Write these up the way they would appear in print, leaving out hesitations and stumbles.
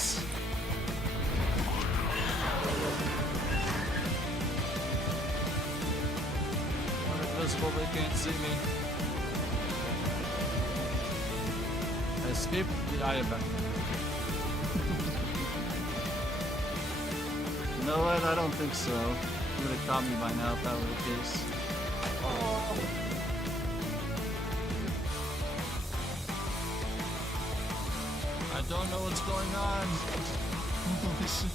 is. I'm invisible, they can't see me. I escaped the eye effect. You know what? I don't think so. You would have caught me by now if that were the case. Oh. I don't know what's going on. Holy shit.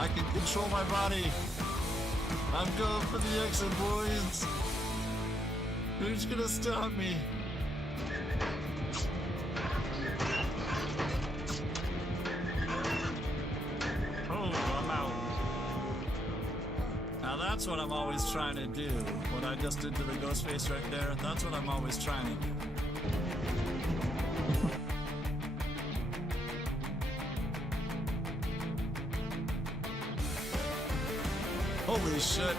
I can control my body. I'm going for the exit, boys. Who's gonna stop me? That's what I'm always trying to do. What I just did to the ghost face right there, that's what I'm always trying to do. Holy shit.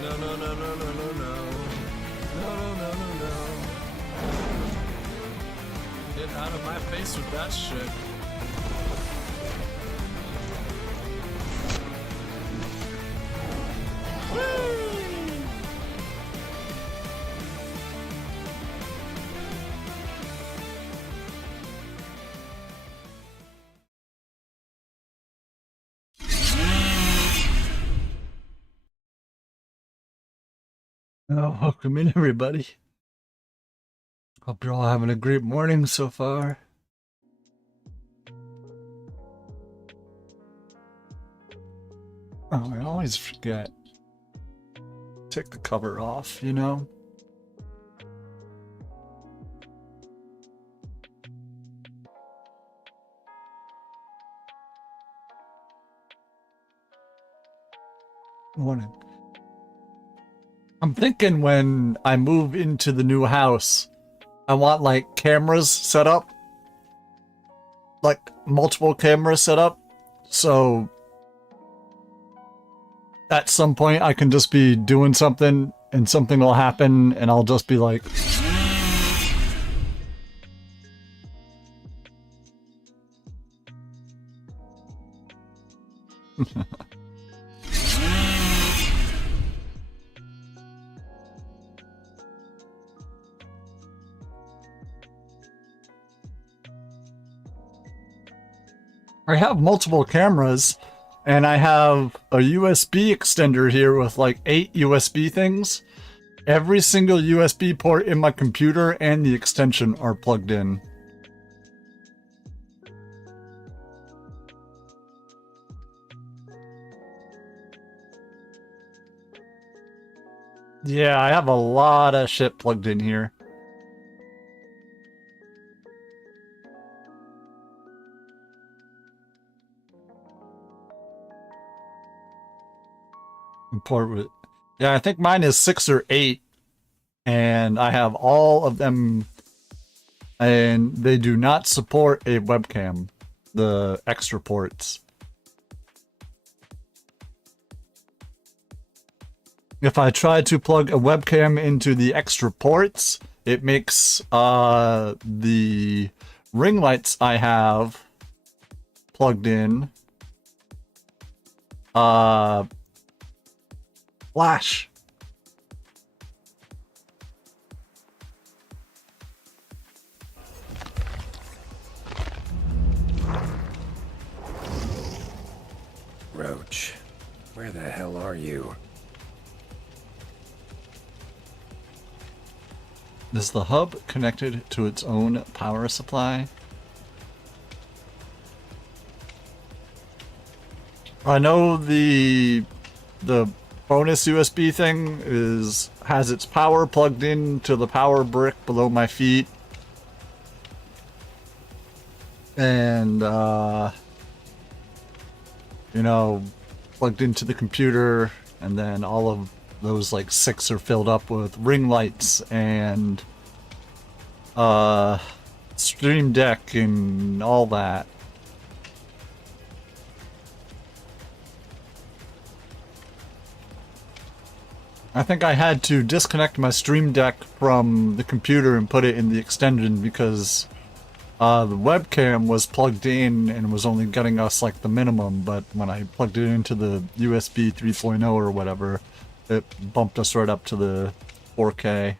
No, no, no, no, no, no, no. No, no, no, no, no. Get out of my face with that shit. Oh, welcome in, everybody. Hope you're all having a great morning so far. Oh, I always forget. Take the cover off, you know? Morning. I'm thinking when I move into the new house, I want like cameras set up. Like multiple cameras set up. So at some point I can just be doing something and something will happen and I'll just be like... I have multiple cameras, and I have a USB extender here with like 8 USB things. Every single USB port in my computer and the extension are plugged in. Yeah, I have a lot of shit plugged in here. Port with, yeah, I think mine is 6 or 8, and I have all of them, and they do not support a webcam, the extra ports. If I try to plug a webcam into the extra ports, it makes the ring lights I have plugged in flash. Roach, where the hell are you? Is the hub connected to its own power supply? I know the bonus USB thing has its power plugged into the power brick below my feet. And you know, plugged into the computer, and then all of those like 6 are filled up with ring lights and Stream Deck and all that. I think I had to disconnect my Stream Deck from the computer and put it in the extension because the webcam was plugged in and was only getting us like the minimum, but when I plugged it into the USB 3.0 or whatever, it bumped us right up to the 4K.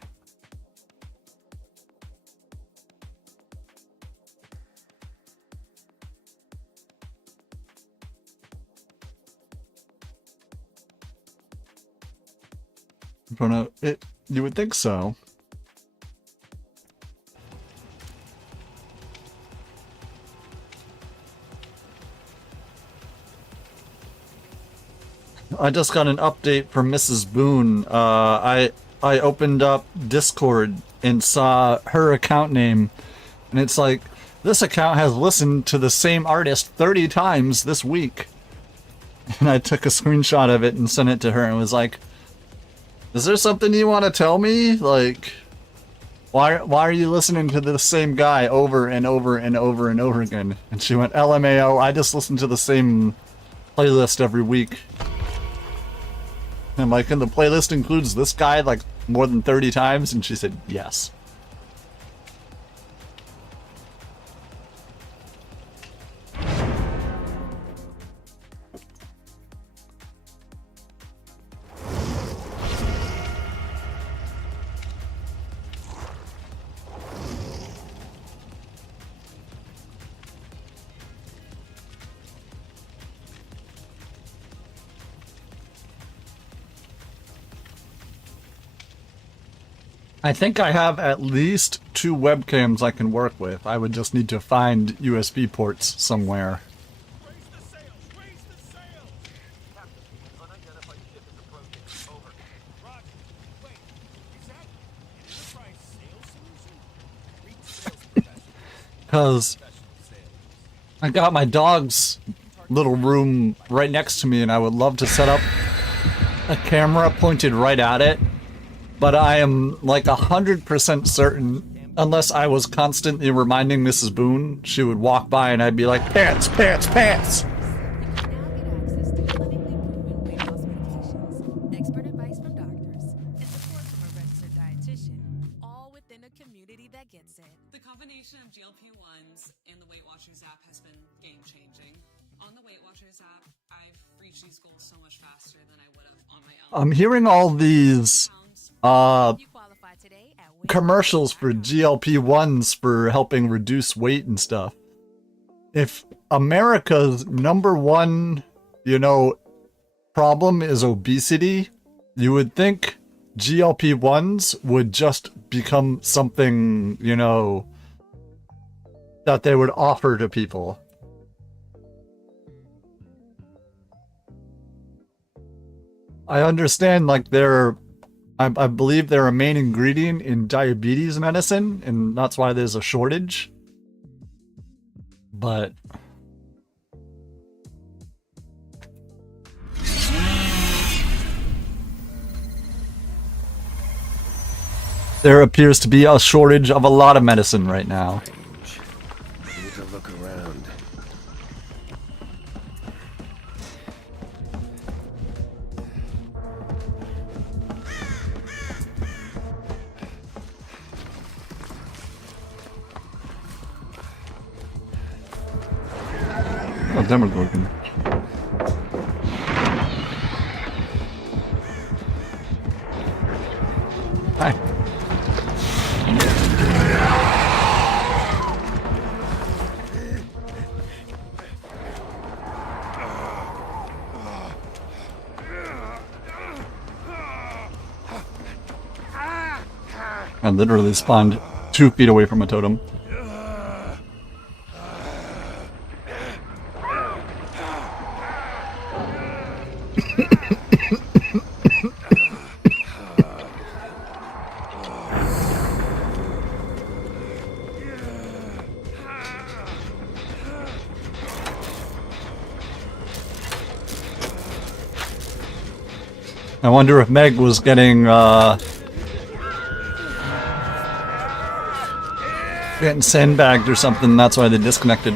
You would think so. I just got an update from Mrs. Boone. I opened up Discord and saw her account name, and it's like, this account has listened to the same artist 30 times this week. And I took a screenshot of it and sent it to her and was like, is there something you want to tell me? Like, why are you listening to the same guy over and over and over and over again? And she went, LMAO, I just listen to the same playlist every week. And I'm like, and the playlist includes this guy like more than 30 times? And she said, yes. I think I have at least 2 webcams I can work with. I would just need to find USB ports somewhere. Raise the sails! Raise the sails! Captain, unidentified ship is approaching. Over. Roger. Wait, is that an Enterprise sales solution? Read sales professionals. Because I got my dog's little room right next to me and I would love to set up a camera pointed right at it. But I am like 100% certain, unless I was constantly reminding Mrs. Boone, she would walk by and I'd be like, pants, pants, pants! Now get access to clinically proven weight loss medications, expert advice from doctors, and support from a registered dietitian, all within a community that gets it. The combination of GLP-1s and the Weight Watchers app has been game-changing. On the Weight Watchers app, I've reached these goals so much faster than I would have on my own. I'm hearing all these You qualify today at commercials for GLP-1s for helping reduce weight and stuff. If America's #1, problem is obesity, you would think GLP-1s would just become something, that they would offer to people. I understand, like, I believe they're a main ingredient in diabetes medicine, and that's why there's a shortage. But there appears to be a shortage of a lot of medicine right now. I need to look around. Oh, Demogorgon. Hi. I literally spawned 2 feet away from a totem. I wonder if Meg was getting sandbagged or something, that's why they disconnected.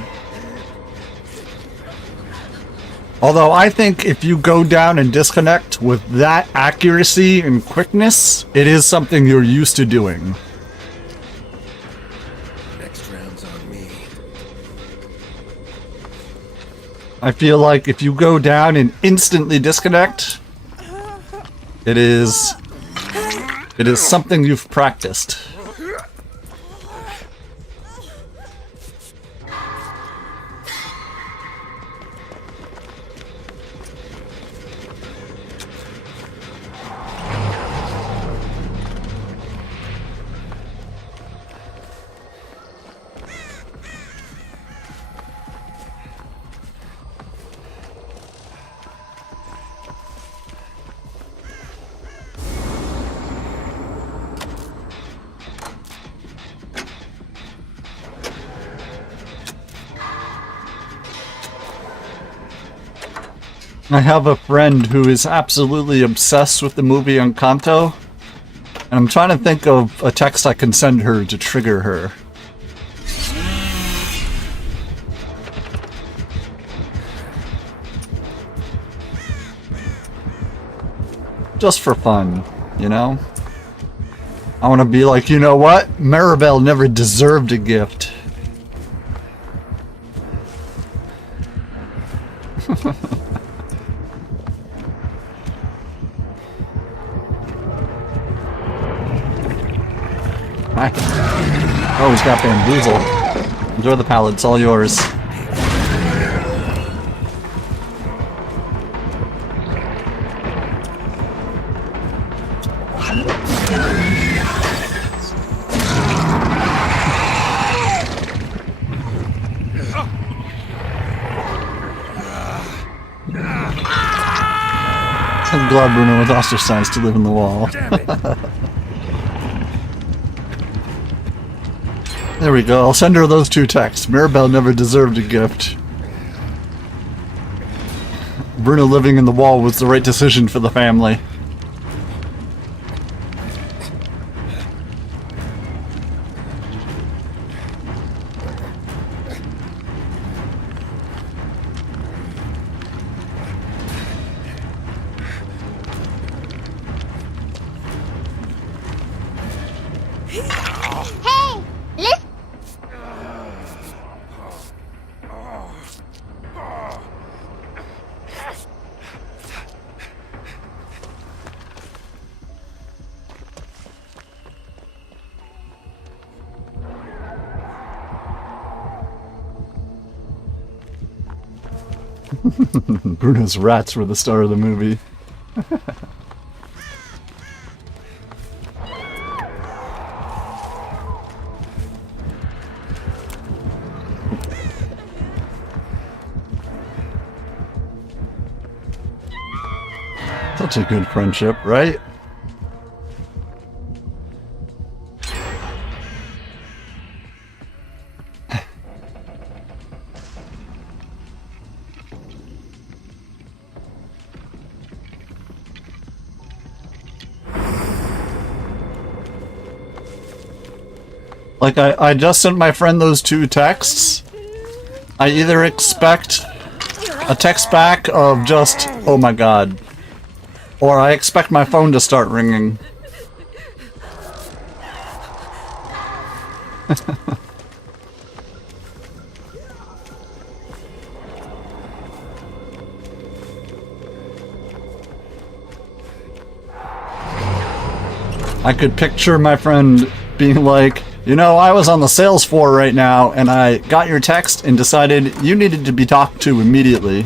Although I think if you go down and disconnect with that accuracy and quickness, it is something you're used to doing. Next round's on me. I feel like if you go down and instantly disconnect, it is something you've practiced. I have a friend who is absolutely obsessed with the movie Encanto, and I'm trying to think of a text I can send her to trigger her. Just for fun, you know? I want to be like, you know what? Maribel never deserved a gift. Oh, he's got bamboozle. Enjoy the pallet, it's all yours. I'm glad Bruno was ostracized to live in the wall. There we go, I'll send her those two texts. Maribel never deserved a gift. Bruno living in the wall was the right decision for the family. Bruno's rats were the star of the movie. Such a good friendship, right? Like, I just sent my friend those two texts. I either expect a text back of just, oh my god, or I expect my phone to start ringing. I could picture my friend being like, you know, I was on the sales floor right now, and I got your text and decided you needed to be talked to immediately.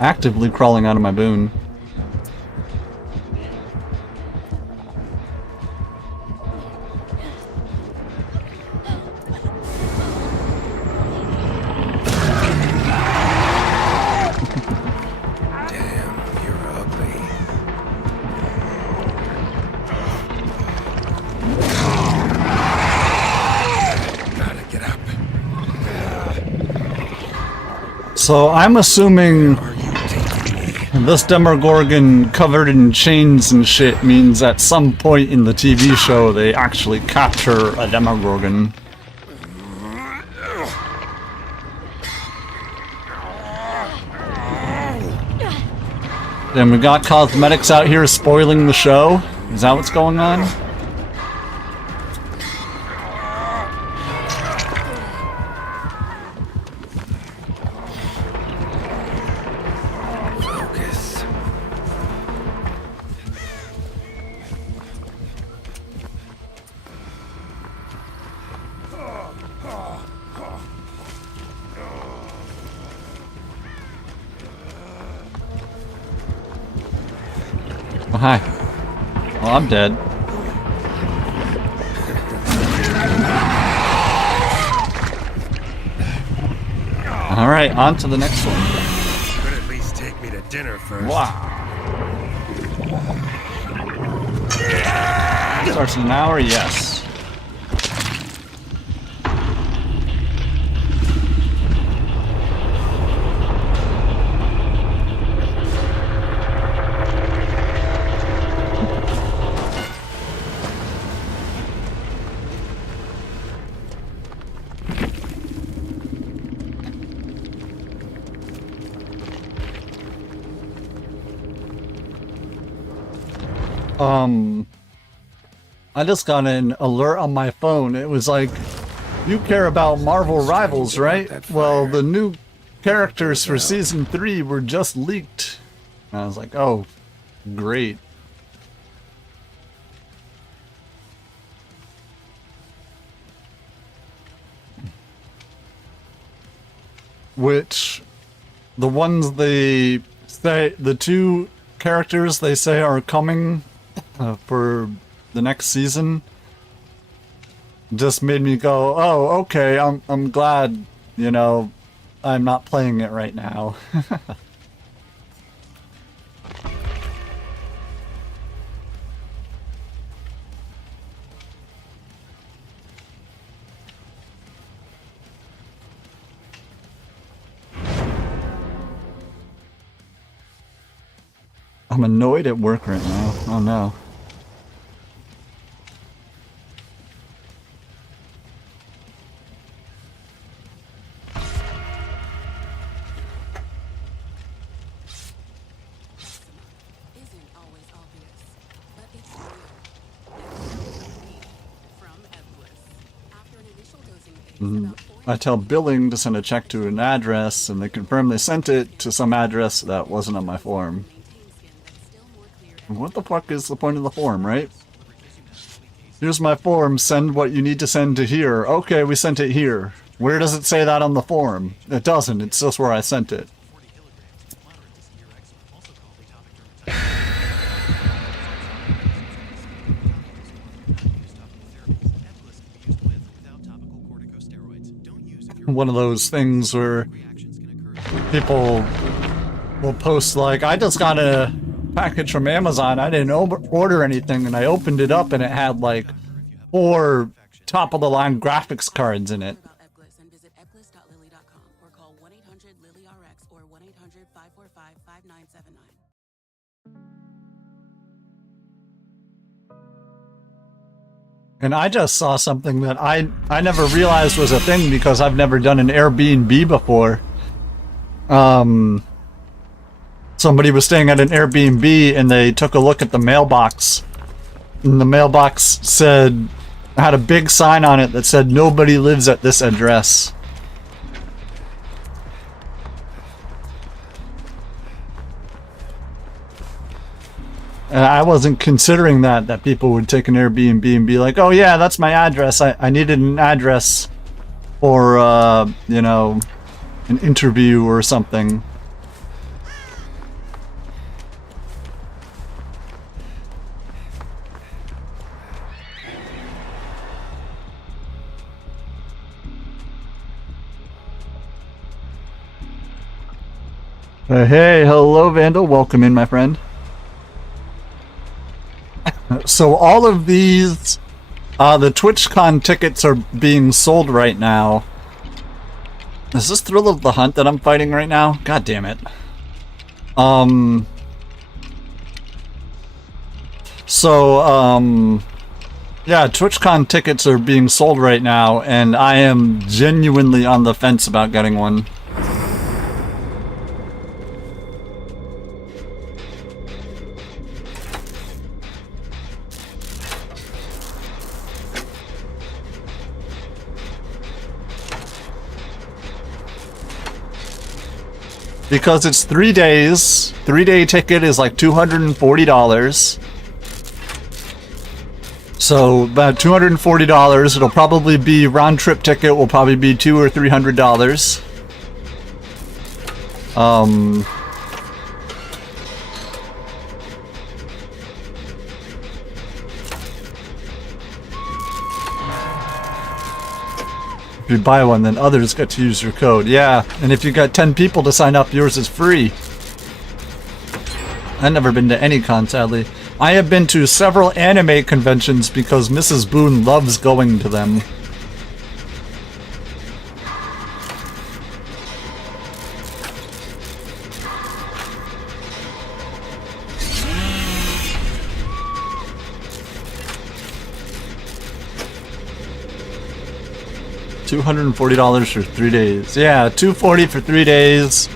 Actively crawling out of my boon. Damn, you're ugly. So I'm assuming Are you taking me? this Demogorgon covered in chains and shit means at some point in the TV show they actually capture a Demogorgon. Then we got cosmetics out here spoiling the show. Is that what's going on? Focus. Oh, hi. Well, I'm dead. Alright, on to the next one. Could at least take me to dinner first. Wow. Starts in an hour? Yes. I just got an alert on my phone. It was like, you care about Marvel Rivals, right? Well, the new characters for Season 3 were just leaked. And I was like, oh, great. Which, the ones they say, the two characters they say are coming for the next season just made me go, oh, okay, I'm glad, you know, I'm not playing it right now. I'm annoyed at work right now. Oh no. Isn't always obvious, but it's real. From Eblis. After an initial dosing phase, about 4 I tell billing to send a check to an address, and they confirm they sent it to some address that wasn't on my form. maintain skin that's still more clear. What the fuck is the point of the form, right? Here's my form, send what you need to send to here. Okay, we sent it here. Where does it say that on the form? It doesn't, it's just where I sent it. One of those things where people will post like, I just got a package from Amazon, I didn't order anything, and I opened it up and it had like 4 top-of-the-line graphics cards in it. About Eblis and visit eblis.lily.com or call 1-800-LILY-RX or 1-800-545-5979. And I just saw something that I never realized was a thing because I've never done an Airbnb before. Somebody was staying at an Airbnb and they took a look at the mailbox. And the mailbox had a big sign on it that said, nobody lives at this address. And I wasn't considering that people would take an Airbnb and be like, oh yeah, that's my address. I needed an address for, you know, an interview or something. Hey, hello Vandal, welcome in my friend. So all of these, the TwitchCon tickets are being sold right now. Is this Thrill of the Hunt that I'm fighting right now? God damn it. Yeah, TwitchCon tickets are being sold right now, and I am genuinely on the fence about getting one. Because it's 3 days. 3-day ticket is like $240. So about $240. It'll probably be round trip ticket will probably be $200 or $300. If you buy one, then others get to use your code. Yeah, and if you got 10 people to sign up, yours is free. I've never been to any con, sadly. I have been to several anime conventions because Mrs. Boone loves going to them. $240 for 3 days. Yeah, $240 for 3 days.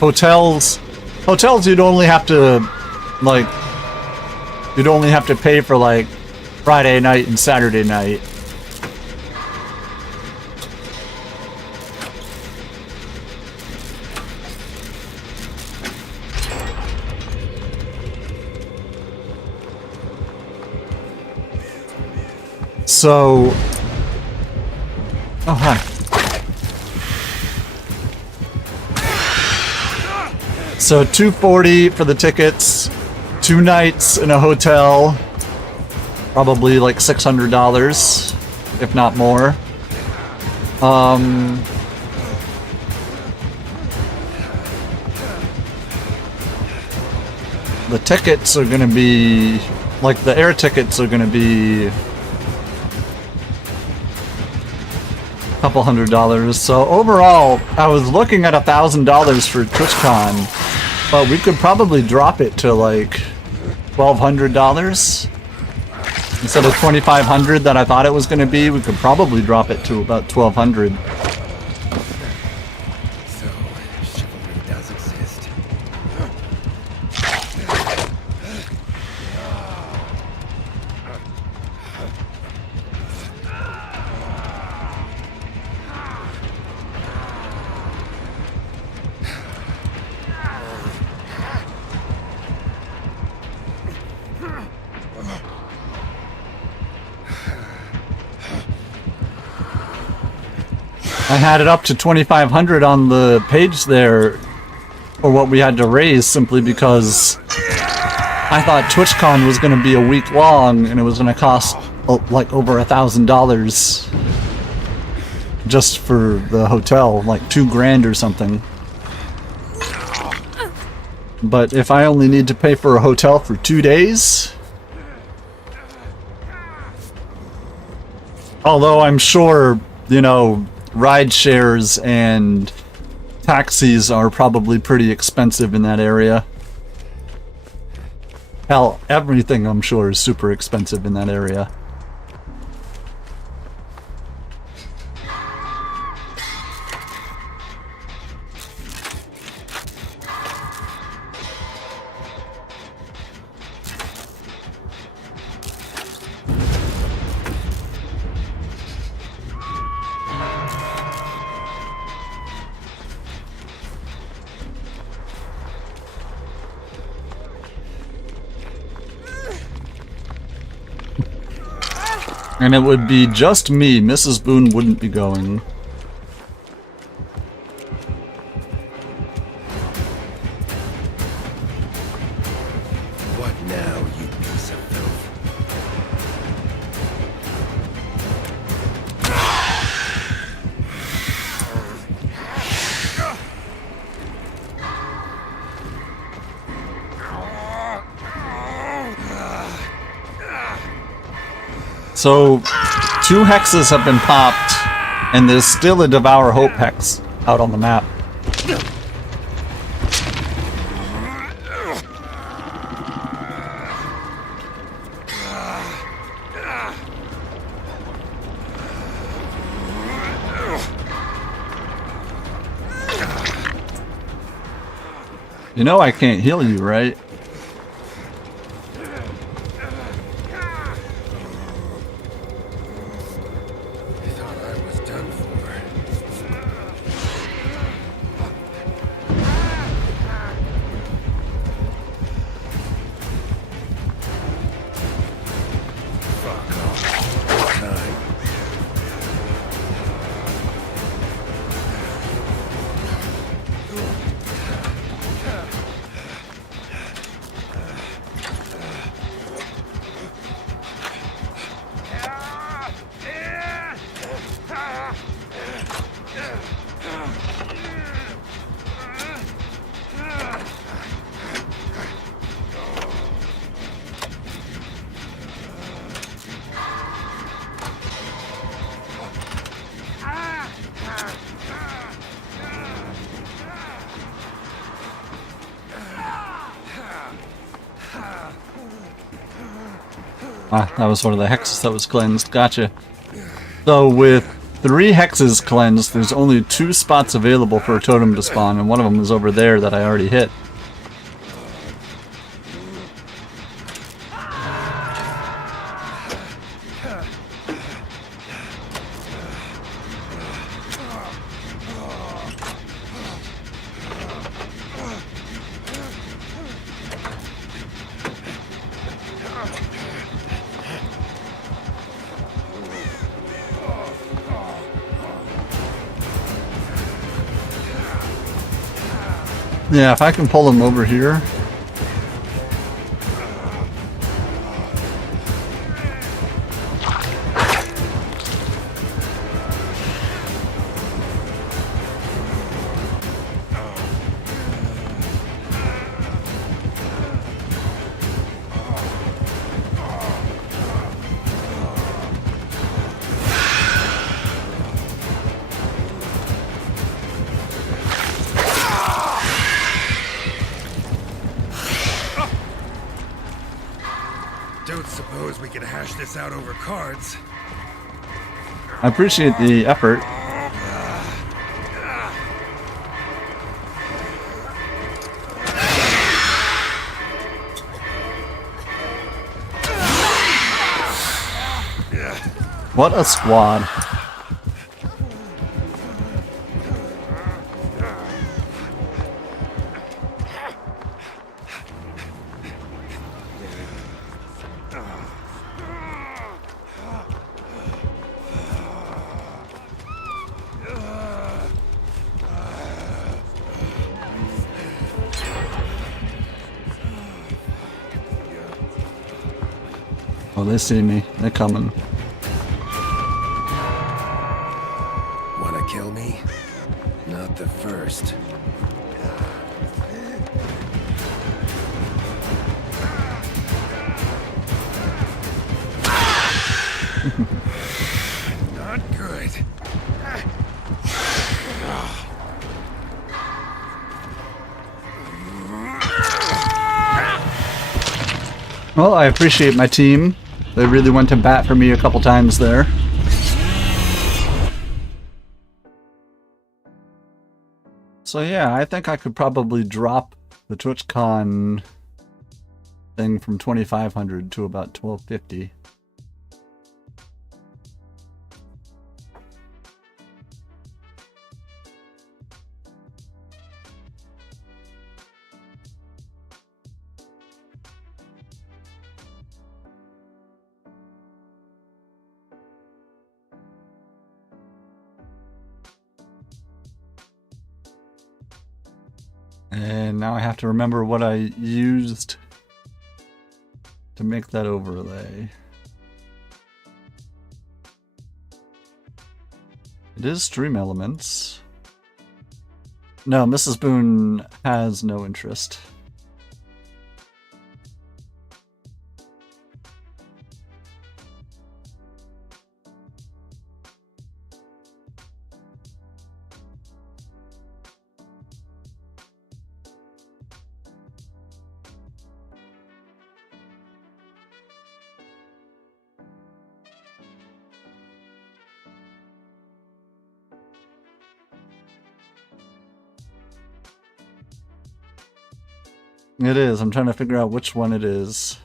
Hotels, you'd only have to, like, you'd only have to pay for, like, Friday night and Saturday night. So, oh, hi. So $240 for the tickets, 2 nights in a hotel, probably like $600, if not more. The tickets are gonna be, like the air tickets are gonna be couple $100. So overall, I was looking at $1,000 for TwitchCon, but we could probably drop it to like $1,200 instead of $2,500 that I thought it was going to be. We could probably drop it to about $1,200. So, chivalry does exist. I had it up to $2,500 on the page there for what we had to raise, simply because I thought TwitchCon was going to be a week long and it was going to cost like over $1,000 just for the hotel, like $2,000 or something. But if I only need to pay for a hotel for 2 days, although I'm sure, you know, ride shares and taxis are probably pretty expensive in that area. Hell, everything I'm sure is super expensive in that area. And it would be just me. Mrs. Boone wouldn't be going. What now, you piece of filth? So, 2 hexes have been popped, and there's still a Devour Hope hex. out on the map. You know I can't heal you, right? I thought I was done for. Fuck off. Time. Ah, that was one of the hexes that was cleansed. Gotcha. So with 3 hexes cleansed, there's only 2 spots available for a totem to spawn, and one of them is over there that I already hit. Yeah, if I can pull him over here. Don't suppose we can hash this out over cards. I appreciate the effort. What a squad. Oh, they see me. They're coming. Wanna kill me? Not the first. Not good. Well, I appreciate my team. They really went to bat for me a couple times there. So yeah, I think I could probably drop the TwitchCon thing from 2,500 to about 1,250. And now I have to remember what I used to make that overlay. It is Stream Elements. No, Mrs. Boone has no interest. It is. I'm trying to figure out which one it is.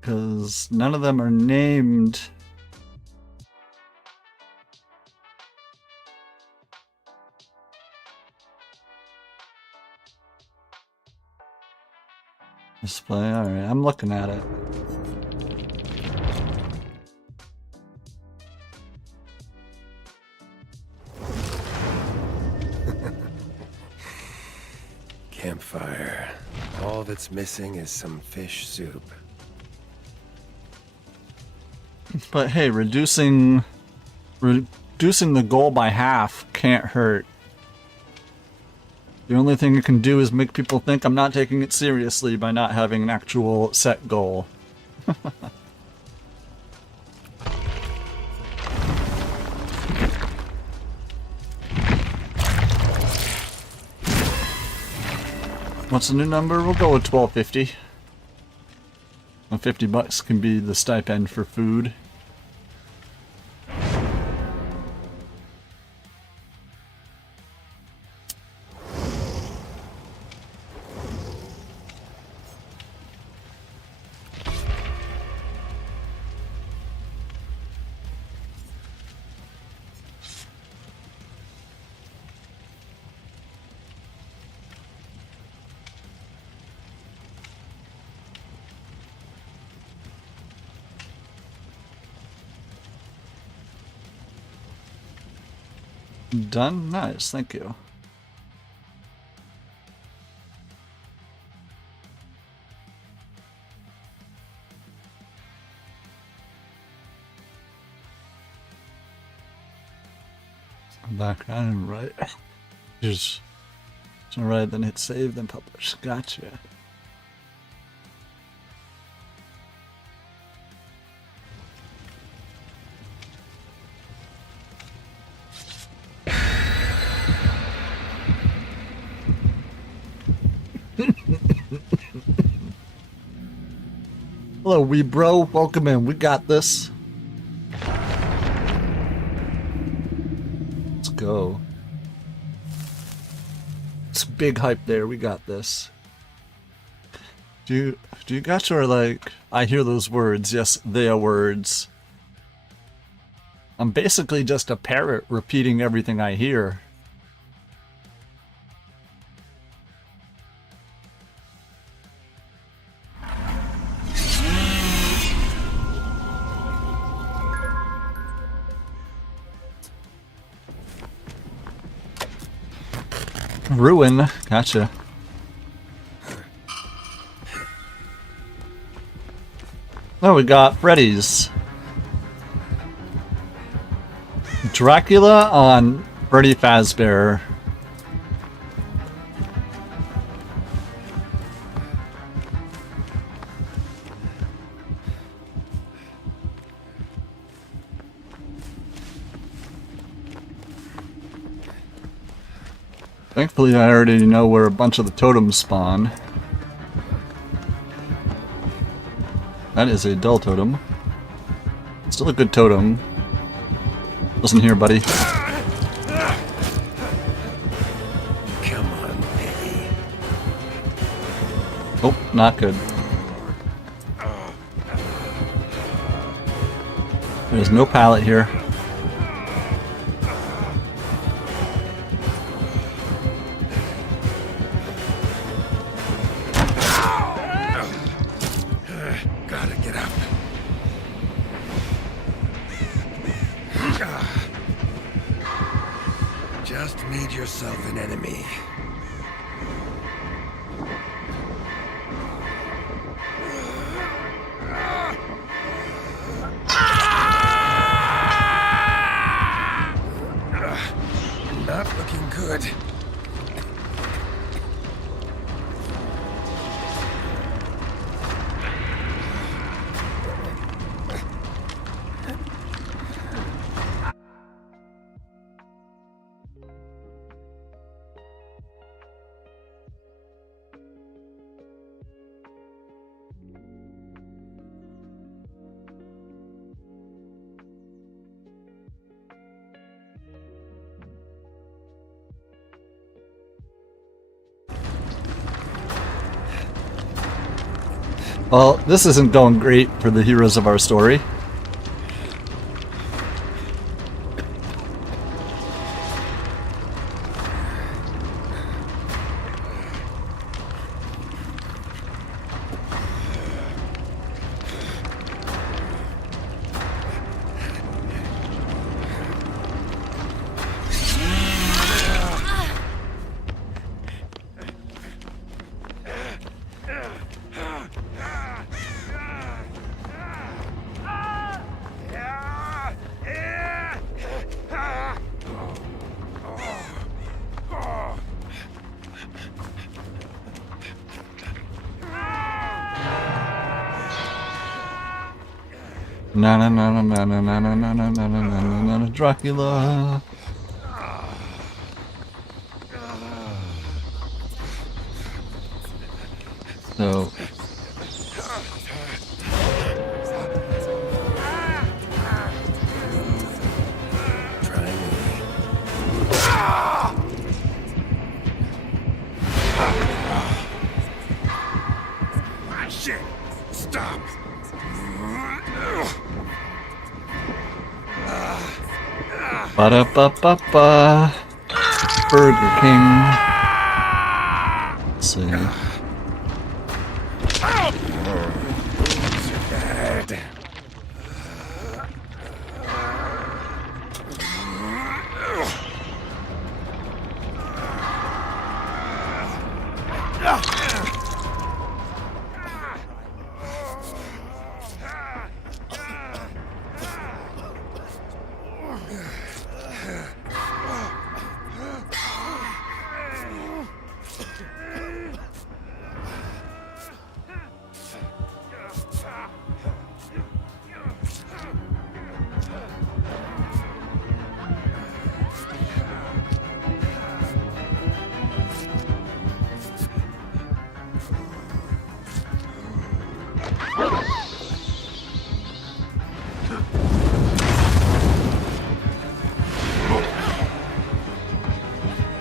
Because none of them are named. Display, alright, I'm looking at it. Campfire. All that's missing is some fish soup. But hey, reducing the goal by half can't hurt. The only thing it can do is make people think I'm not taking it seriously by not having an actual set goal. What's the new number? We'll go with $12.50. Well, $50 can be the stipend for food. Done? Nice, thank you. Back on, right. Just alright, then hit save, then publish. Gotcha. Hello, wee bro. Welcome in. We got this. Let's go. It's big hype there. We got this. Do you guys are like, I hear those words. Yes, they are words. I'm basically just a parrot repeating everything I hear. Ruin. Gotcha. Oh, we got Freddy's. Dracula on Freddy Fazbear. Thankfully, I already know where a bunch of the totems spawn. That is a dull totem. Still a good totem. Listen here, buddy. Come on, Piggy. Oh, not good. There's no pallet here. Gotta get up. Just made yourself an enemy. Not looking good. Well, this isn't going great for the heroes of our story. Na na na na na na na na na na na na na na Dracula. So Shit! Stop! Ba-da-ba-ba-ba. Burger King. Let's see. Bad.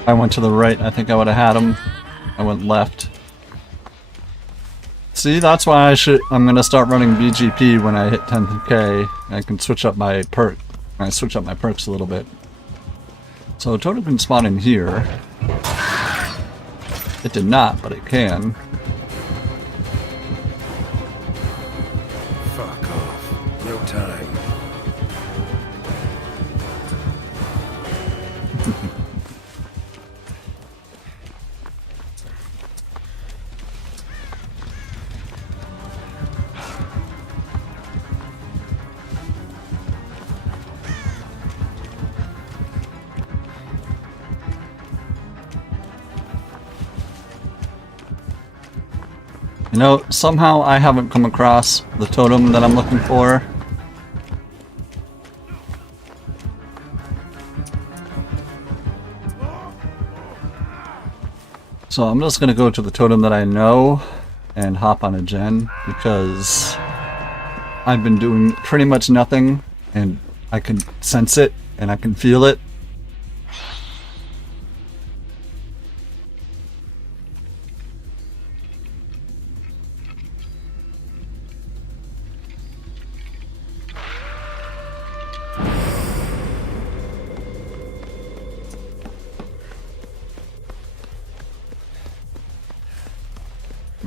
I went to the right. I think I would have had him. I went left. See, that's why I'm gonna start running BGP when I hit 10k. I can switch up my perk. I switch up my perks a little bit. So totem can spawn in here. It did not, but it can. Fuck off. No time. You know, somehow I haven't come across the totem that I'm looking for. So I'm just gonna go to the totem that I know and hop on a gen because I've been doing pretty much nothing and I can sense it and I can feel it.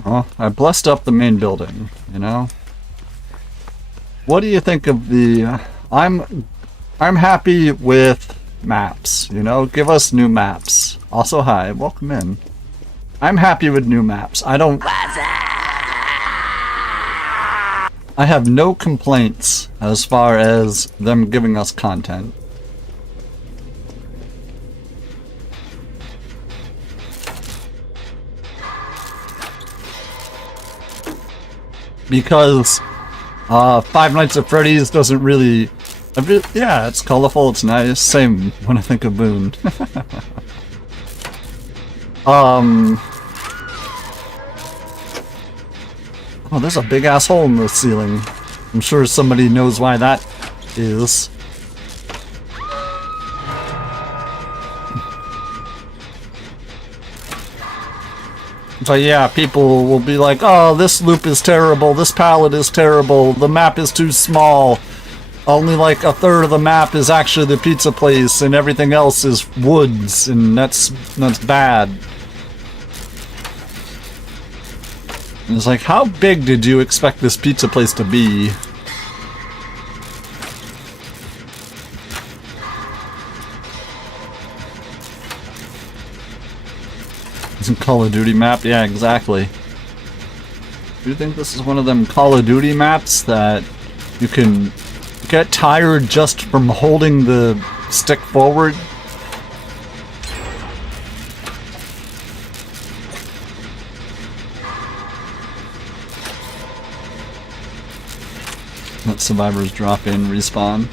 Well, I blessed up the main building, you know? What do you think of the... I'm happy with maps, you know? Give us new maps. Also, hi, welcome in. I'm happy with new maps. I have no complaints as far as them giving us content. Because Five Nights at Freddy's doesn't really... yeah, it's colorful, it's nice. Same when I think of Boone. Oh, there's a big ass hole in the ceiling. I'm sure somebody knows why that is. But yeah, people will be like, oh, this loop is terrible, this palette is terrible, the map is too small. Only like a third of the map is actually the pizza place, and everything else is woods, and that's bad. And it's like, how big did you expect this pizza place to be? It's a Call of Duty map? Yeah, exactly. Do you think this is one of them Call of Duty maps that you can get tired just from holding the stick forward? Let survivors drop in, respawn.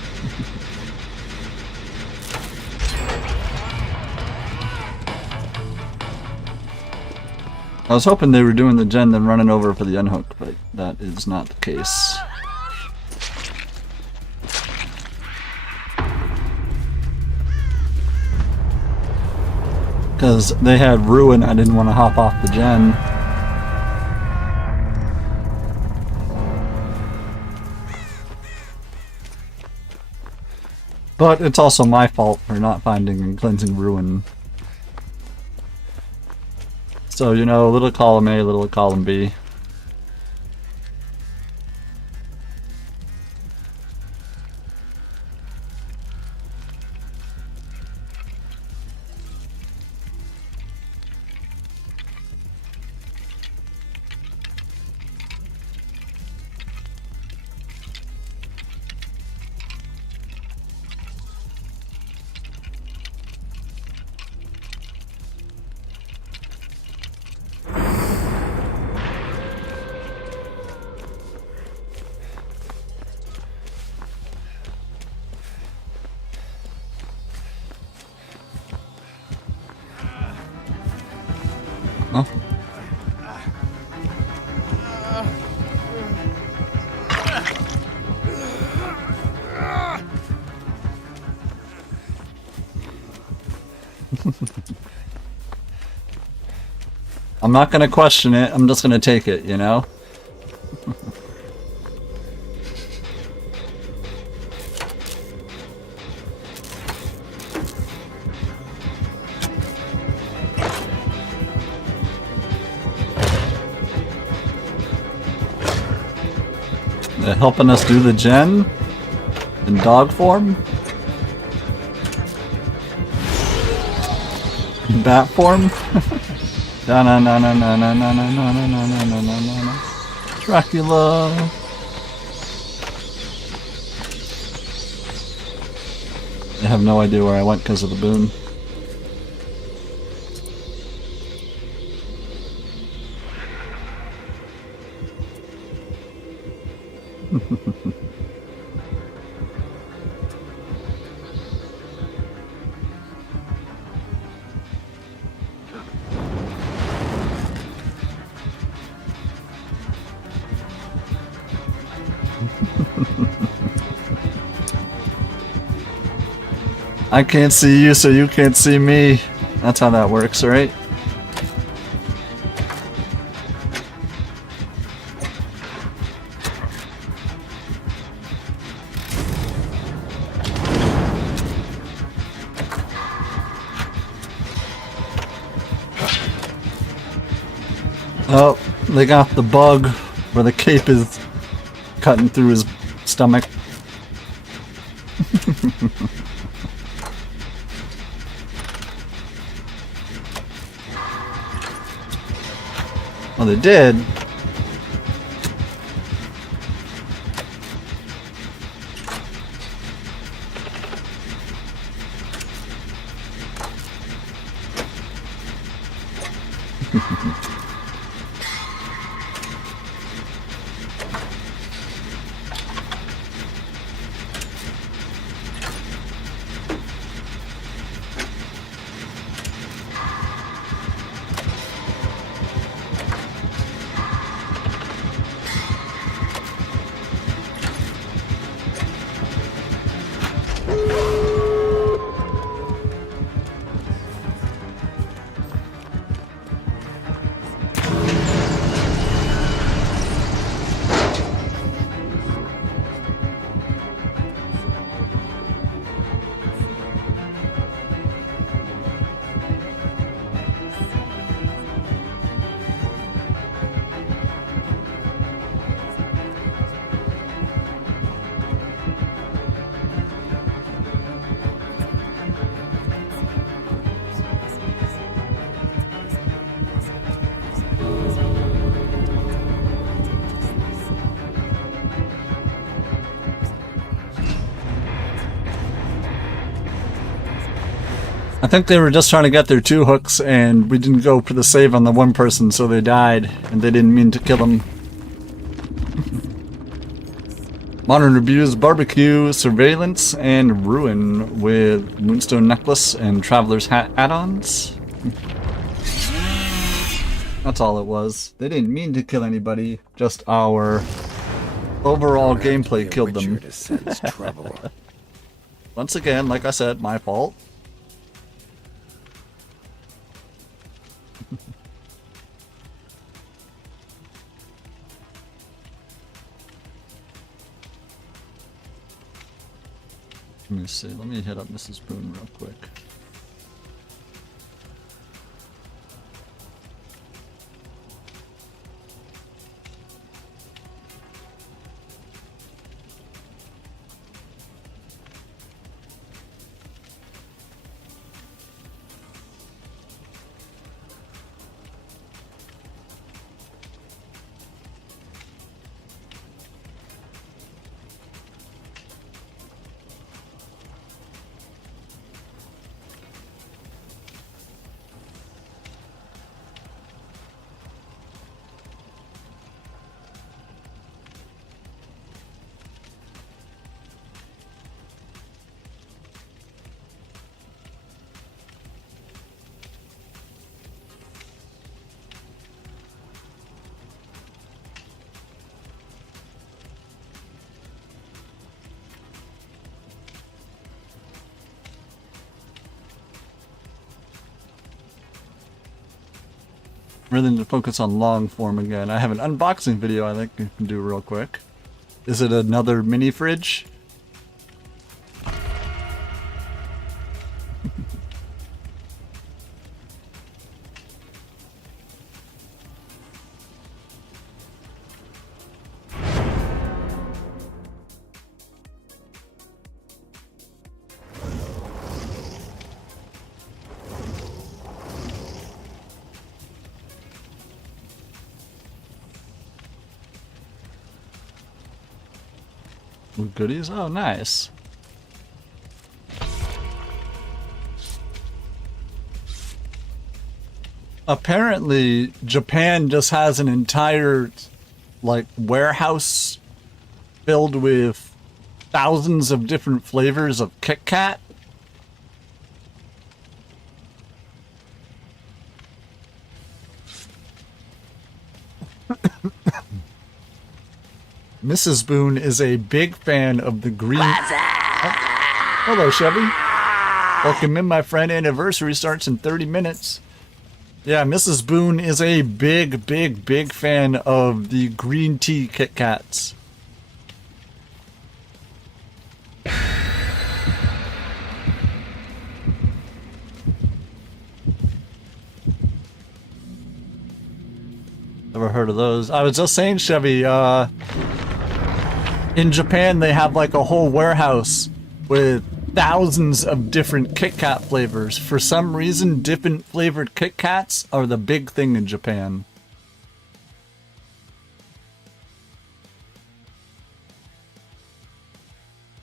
I was hoping they were doing the gen then running over for the unhook, but that is not the case. Because they had Ruin, I didn't want to hop off the gen. But it's also my fault for not finding and cleansing Ruin. So, you know, little column A, little column B. Oh. I'm not gonna question it, I'm just gonna take it, you know? They're helping us do the gen in dog form? In bat form? Dracula. I have no idea where I went because of the boon. I can't see you, so you can't see me. That's how that works, right? Oh, they got the bug where the cape is cutting through his stomach. Well, they did. I think they were just trying to get their 2 hooks, and we didn't go for the save on the one person, so they died, and they didn't mean to kill them. Modern Reviews, Barbecue, Surveillance, and Ruin with Moonstone Necklace and Traveler's Hat add-ons. That's all it was. They didn't mean to kill anybody, just our overall gameplay killed them. To sense trouble. Once again, like I said, my fault. Let me see. Let me hit up Mrs. Boone real quick. Really need to focus on long form again. I have an unboxing video I think you can do real quick. Is it another mini fridge? Goodies? Oh, nice. Apparently, Japan just has an entire, like, warehouse filled with thousands of different flavors of Kit Kat. Mrs. Boone is a big fan of the green... Oh, hello, Chevy. Welcome in, my friend. Anniversary starts in 30 minutes. Yeah, Mrs. Boone is a big, big, big fan of the green tea Kit Kats. Never heard of those. I was just saying, Chevy, in Japan, they have like a whole warehouse with thousands of different Kit Kat flavors. For some reason, different flavored Kit Kats are the big thing in Japan.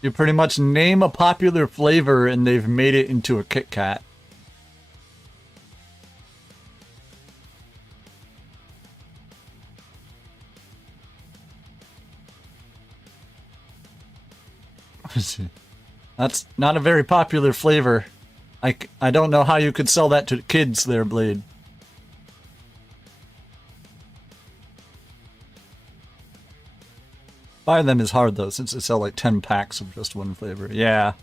You pretty much name a popular flavor and they've made it into a Kit Kat. That's not a very popular flavor. I don't know how you could sell that to kids there, Blade. Buying them is hard though, since they sell like 10 packs of just one flavor. Yeah.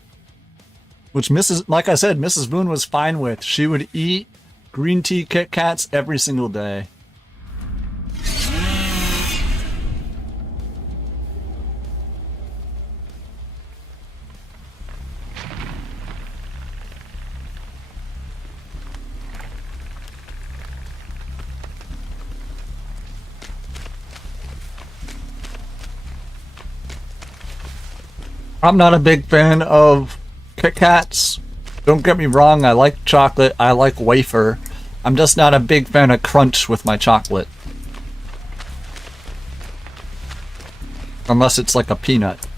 Which like I said, Mrs. Boone was fine with. She would eat green tea Kit Kats every single day. I'm not a big fan of Kit Kats. Don't get me wrong, I like chocolate, I like wafer. I'm just not a big fan of crunch with my chocolate. Unless it's like a peanut.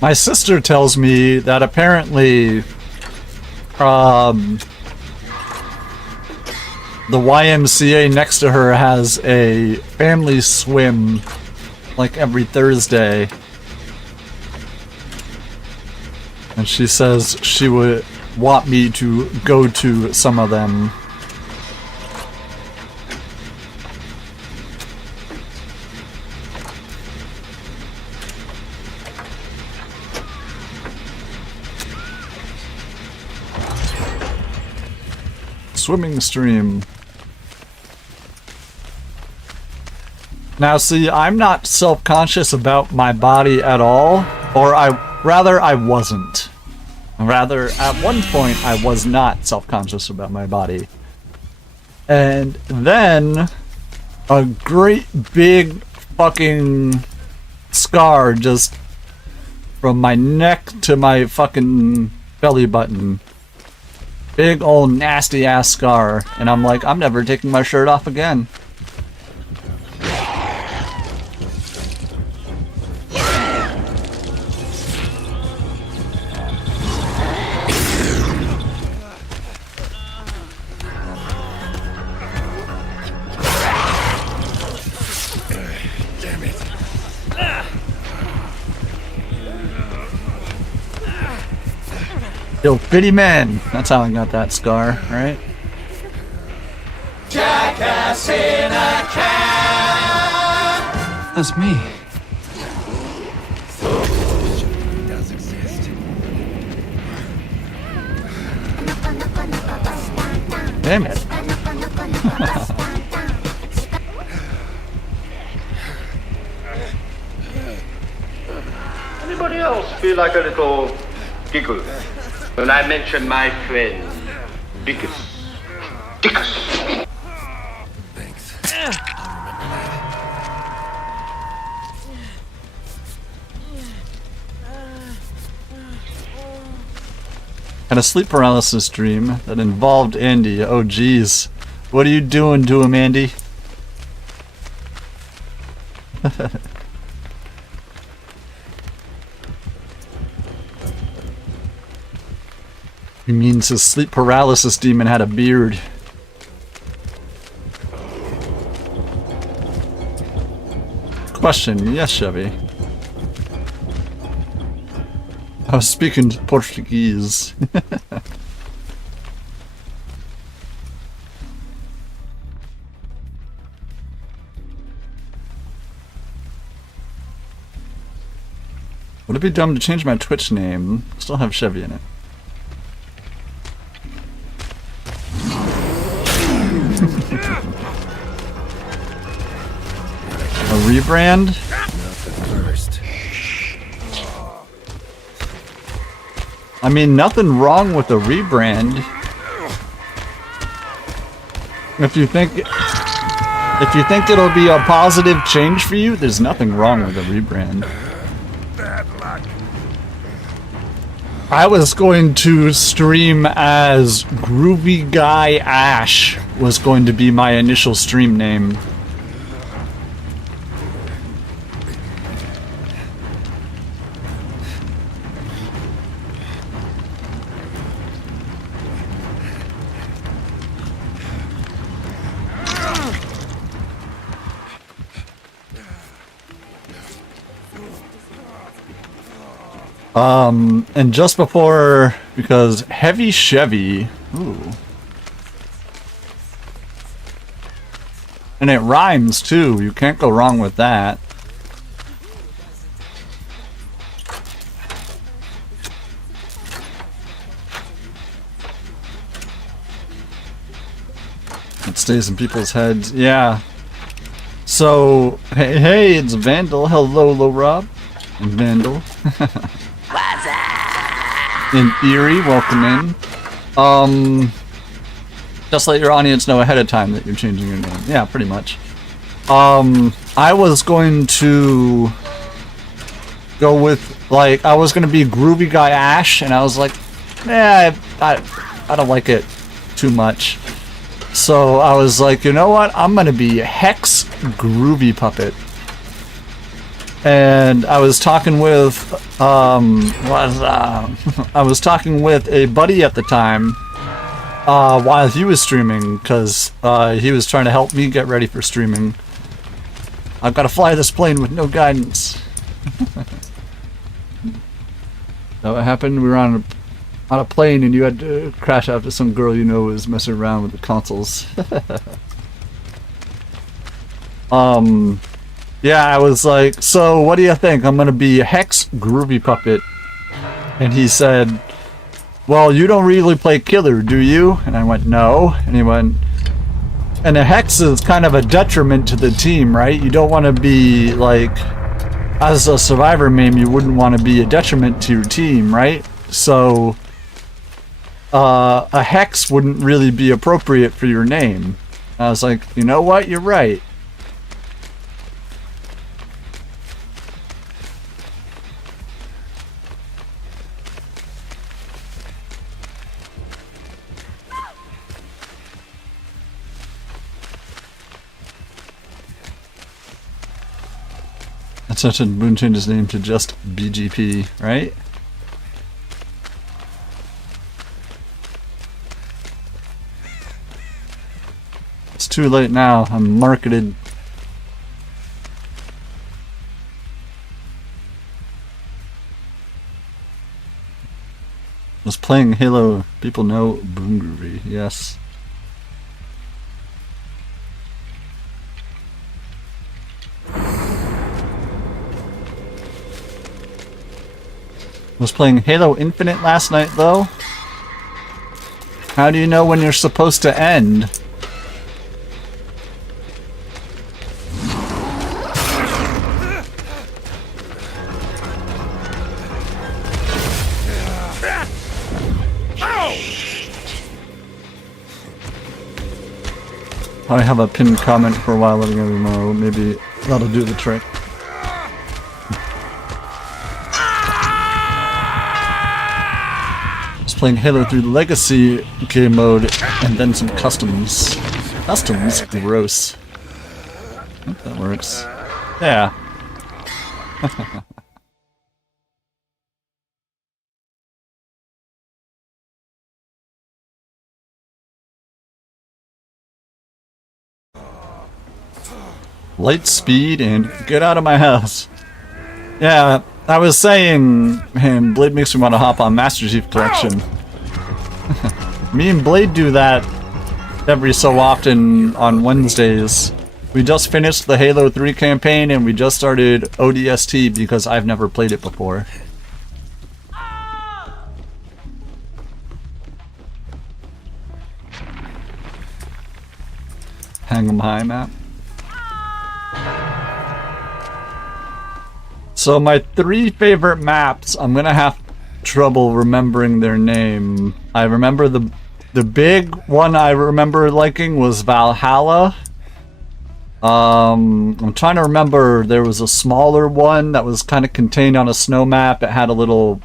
My sister tells me that apparently the YMCA next to her has a family swim like every Thursday. And she says she would want me to go to some of them. Swimming stream. Now see, I'm not self-conscious about my body at all, or rather I wasn't. Rather, at one point I was not self-conscious about my body. And then a great big fucking scar just from my neck to my fucking belly button. Big old nasty ass scar, and I'm like, I'm never taking my shirt off again. Damn it. Yo, Fitty Man! That's how I got that scar, right? Jackass in a can. That's me. It does exist. Damn it. Anybody else feel like a little giggle when I mention my friend Dickus? Dickus! Thanks. Had a sleep paralysis dream that involved Andy. Oh geez. What are you doing to him, Andy? He means his sleep paralysis demon had a beard. Question, yes, Chevy. I was speaking Portuguese. Would it be dumb to change my Twitch name? Still have Chevy in it. A rebrand? Nothing first. I mean, nothing wrong with a rebrand. If you think it'll be a positive change for you, there's nothing wrong with a rebrand. Bad luck. I was going to stream as Groovy Guy Ash was going to be my initial stream name. And just before, because Heavy Chevy, ooh. And it rhymes too, you can't go wrong with that. It stays in people's heads, yeah. So, hey, it's Vandal, hello, Rob. And Vandal. And Eerie, welcome in. Just let your audience know ahead of time that you're changing your name. Yeah, pretty much. I was going to go with, like, I was going to be Groovy Guy Ash, and I was like, I don't like it too much. So I was like, you know what? I'm going to be Hex Groovy Puppet. and I was talking with I was talking with a buddy at the time while he was streaming, because he was trying to help me get ready for streaming. I've got to fly this plane with no guidance. That what happened? We were on a plane and you had to crash after some girl you know was messing around with the consoles. Yeah, I was like, so what do you think? I'm gonna be Hex Groovy Puppet. And he said, well, you don't really play Killer, do you? And I went, no. And he went, and a Hex is kind of a detriment to the team, right? You don't want to be, like, as a Survivor meme, you wouldn't want to be a detriment to your team, right? So, a Hex wouldn't really be appropriate for your name. I was like, you know what? You're right. That's such a Boone changed his name to just BGP, right? It's too late now. I'm marketed. Was playing Halo. People know Boone Groovy. Yes. Was playing Halo Infinite last night, though. How do you know when you're supposed to end? I have a pinned comment for a while letting everyone know. Maybe that'll do the trick. Playing Halo 3 Legacy game mode and then some customs. Customs? Gross. I hope that works. Yeah. Light speed and get out of my house. Yeah. I was saying, man, Blade makes me want to hop on Master Chief Collection. Me and Blade do that every so often on Wednesdays. We just finished the Halo 3 campaign and we just started ODST because I've never played it before. Hang 'em high map. So my 3 favorite maps, I'm gonna have trouble remembering their name. I remember the big one I remember liking was Valhalla. I'm trying to remember, there was a smaller one that was kind of contained on a snow map. It had a little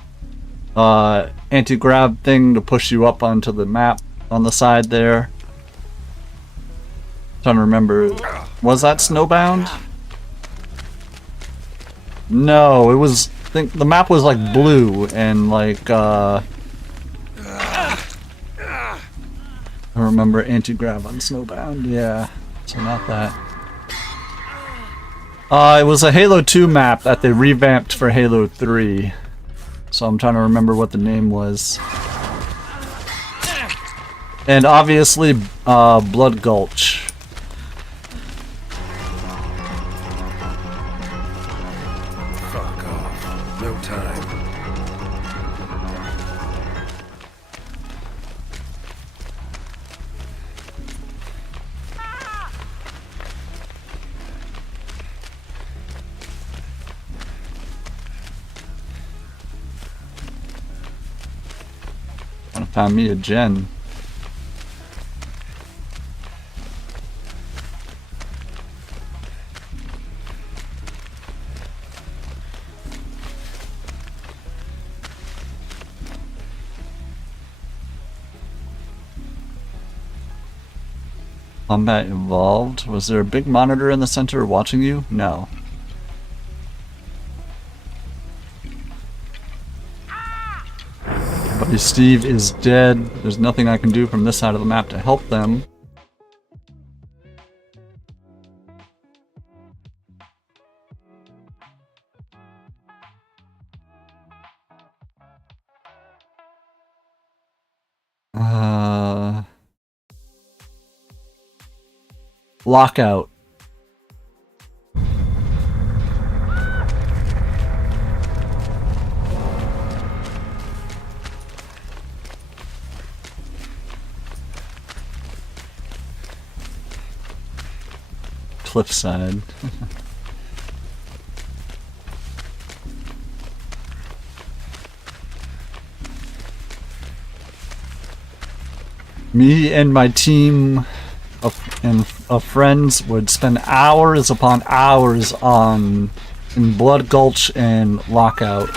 anti-grav thing to push you up onto the map on the side there. Trying to remember, was that Snowbound? No, it was, I think the map was like blue and like, I remember anti-grav on Snowbound, yeah, so not that. It was a Halo 2 map that they revamped for Halo 3, so I'm trying to remember what the name was. And obviously, Blood Gulch. Found me a gen. Combat evolved. Was there a big monitor in the center watching you? No. Steve is dead. There's nothing I can do from this side of the map to help them. Lockout. Cliffside. Me and my team of friends would spend hours upon hours in Blood Gulch and Lockout.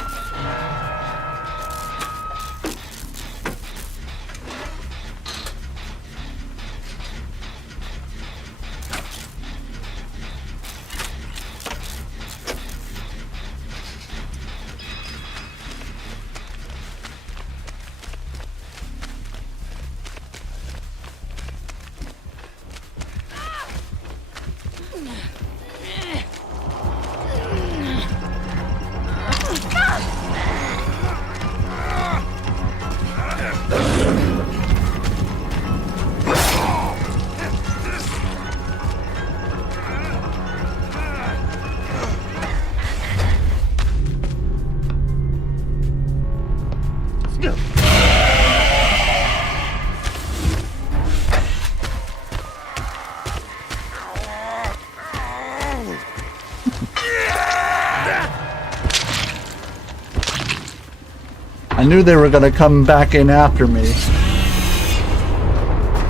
I knew they were gonna come back in after me,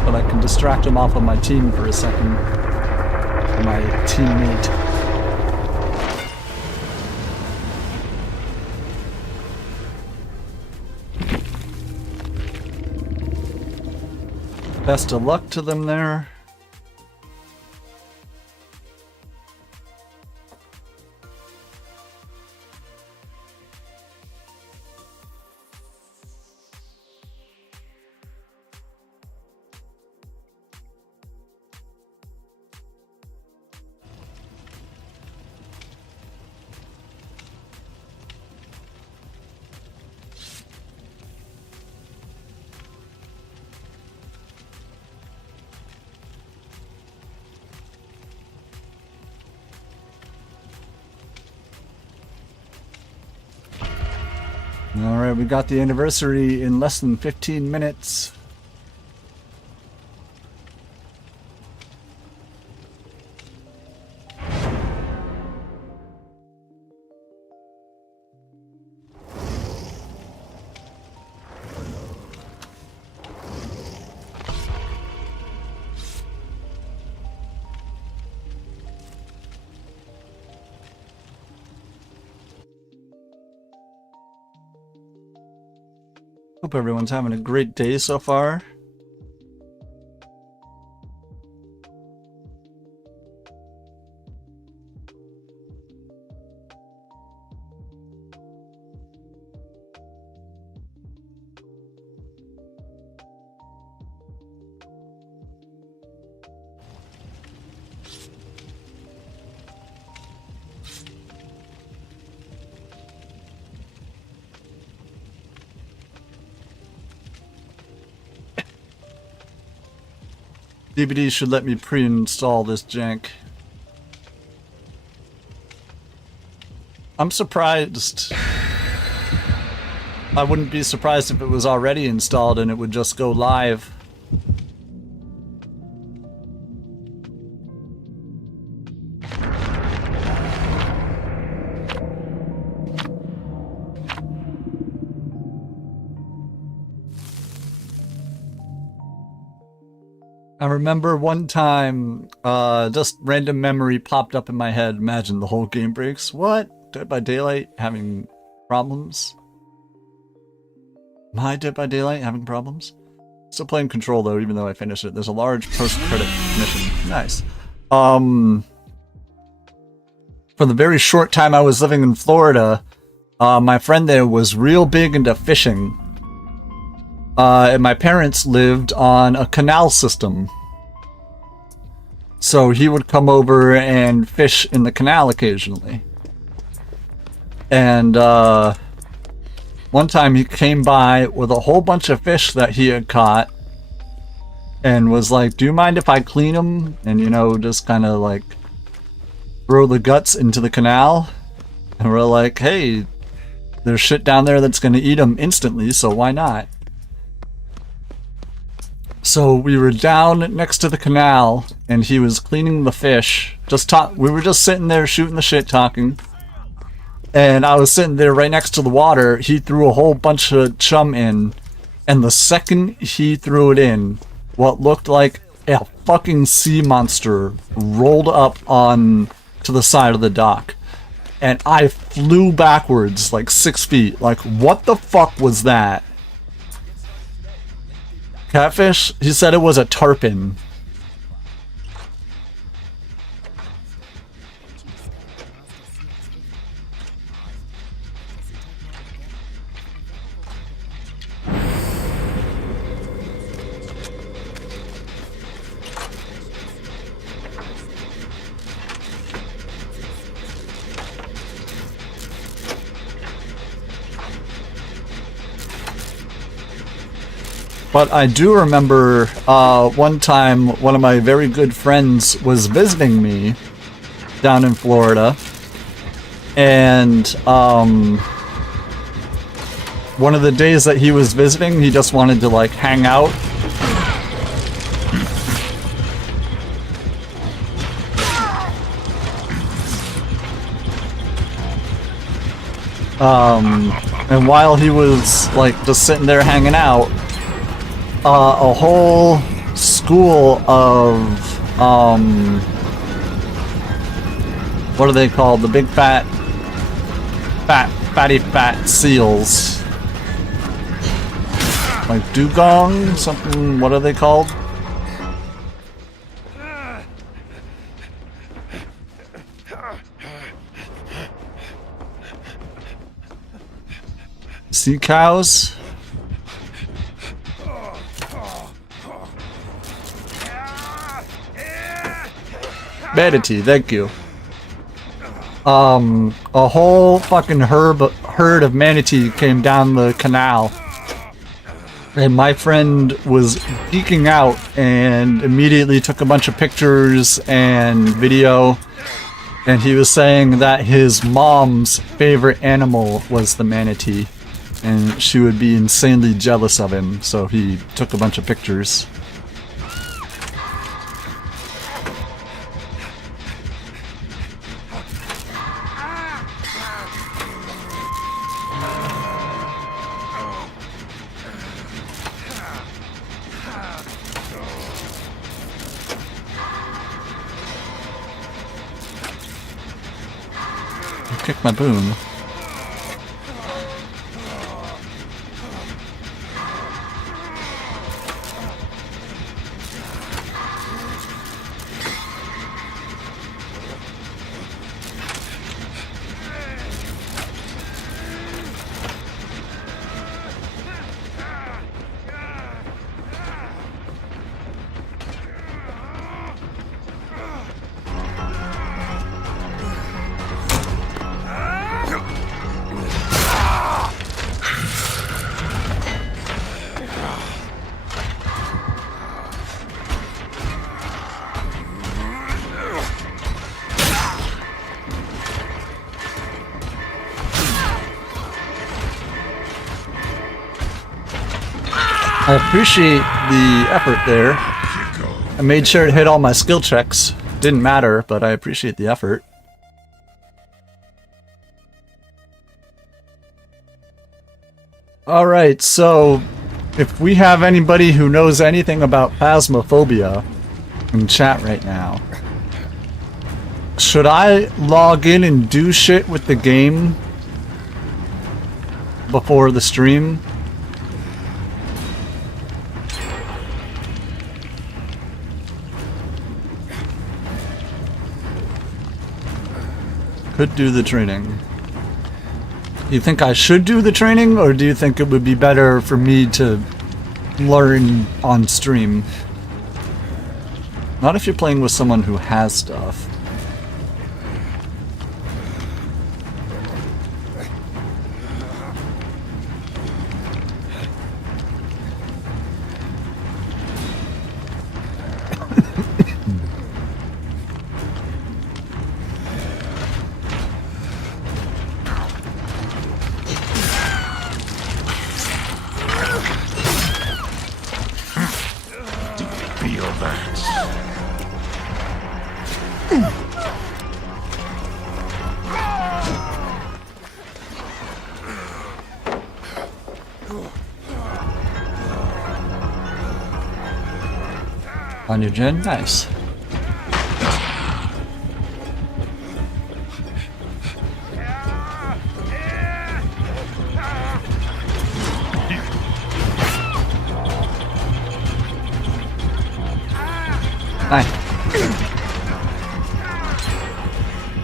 but I can distract them off of my team for a second. My teammate. Best of luck to them there. Alright, we got the anniversary in less than 15 minutes. Hope everyone's having a great day so far. DBD should let me pre-install this jank. I'm surprised. I wouldn't be surprised if it was already installed and it would just go live. I remember one time, just random memory popped up in my head. Imagine the whole game breaks. What? Dead by Daylight having problems? My Dead by Daylight having problems? Still playing Control though, even though I finished it. There's a large post-credit mission. Nice. For the very short time I was living in Florida, my friend there was real big into fishing. and my parents lived on a canal system. So he would come over and fish in the canal occasionally. And one time he came by with a whole bunch of fish that he had caught and was like, do you mind if I clean them? And, you know, just kind of like throw the guts into the canal. And we're like, hey, there's shit down there that's going to eat them instantly, so why not? So we were down next to the canal, and he was cleaning the fish. We were just sitting there shooting the shit, talking. And I was sitting there right next to the water. He threw a whole bunch of chum in, and the second he threw it in, what looked like a fucking sea monster rolled up on to the side of the dock. And I flew backwards like 6 feet. Like, what the fuck was that? Catfish? He said it was a tarpon. But I do remember one time one of my very good friends was visiting me down in Florida. And one of the days that he was visiting, he just wanted to like hang out. And while he was like just sitting there hanging out, a whole school of what are they called? The big fatty fat seals, like dugong, something. What are they called? Sea cows. Manatee, thank you. A whole fucking herd of manatee came down the canal. And my friend was geeking out and immediately took a bunch of pictures and video. And he was saying that his mom's favorite animal was the manatee. And she would be insanely jealous of him, so he took a bunch of pictures. Kick my boom. I appreciate the effort there. I made sure to hit all my skill checks. Didn't matter, but I appreciate the effort. Alright, so if we have anybody who knows anything about Phasmophobia in chat right now, should I log in and do shit with the game before the stream? Could do the training. You think I should do the training, or do you think it would be better for me to learn on stream. Not if you're playing with someone who has stuff. Feel that. On your gen? Nice. Hi.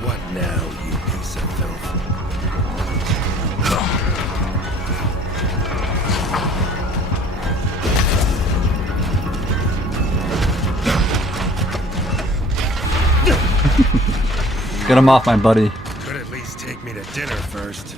What now, you piece of filth? Get him off, my buddy. Could at least take me to dinner first.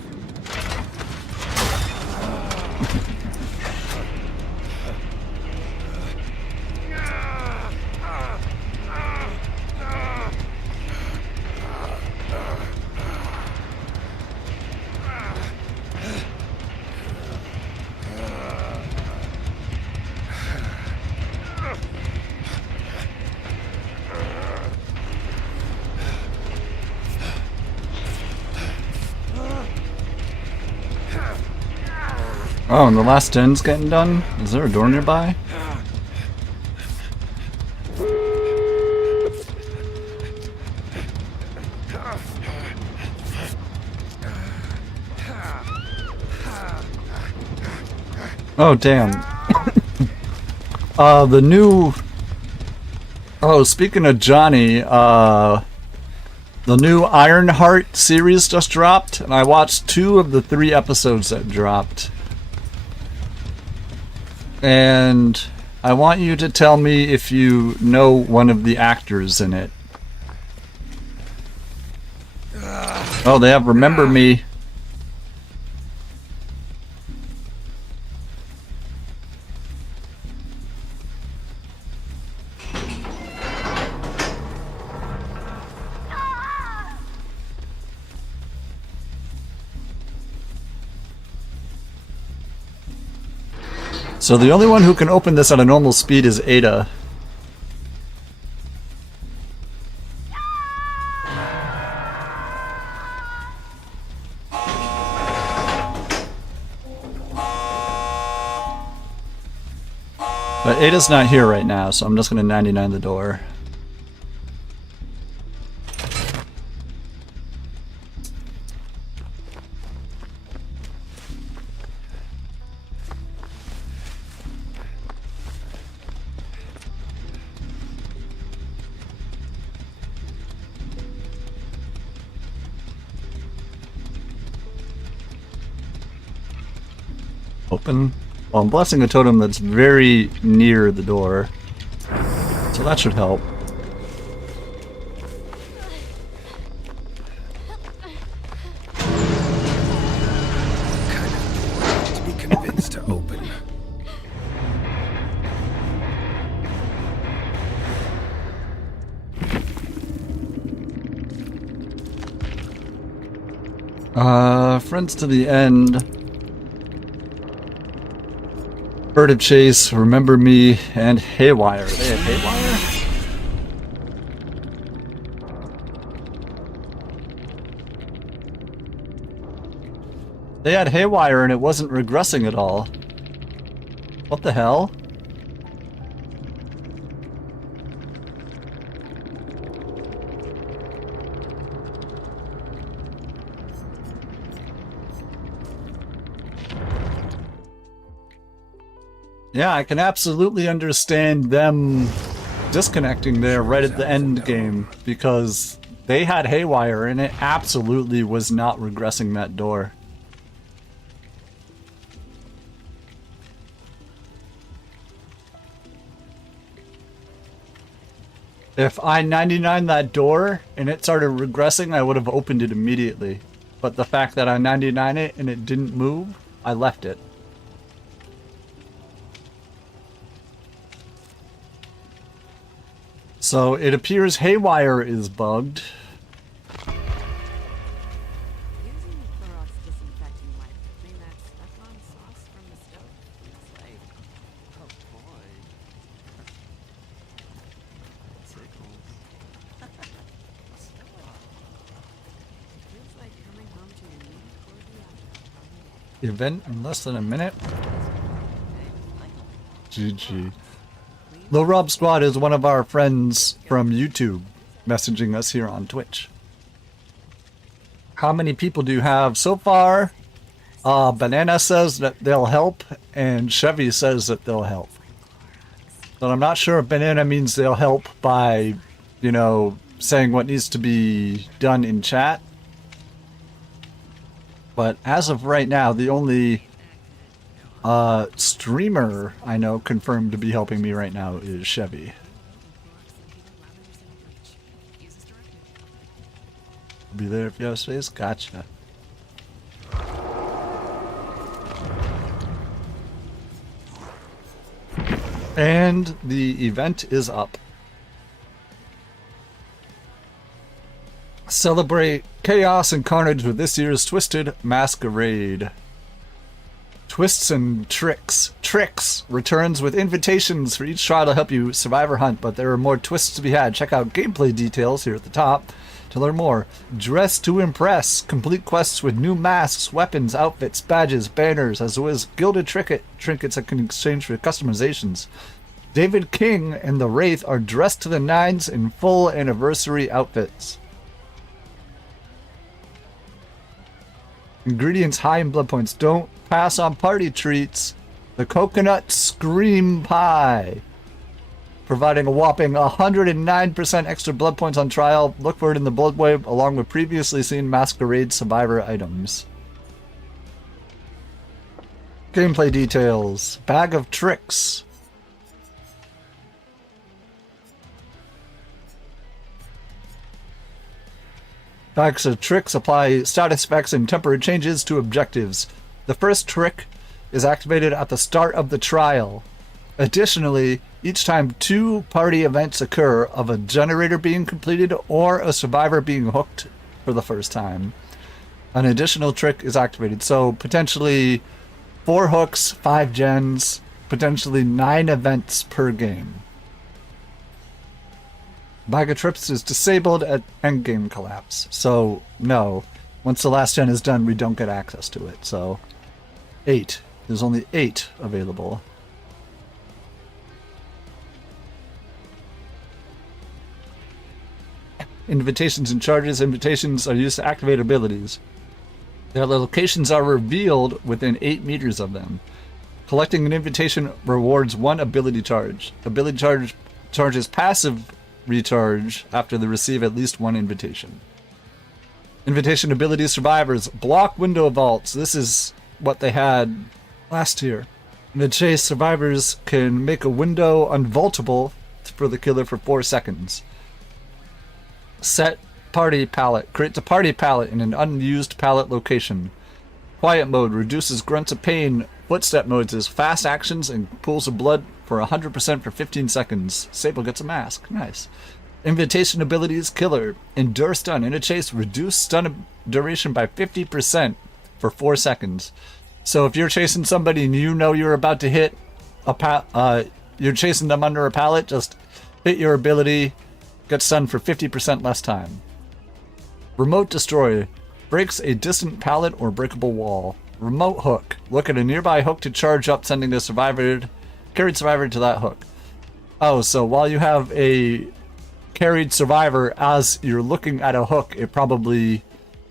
Oh, and the last gen's getting done? Is there a door nearby? Oh, damn. The new... Oh, speaking of Johnny, the new Ironheart series just dropped, and I watched 2 of the 3 episodes that dropped. And I want you to tell me if you know one of the actors in it. Oh, they have Remember Me. So the only one who can open this at a normal speed is Ada. But Ada's not here right now, so I'm just gonna 99 the door. Open. Well, I'm blessing a totem that's very near the door, so that should help. Kind of door to be convinced to open. Friends to the End. Bird of Chase, Remember Me, and Haywire. They had Haywire? They had Haywire and it wasn't regressing at all. What the hell? Yeah, I can absolutely understand them disconnecting there right at the end game, because they had Haywire and it absolutely was not regressing that door. If I 99 that door and it started regressing, I would have opened it immediately. But the fact that I 99 it and it didn't move, I left it. So it appears Haywire is bugged. Using the Clorox disinfecting wipe to clean that stuck-on sauce from the stove feels like, oh boy. Tickles. Feels like coming home to your new corgi after a long day. Event in less than a minute. GG. Low Rob Squad is one of our friends from YouTube messaging us here on Twitch. How many people do you have so far? Banana says that they'll help, and Chevy says that they'll help. But I'm not sure if Banana means they'll help by, you know, saying what needs to be done in chat. But as of right now, the only streamer I know confirmed to be helping me right now is Chevy. Be there if you have space? Gotcha. And the event is up. Celebrate chaos and carnage with this year's Twisted Masquerade. Twists and Tricks. Tricks returns with invitations for each trial to help you survive or hunt, but there are more twists to be had. Check out gameplay details here at the top to learn more. Dress to impress. Complete quests with new masks, weapons, outfits, badges, banners, as well as gilded trinkets that can exchange for customizations. David King and the Wraith are dressed to the nines in full anniversary outfits. Ingredients high in blood points. Don't pass on party treats. The Coconut Scream Pie. Providing a whopping 109% extra blood points on trial. Look for it in the blood wave along with previously seen Masquerade Survivor items. Gameplay details. Bag of Tricks. Bags of Tricks apply status effects and temporary changes to objectives. The first trick is activated at the start of the trial. Additionally, each time 2 party events occur of a generator being completed or a survivor being hooked for the first time, an additional trick is activated. So potentially 4 hooks, 5 gens, potentially 9 events per game. Bag of Trips is disabled at endgame collapse. So, no. Once the last gen is done, we don't get access to it. So, 8. There's only 8 available. Invitations and charges. Invitations are used to activate abilities. Their locations are revealed within 8 meters of them. Collecting an invitation rewards 1 ability charge. Ability charges passive recharge after they receive at least 1 invitation. Invitation abilities survivors. Block window vaults. This is what they had last year. In the chase, survivors can make a window unvaultable for the killer for 4 seconds. Set party pallet. Creates a party pallet in an unused pallet location. Quiet mode reduces grunts of pain. Footstep modes is fast actions and pools of blood for 100% for 15 seconds. Sable gets a mask. Nice. Invitation abilities killer. Endure stun. In a chase, reduce stun duration by 50% for 4 seconds. So if you're chasing somebody and you know you're about to hit a you're chasing them under a pallet, just hit your ability, get stunned for 50% less time. Remote destroy. Breaks a distant pallet or breakable wall. Remote hook. Look at a nearby hook to charge up, sending a carried survivor to that hook. Oh, so while you have a carried survivor, as you're looking at a hook, it probably,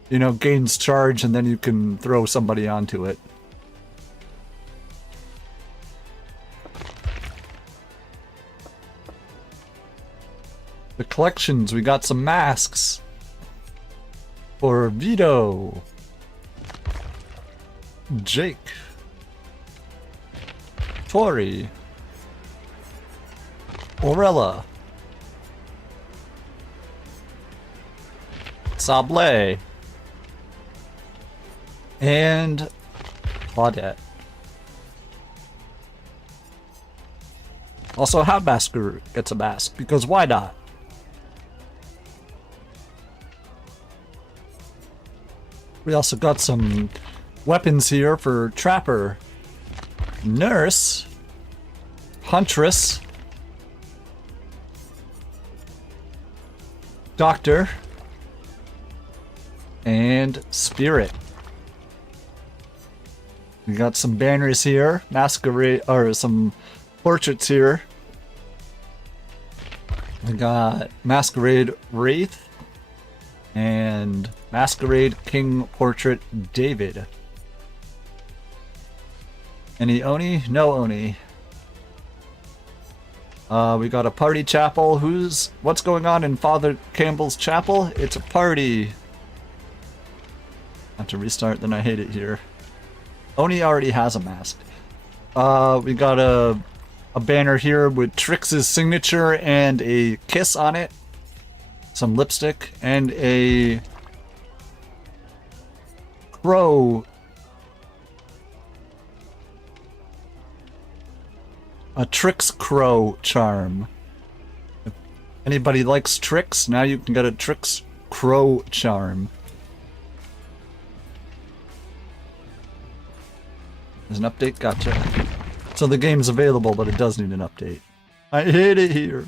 you know, gains charge and then you can throw somebody onto it. The collections, we got some masks for Vito, Jake, Tori, Orella, Sablé. And Claudette. Also, Houndmaster gets a mask, because why not? We also got some weapons here for Trapper, Nurse, Huntress, Doctor, and Spirit. We got some banners here, masquerade, or some portraits here. We got Masquerade Wraith and Masquerade King Portrait David. Any Oni? No Oni. We got a party chapel. What's going on in Father Campbell's chapel? It's a party. I have to restart, then I hate it here. Oni already has a mask. We got a banner here with Trix's signature and a kiss on it. Some lipstick and a crow. A Trix crow charm. If anybody likes Trix, now you can get a Trix crow charm. There's an update? Gotcha. So the game's available, but it does need an update. I hate it here.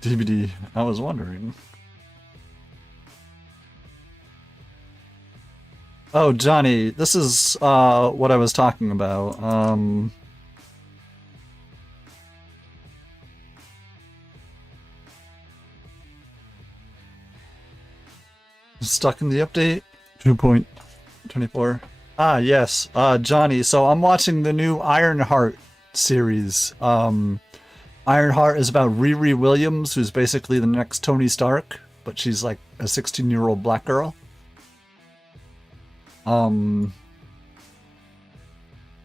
DBD, I was wondering. Oh, Johnny, this is what I was talking about. Stuck in the update 2.24. Ah, yes, Johnny. So I'm watching the new Ironheart series. Ironheart is about Riri Williams, who's basically the next Tony Stark, but she's like a 16-year-old black girl.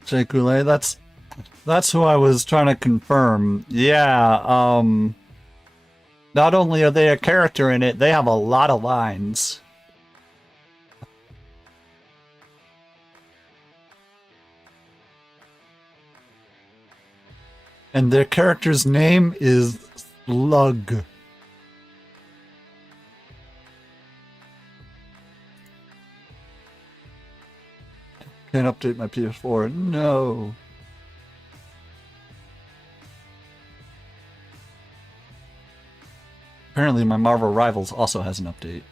Jay Goulet, that's who I was trying to confirm. Yeah, not only are they a character in it, they have a lot of lines. And their character's name is Slug. Can't update my PS4. No. Apparently my Marvel Rivals also has an update.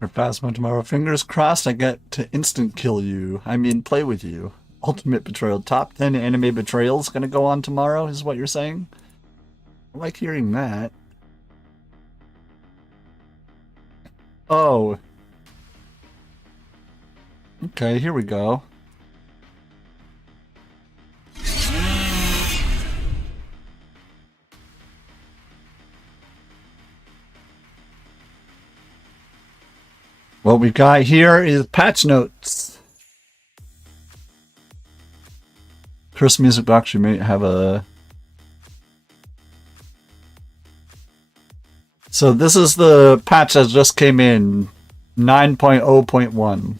For Phasmo tomorrow. Fingers crossed I get to instant kill you. I mean, play with you. Ultimate Betrayal. Top 10 anime betrayals gonna go on tomorrow, is what you're saying? I like hearing that. Oh. Okay, here we go. What we got here is patch notes. Chris Music Box, you may have a... So this is the patch that just came in, 9.0.1.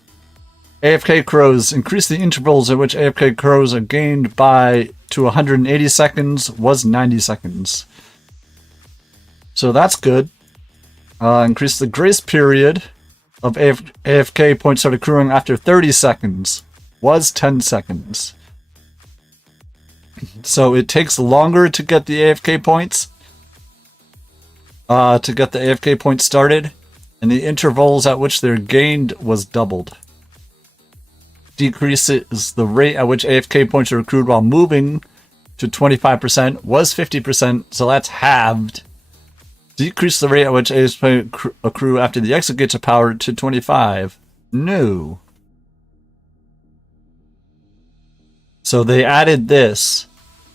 AFK crows. Increase the intervals at which AFK crows are gained to 180 seconds, was 90 seconds. So that's good. Increase the grace period of AFK points start accruing after 30 seconds. was 10 seconds. So it takes longer to get the AFK points. To get the AFK points started. And the intervals at which they're gained was doubled. Decreases the rate at which AFK points are accrued while moving to 25% was 50%, so that's halved. Decrease the rate at which AFK accrue after the exit gates are powered to 25. No. So they added this.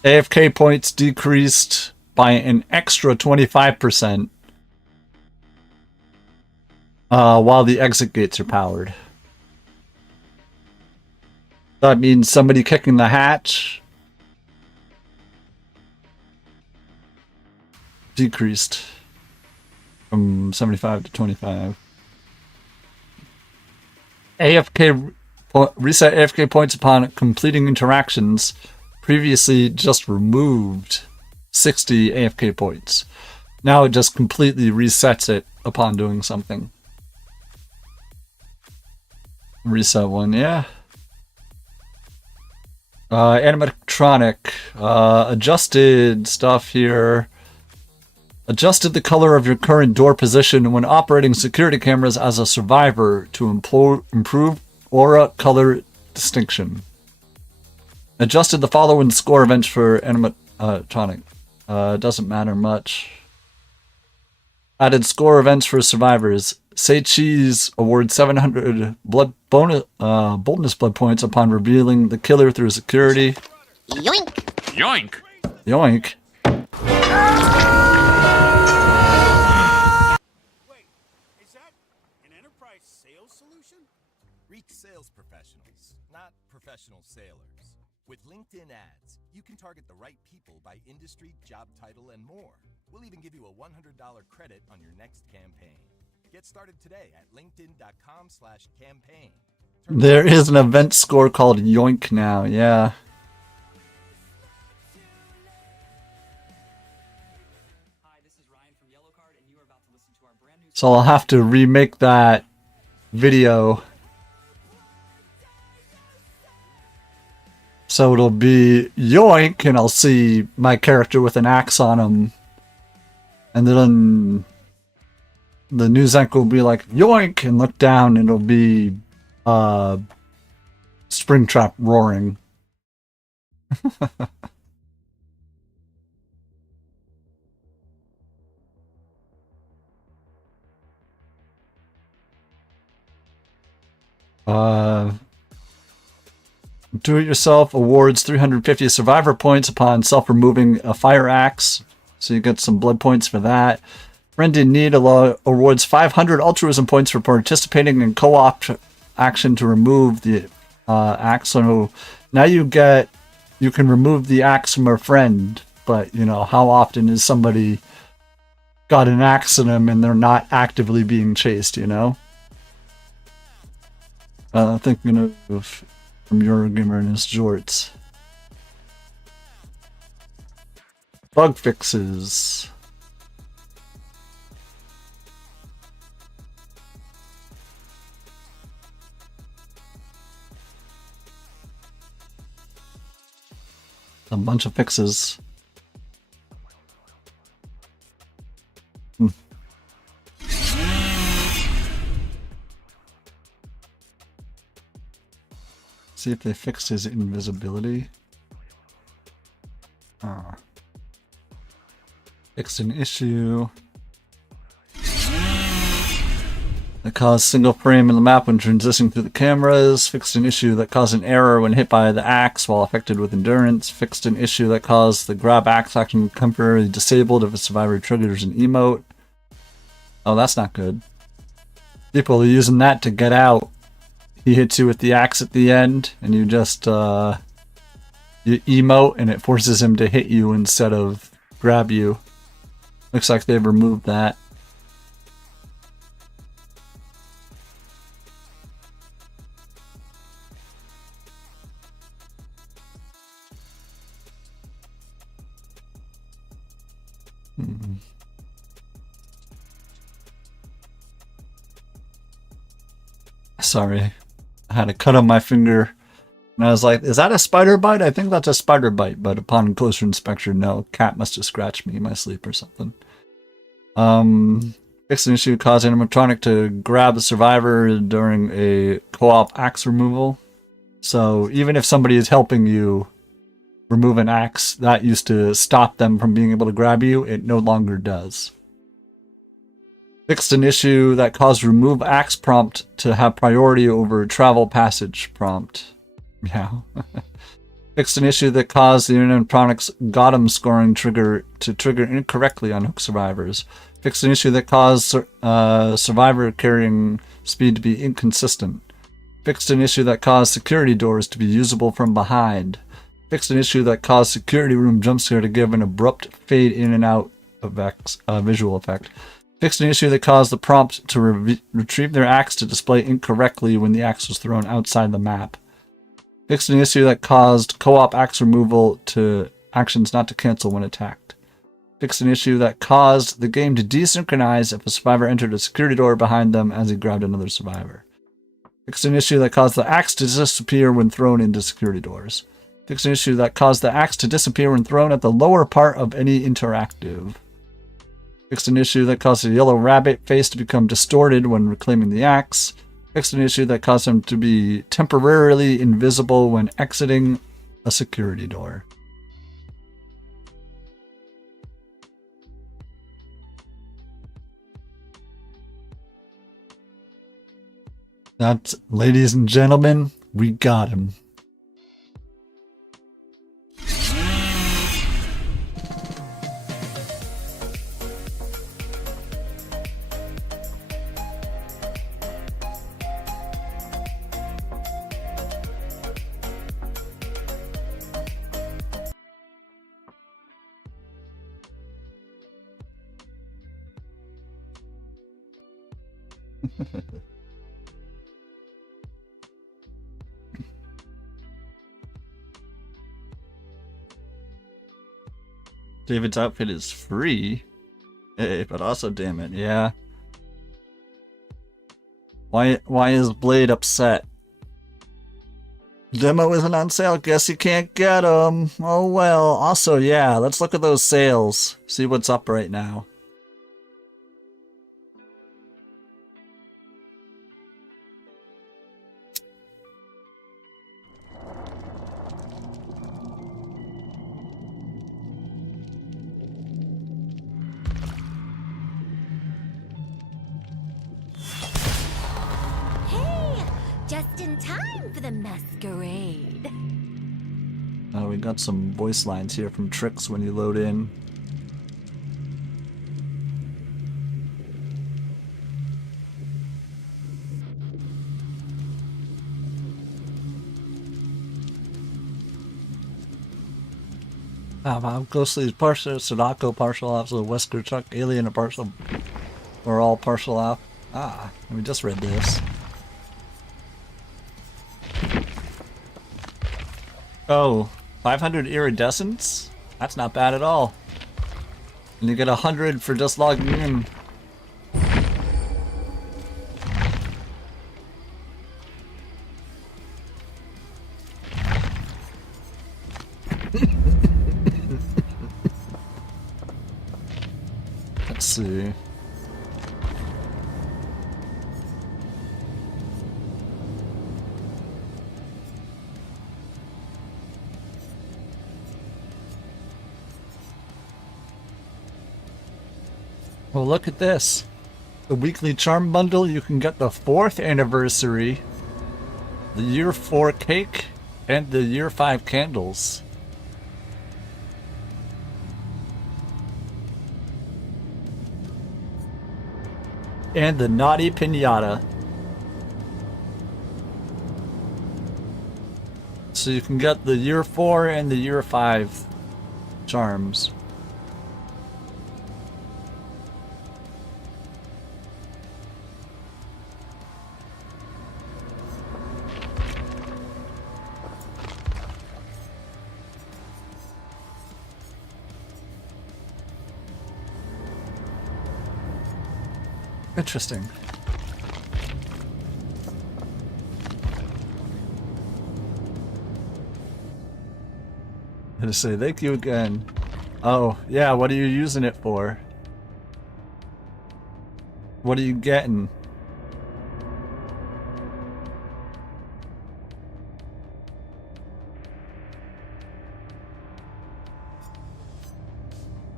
AFK points decreased by an extra 25%. While the exit gates are powered. That means somebody kicking the hatch decreased from 75 to 25. Reset AFK points upon completing interactions. Previously just removed 60 AFK points. Now it just completely resets it upon doing something. Reset one, yeah. Animatronic. Adjusted stuff here. Adjusted the color of your current door position when operating security cameras as a survivor to improve aura color distinction. Adjusted the following score events for animatronic. Doesn't matter much. Added score events for survivors. Say Cheese awards 700 boldness blood points upon revealing the killer through security. Yoink! Yoink! Yoink. Wait, is that an enterprise sales solution? Reach sales professionals, not professional sailors. With LinkedIn ads, you can target the right people by industry, job title, and more. We'll even give you a $100 credit on your next campaign. Get started today at linkedin.com/campaign. There is an event score called Yoink now, yeah. So I'll have to remake that video. So it'll be Yoink, and I'll see my character with an axe on him. And then the news anchor will be like, Yoink! And look down, and it'll be Springtrap roaring. Do-it-yourself awards 350 survivor points upon self-removing a fire axe. So you get some blood points for that. Friend in Need awards 500 altruism points for participating in co-op action to remove the axe. So now you can remove the axe from a friend, but you know, how often is somebody got an axe in them and they're not actively being chased, you know? Thinking of from Eurogamer and his jorts. Bug fixes. A bunch of fixes. See if they fixed his invisibility. Fixed an issue that caused single frame in the map when transitioning through the cameras. Fixed an issue that caused an error when hit by the axe while affected with endurance. Fixed an issue that caused the grab axe action temporarily disabled if a survivor triggers an emote. Oh, that's not good. People are using that to get out. He hits you with the axe at the end, and you just you emote, and it forces him to hit you instead of grab you. Looks like they've removed that. Sorry. I had a cut on my finger And I was like, is that a spider bite? I think that's a spider bite, but upon closer inspection, no. Cat must have scratched me in my sleep or something. Fix an issue causing animatronic to grab the survivor during a co-op axe removal. So even if somebody is helping you remove an axe that used to stop them from being able to grab you, it no longer does. Fixed an issue that caused remove axe prompt to have priority over travel passage prompt. Yeah. Fixed an issue that caused the animatronic's Gotham scoring trigger to trigger incorrectly on hook survivors. Fixed an issue that caused survivor carrying speed to be inconsistent. Fixed an issue that caused security doors to be usable from behind. Fixed an issue that caused security room jumpscare to give an abrupt fade in and out visual effect. Fixed an issue that caused the prompt to retrieve their axe to display incorrectly when the axe was thrown outside the map. Fixed an issue that caused co-op axe removal to actions not to cancel when attacked. Fixed an issue that caused the game to desynchronize if a survivor entered a security door behind them as he grabbed another survivor. Fixed an issue that caused the axe to disappear when thrown into security doors. Fixed an issue that caused the axe to disappear when thrown at the lower part of any interactive. Fixed an issue that caused the yellow rabbit face to become distorted when reclaiming the axe. Fixed an issue that caused him to be temporarily invisible when exiting a security door. That's, ladies and gentlemen, we got him. David's outfit is free. Hey, but also, damn it, yeah. Why is Blade upset? Demo isn't on sale. Guess you can't get them. Oh well. Also, yeah, let's look at those sales. See what's up right now. Just in time for the masquerade. Oh, we got some voice lines here from Trix when you load in. Ghostly is partial, Sadako partial off, so Wesker Chuck, Alien a partial, or all partial off. Ah, we just read this. Oh, 500 iridescence? That's not bad at all. And you get 100 for just logging in. Let's see. Well, look at this. The weekly charm bundle, you can get the 4th anniversary, the year 4 cake, and the year 5 candles. And the naughty piñata. So you can get the year 4 and the year 5 charms. Interesting. Gonna say thank you again. Oh, yeah, what are you using it for? What are you getting?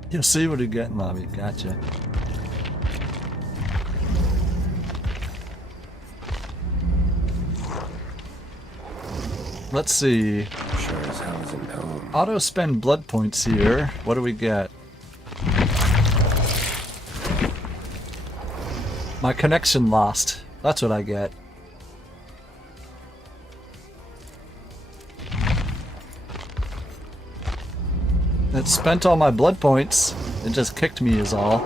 You'll see what you're getting, Mommy. Gotcha. Let's see. Sure as hell isn't home. Auto spend blood points here. What do we get? My connection lost. That's what I get. It spent all my blood points. It just kicked me is all.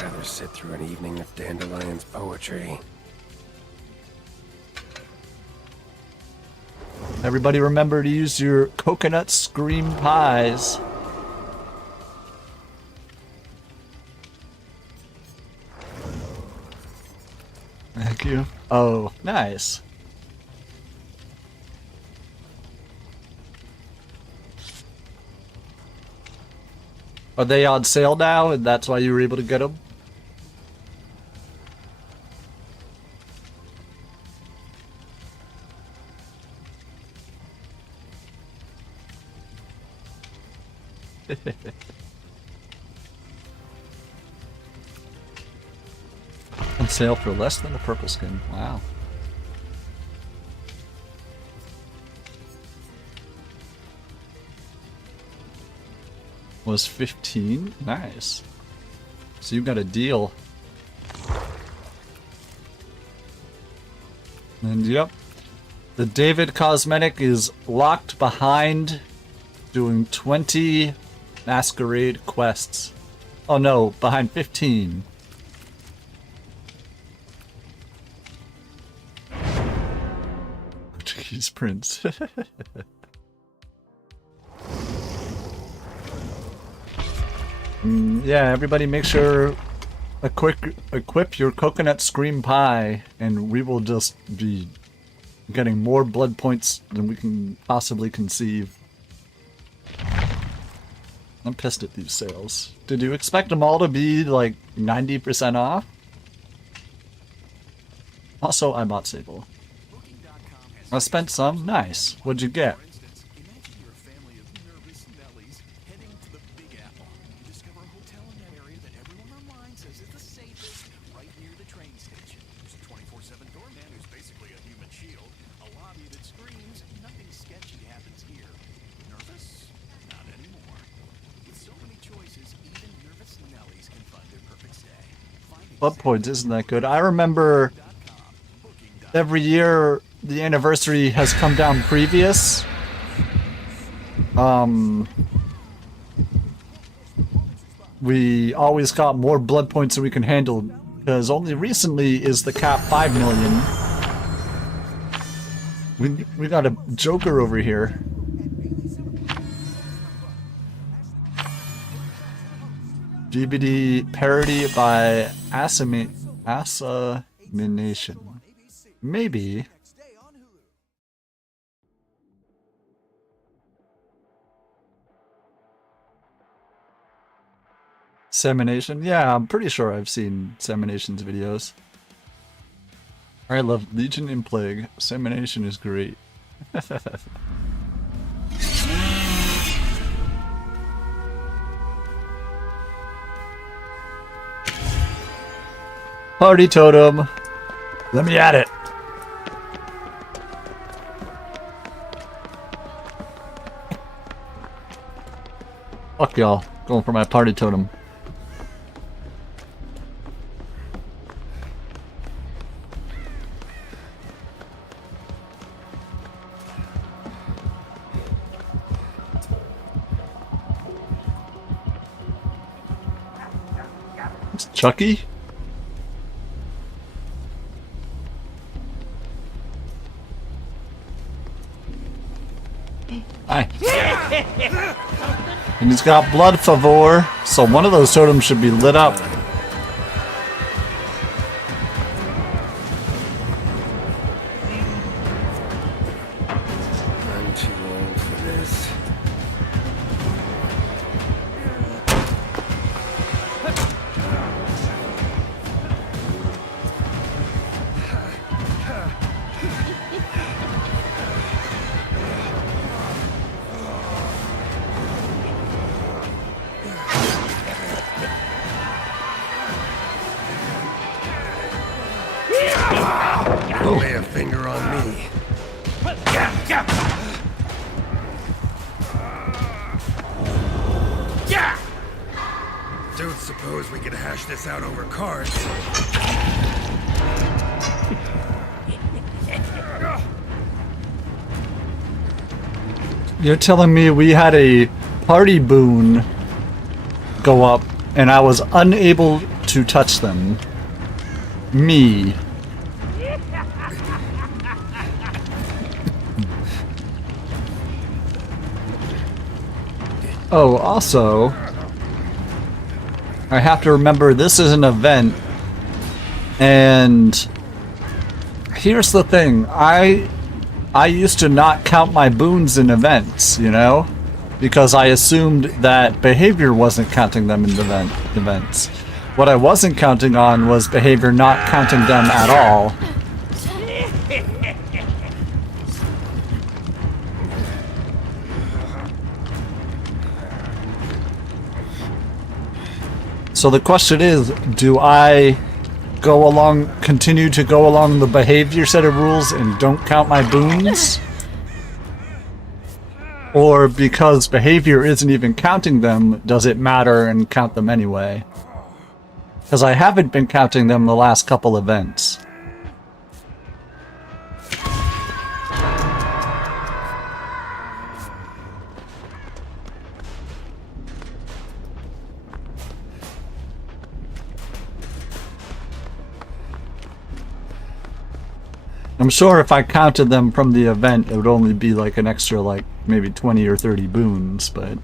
Rather sit through an evening of Dandelion's poetry. Everybody remember to use your coconut scream pies. Thank you. Oh, nice. Are they on sale now and that's why you were able to get them? On sale for less than a purple skin. Wow. Was 15? Nice. So you got a deal. And yep. The David cosmetic is locked behind doing 20 masquerade quests. Oh no, behind 15. Portuguese prince. Yeah, everybody make sure equip your coconut scream pie and we will just be getting more blood points than we can possibly conceive. I'm pissed at these sales. Did you expect them all to be like 90% off? Also, I bought Sable. I spent some. Nice. What'd you get? Blood points isn't that good. I remember every year the anniversary has come down previous. We always got more blood points than we can handle because only recently is the cap 5 million. We got a Joker over here. DBD parody by Assassination. Maybe. Semination? Yeah, I'm pretty sure I've seen Semination's videos. I love Legion and Plague. Semination is great. Party totem. Let me at it. Fuck y'all. Going for my party totem. It's Chucky? Hi. And he's got blood favor, so one of those totems should be lit up. I'm too old for this. suppose we could hash this out over cards. You're telling me we had a party boon go up and I was unable to touch them? Me. Oh, also, I have to remember this is an event, and here's the thing, I used to not count my boons in events, you know? Because I assumed that behavior wasn't counting them in events. What I wasn't counting on was behavior not counting them at all. So the question is, do I continue to go along the behavior set of rules and don't count my boons? Or because behavior isn't even counting them, does it matter and count them anyway? Because I haven't been counting them the last couple events. I'm sure if I counted them from the event, it would only be like an extra, like, maybe 20 or 30 boons, but...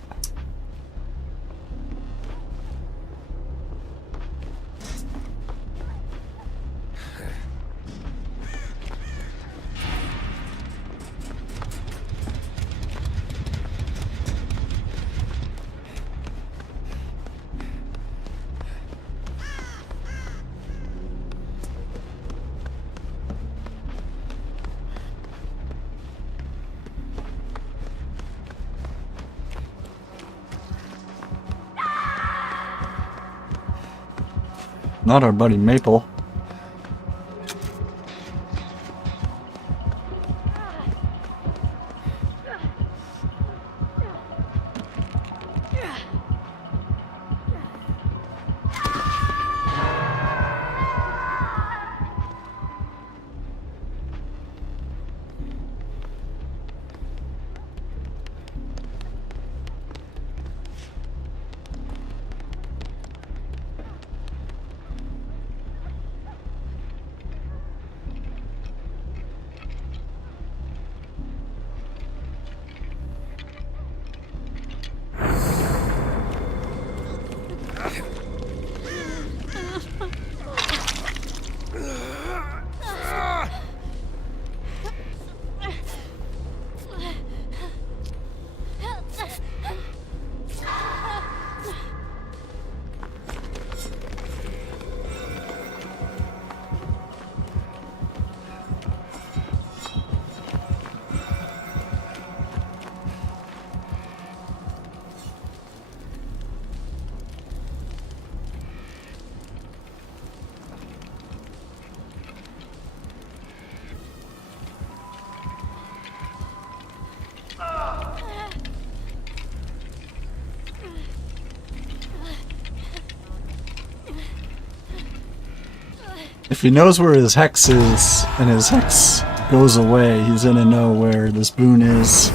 Not our buddy Maple. If he knows where his hex is, and his hex goes away, he's gonna know where this boon is.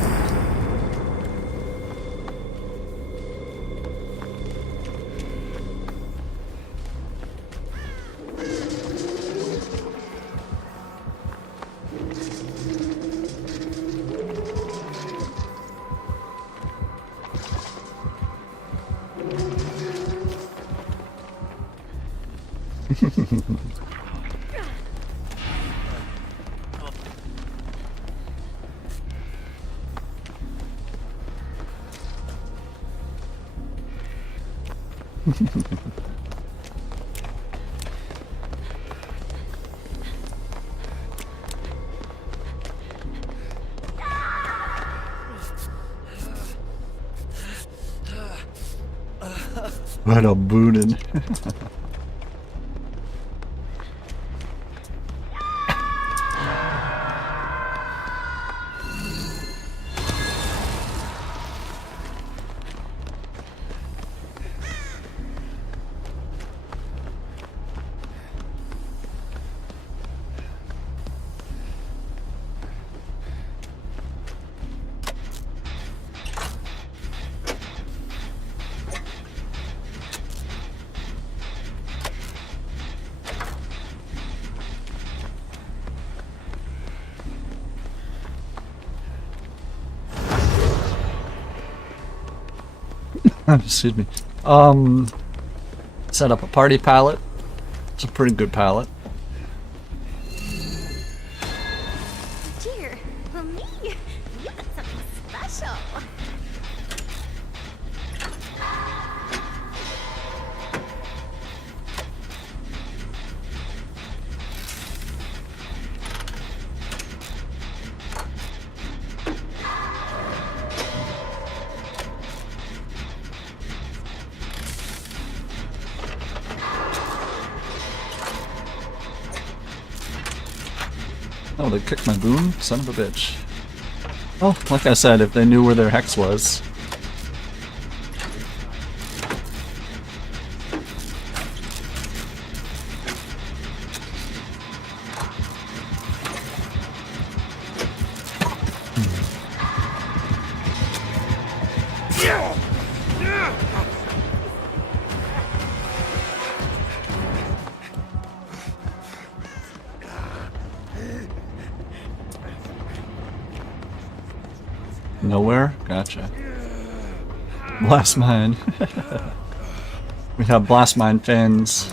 What a boonin'. Excuse me. Set up a party pallet. It's a pretty good pallet. Dear, for me, you got something special. Oh, they kicked my boon? Son of a bitch. Oh, like I said, if they knew where their hex was. Nowhere? Gotcha. Blast mine. We have blast mine fans.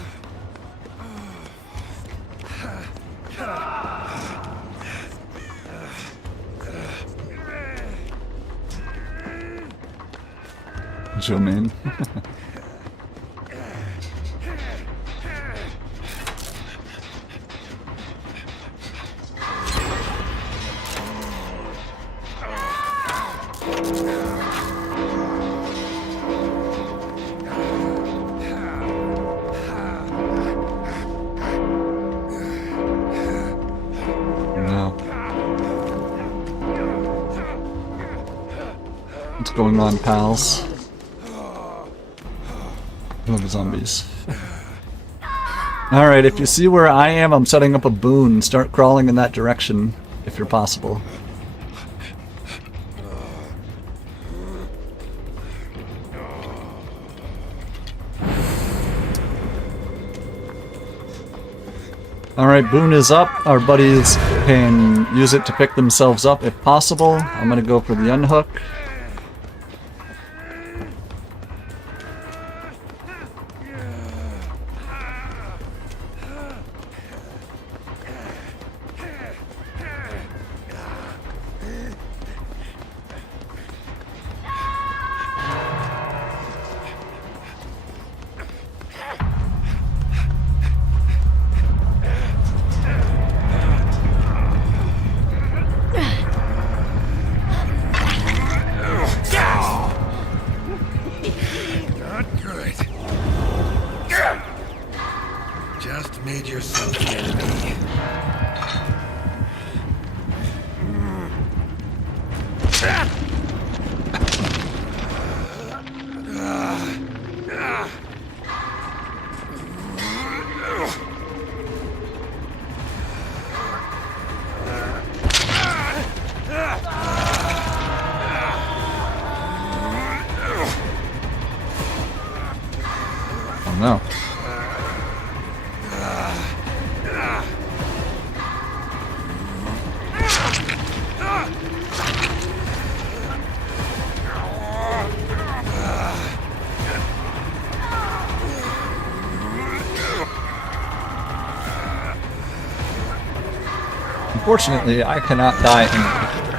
Zoom in. What's going on, pals? Love zombies. Alright, if you see where I am, I'm setting up a boon. Start crawling in that direction, if you're possible. Alright, boon is up. Our buddies can use it to pick themselves up if possible. I'm gonna go for the unhook. Not good. Just made yourself an enemy. Oh no. Unfortunately, I cannot die in particular.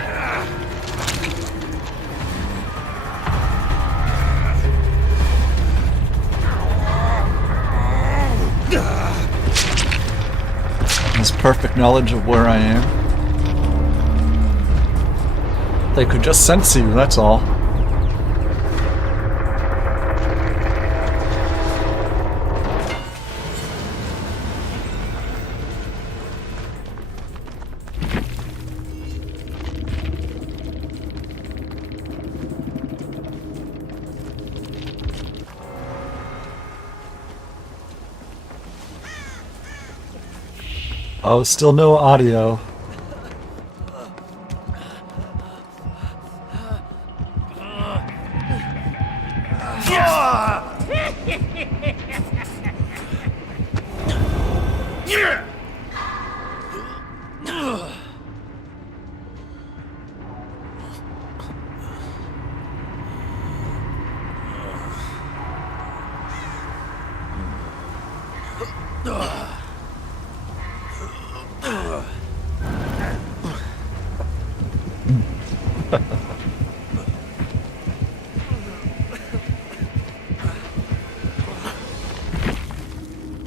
This perfect knowledge of where I am. They could just sense you, that's all. Oh, still no audio.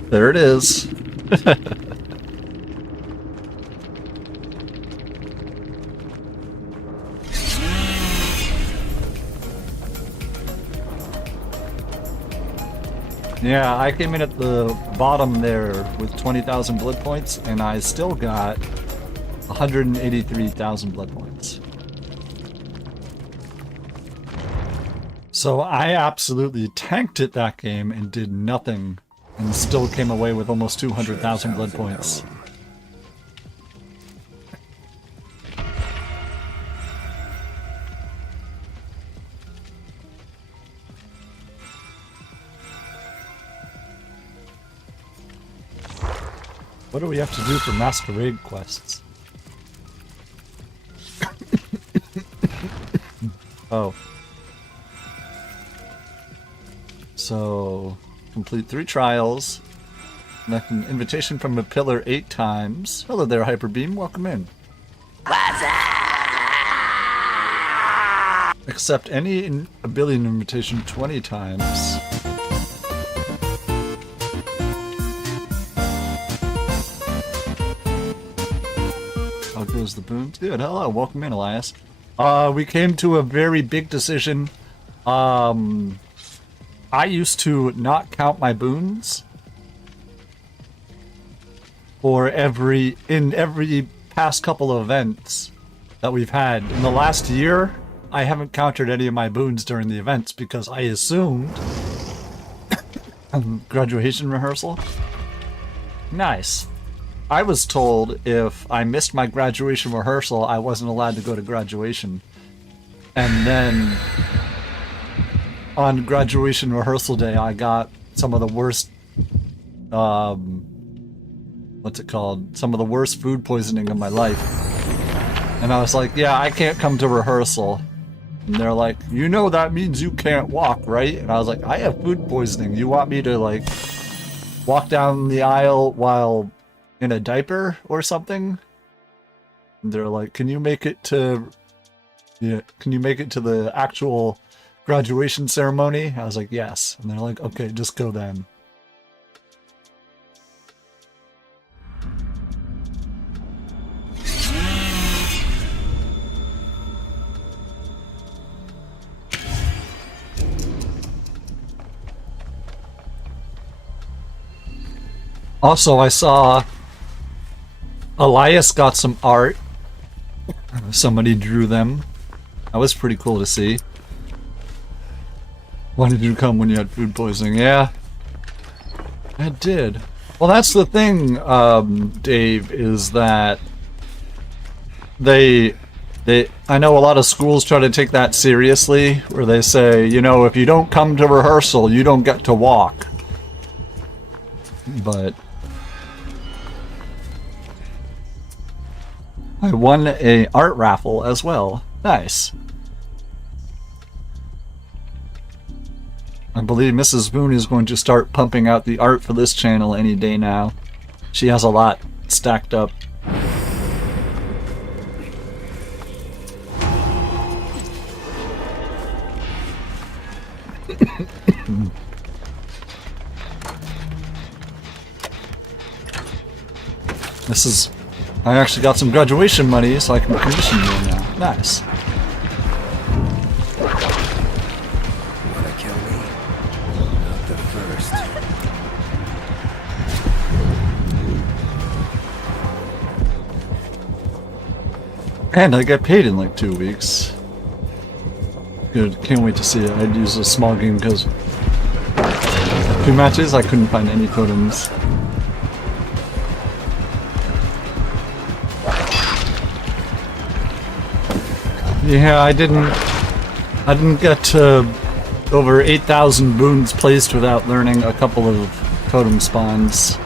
There it is. Yeah, I came in at the bottom there with 20,000 blood points, and I still got 183,000 blood points. So I absolutely tanked it that game and did nothing, and still came away with almost 200,000 blood points. What do we have to do for masquerade quests? Oh. So, complete 3 trials. Collect an invitation from a pillar 8 times. Hello there, Hyperbeam. Welcome in. Accept any ability invitation 20 times. How goes the boons? Good. Hello. Welcome in, Elias. We came to a very big decision. I used to not count my boons for every past couple of events that we've had. In the last year, I haven't counted any of my boons during the events because I assumed graduation rehearsal. Nice. I was told if I missed my graduation rehearsal, I wasn't allowed to go to graduation. And then on graduation rehearsal day, I got some of the worst, what's it called? Some of the worst food poisoning of my life. And I was like, yeah, I can't come to rehearsal. And they're like, you know that means you can't walk, right? And I was like, I have food poisoning. You want me to, like, walk down the aisle while in a diaper or something? And they're like, can you make it to the actual graduation ceremony? I was like, yes. And they're like, okay, just go then. Also, I saw Elias got some art. Somebody drew them. That was pretty cool to see. Why did you come when you had food poisoning? Yeah, I did. Well, that's the thing, Dave, is that I know a lot of schools try to take that seriously, where they say, you know, if you don't come to rehearsal, you don't get to walk. But I won a art raffle as well. Nice. I believe Mrs. Boone is going to start pumping out the art for this channel any day now. She has a lot stacked up. I actually got some graduation money, so I can commission you now. Nice. Wanna kill me? Not the first. And I get paid in like 2 weeks. Good, can't wait to see it. I'd use a small game because 2 matches, I couldn't find any totems. Yeah, I didn't get to over 8,000 boons placed without learning a couple of totem spawns.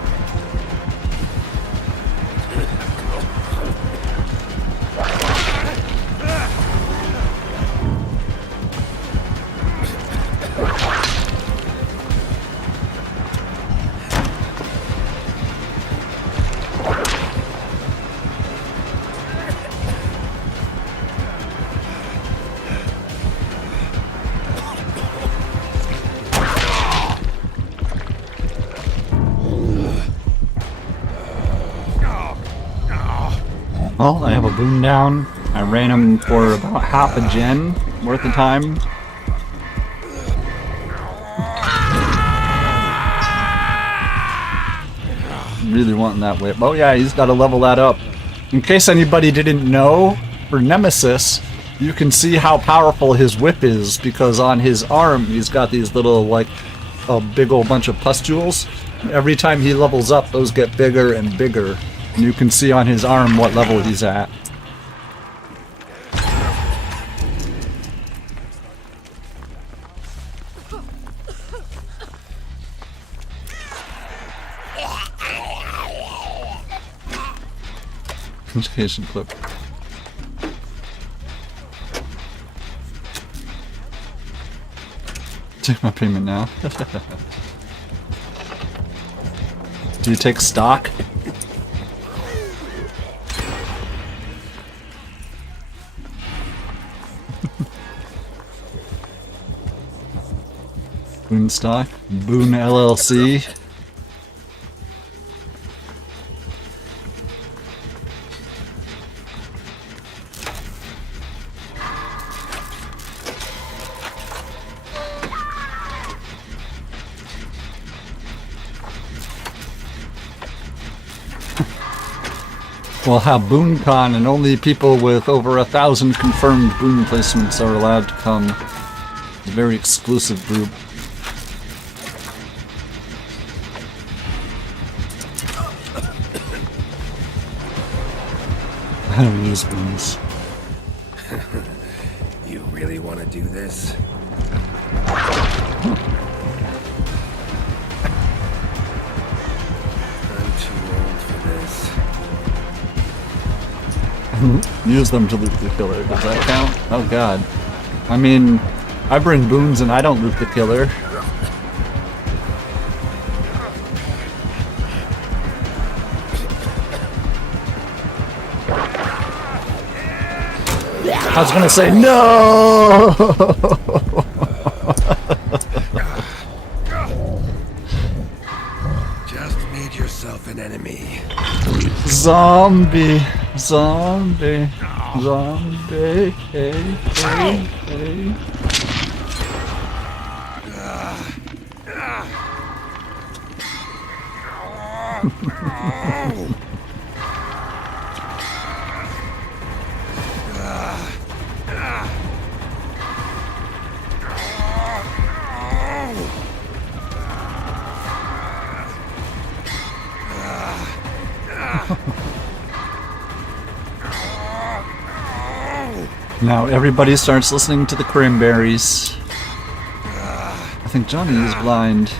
Well, I have a boon down. I ran him for about half a gen worth of time. Really wanting that whip. Oh yeah, he's got to level that up. In case anybody didn't know, for Nemesis, you can see how powerful his whip is because on his arm he's got these little, like, a big old bunch of pustules. Every time he levels up, those get bigger and bigger. And you can see on his arm what level he's at. Education clip. Take my payment now. Do you take stock? Boon stock? Boon LLC? We'll have BoonCon and only people with over 1,000 confirmed boon placements are allowed to come. It's a very exclusive group. I don't use boons. You really want to do this? I'm too old for this. Use them to loot the killer. Does that count? Oh god. I mean, I bring boons and I don't loot the killer. I was gonna say no! Just made yourself an enemy. Zombie. Zombie. Zombie. Hey, hey, hey. Now everybody starts listening to the cranberries. I think Johnny is blind.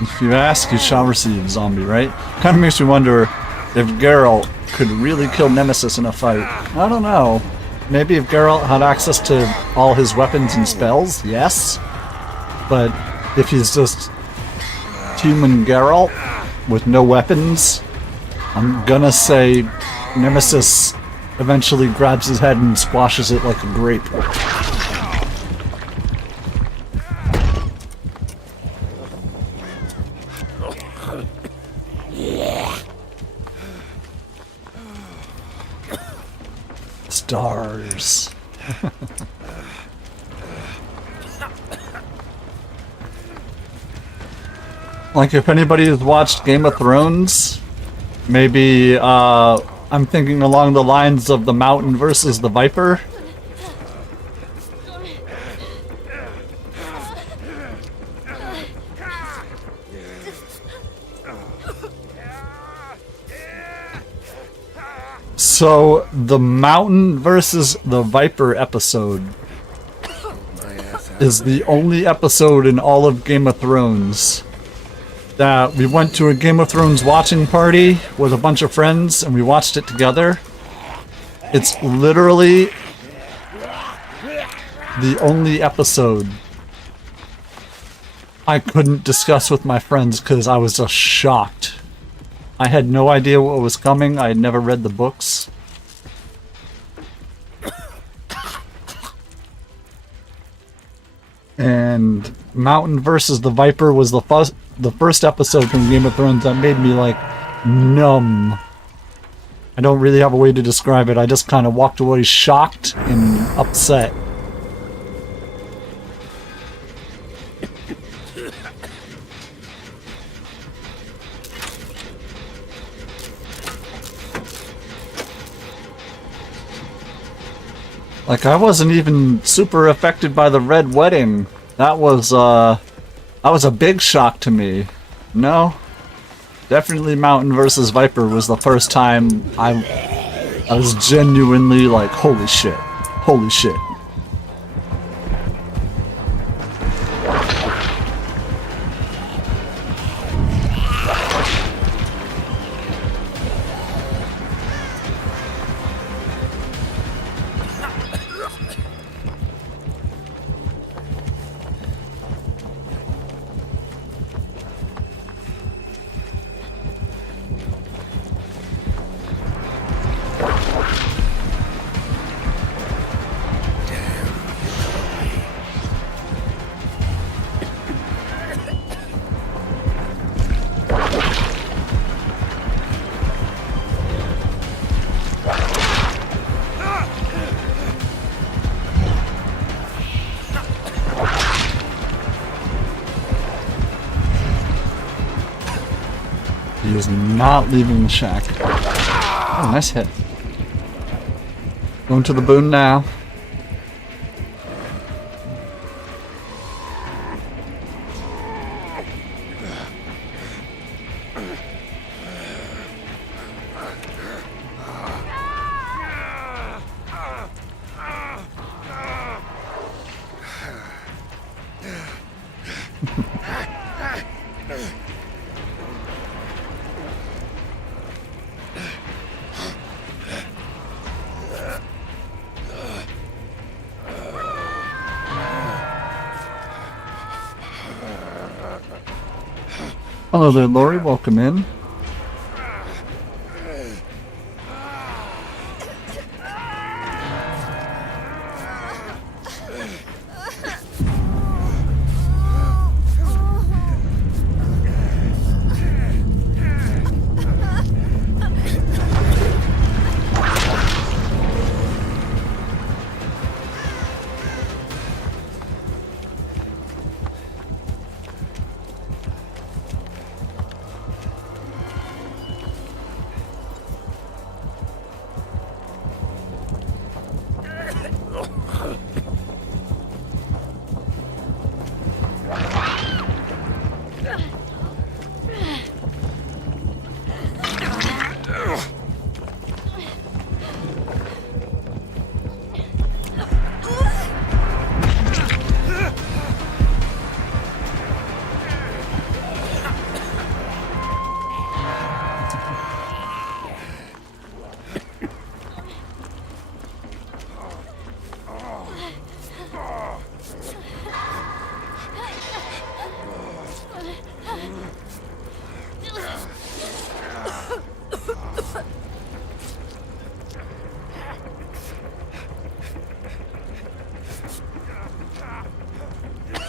If you ask, you shall receive, zombie, right? Kind of makes me wonder if Geralt could really kill Nemesis in a fight. I don't know. Maybe if Geralt had access to all his weapons and spells, yes. But if he's just human Geralt with no weapons, I'm gonna say Nemesis eventually grabs his head and squashes it like a grape. Stars. Like, if anybody has watched Game of Thrones, maybe, I'm thinking along the lines of the Mountain versus the Viper. So, the Mountain versus the Viper episode is the only episode in all of Game of Thrones that we went to a Game of Thrones watching party with a bunch of friends and we watched it together. It's literally the only episode I couldn't discuss with my friends because I was just shocked. I had no idea what was coming. I had never read the books. And Mountain versus the Viper was the first episode from Game of Thrones that made me, like, numb. I don't really have a way to describe it. I just kind of walked away shocked and upset. Like, I wasn't even super affected by the Red Wedding. That was a big shock to me. No? Definitely Mountain versus Viper was the first time I was genuinely like, holy shit. Holy shit. He is not leaving the shack. Oh, nice hit. Going to the boon now. Hello there, Lori. Welcome in.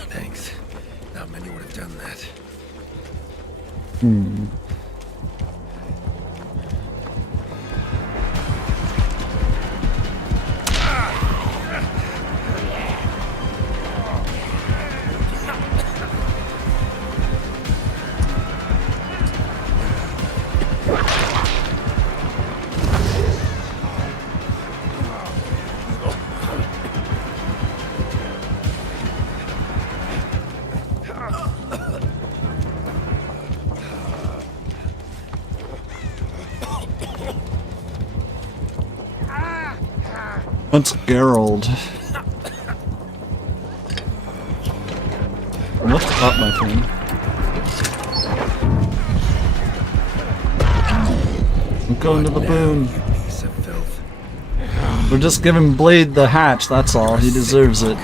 Thanks. Not many would have done that. What's Gerald? What's up, my friend? I'm going to the boon. Piece of filth. We're just giving Blade the hatch, that's all. He deserves it.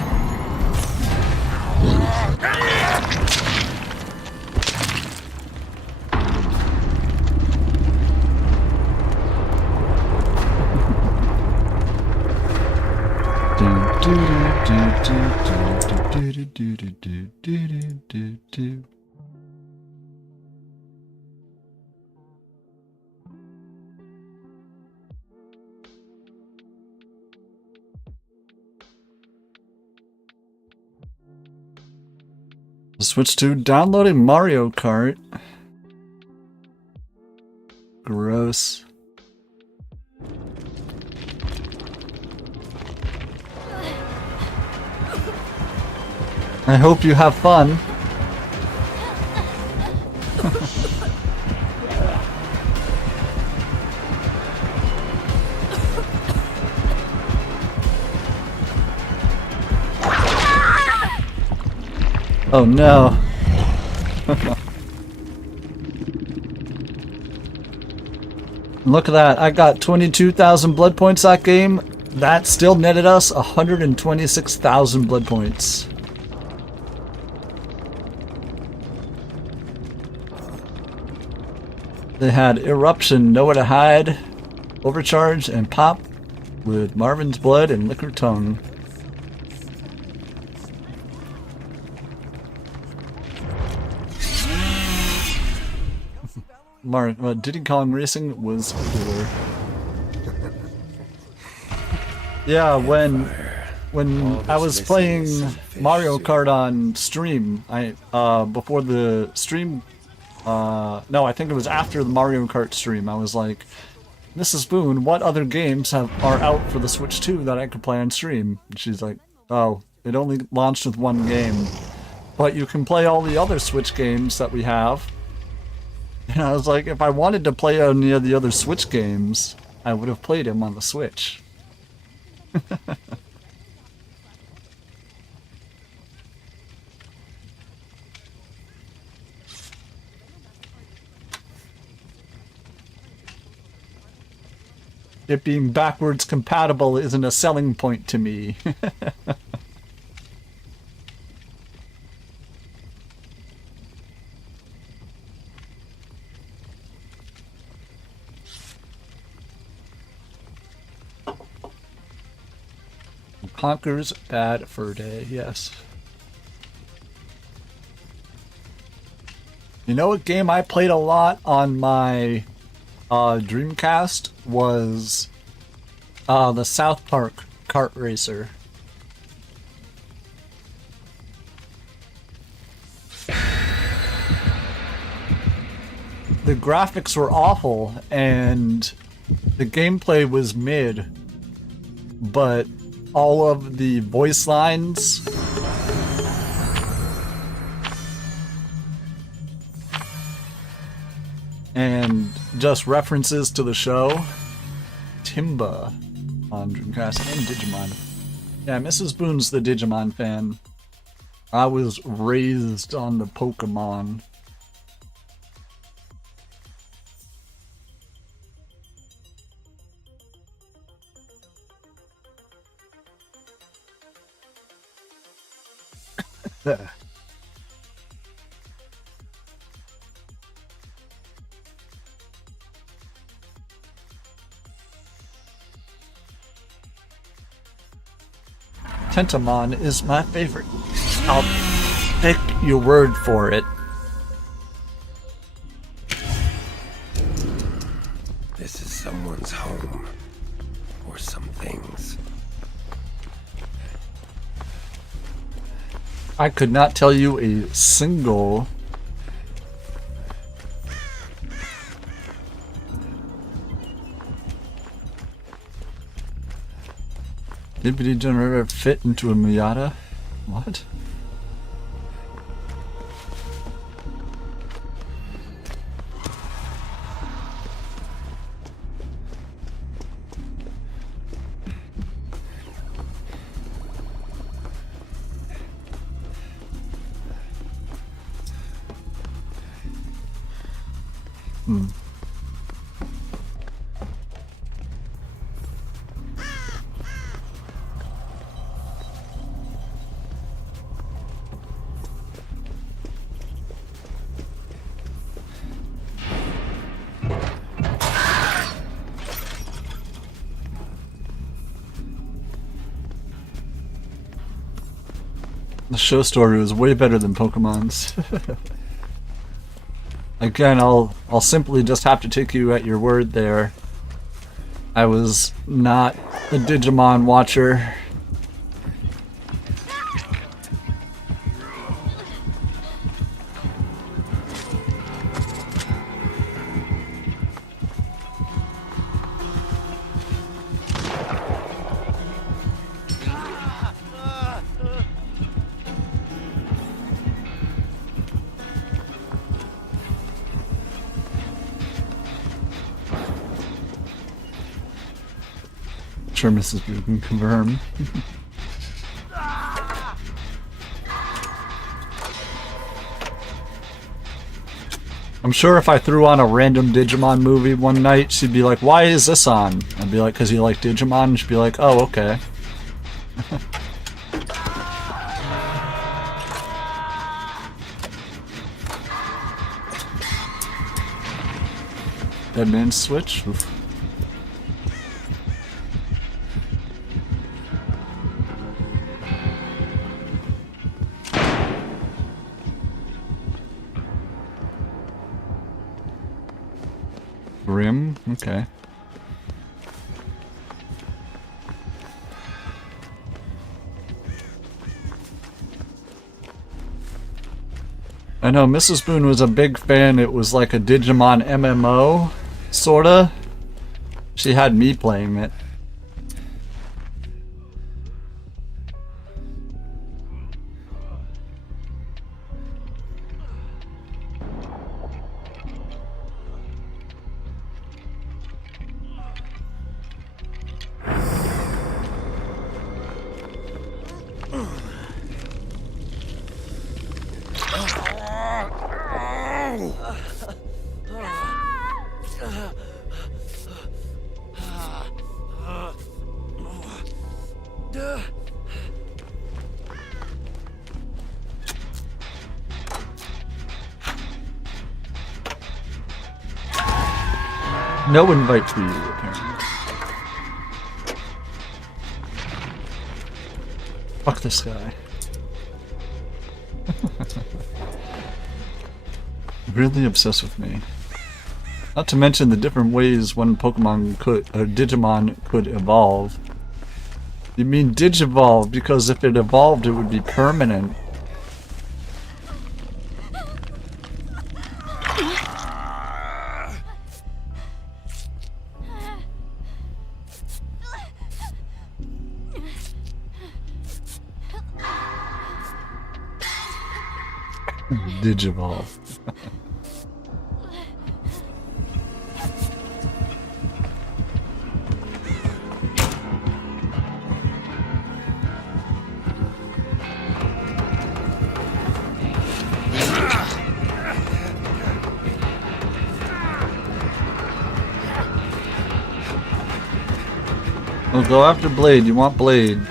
Switch to downloading Mario Kart. Gross. I hope you have fun. Oh no. Look at that. I got 22,000 blood points that game. That still netted us 126,000 blood points. They had Eruption, Nowhere to Hide, Overcharge, and Pop with Marvin's Blood and Liquor Tongue. Diddy Kong Racing was cooler. Yeah, when I was playing Mario Kart on stream, before the stream, no, I think it was after the Mario Kart stream, I was like, Mrs. Boone, what other games are out for the Switch 2 that I could play on stream? And she's like, oh, it only launched with one game, but you can play all the other Switch games that we have. And I was like, if I wanted to play any of the other Switch games, I would have played him on the Switch. It being backwards compatible isn't a selling point to me. Conker's Bad Fur Day, yes. You know what game I played a lot on my Dreamcast was the South Park Kart Racer. The graphics were awful and the gameplay was mid, but all of the voice lines and just references to the show. Timba on Dreamcast and Digimon. Yeah, Mrs. Boone's the Digimon fan. I was raised on the Pokemon. Tentamon is my favorite. I'll take your word for it. This is someone's home. Or some things. I could not tell you a single DBD generator fit into a Miata? What? The show story was way better than Pokemon's. Again, I'll simply just have to take you at your word there. I was not a Digimon watcher. Sure, Mrs. Blue can confirm. I'm sure if I threw on a random Digimon movie one night, she'd be like, "Why is this on?" I'd be like, "'Cause you like Digimon?" And she'd be like, "Oh, okay." Dead man switch? Oof. Grim? Okay. I know Mrs. Boone was a big fan. It was like a Digimon MMO, sorta. She had me playing it. No invite for you, apparently. Fuck this guy. Really obsessed with me. Not to mention the different ways one Pokemon could, or Digimon could evolve. You mean Digivolve, because if it evolved it would be permanent. Digivolve. Well, go after Blade. You want Blade.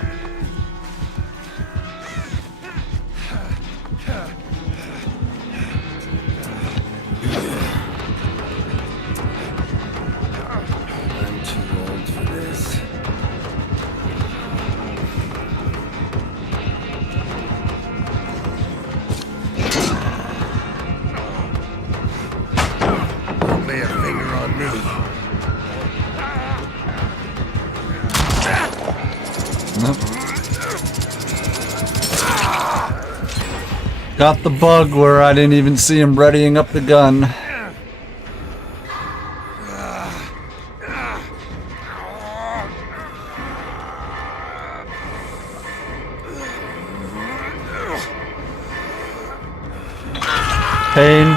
Got the bug where I didn't even see him readying up the gun. Pain. I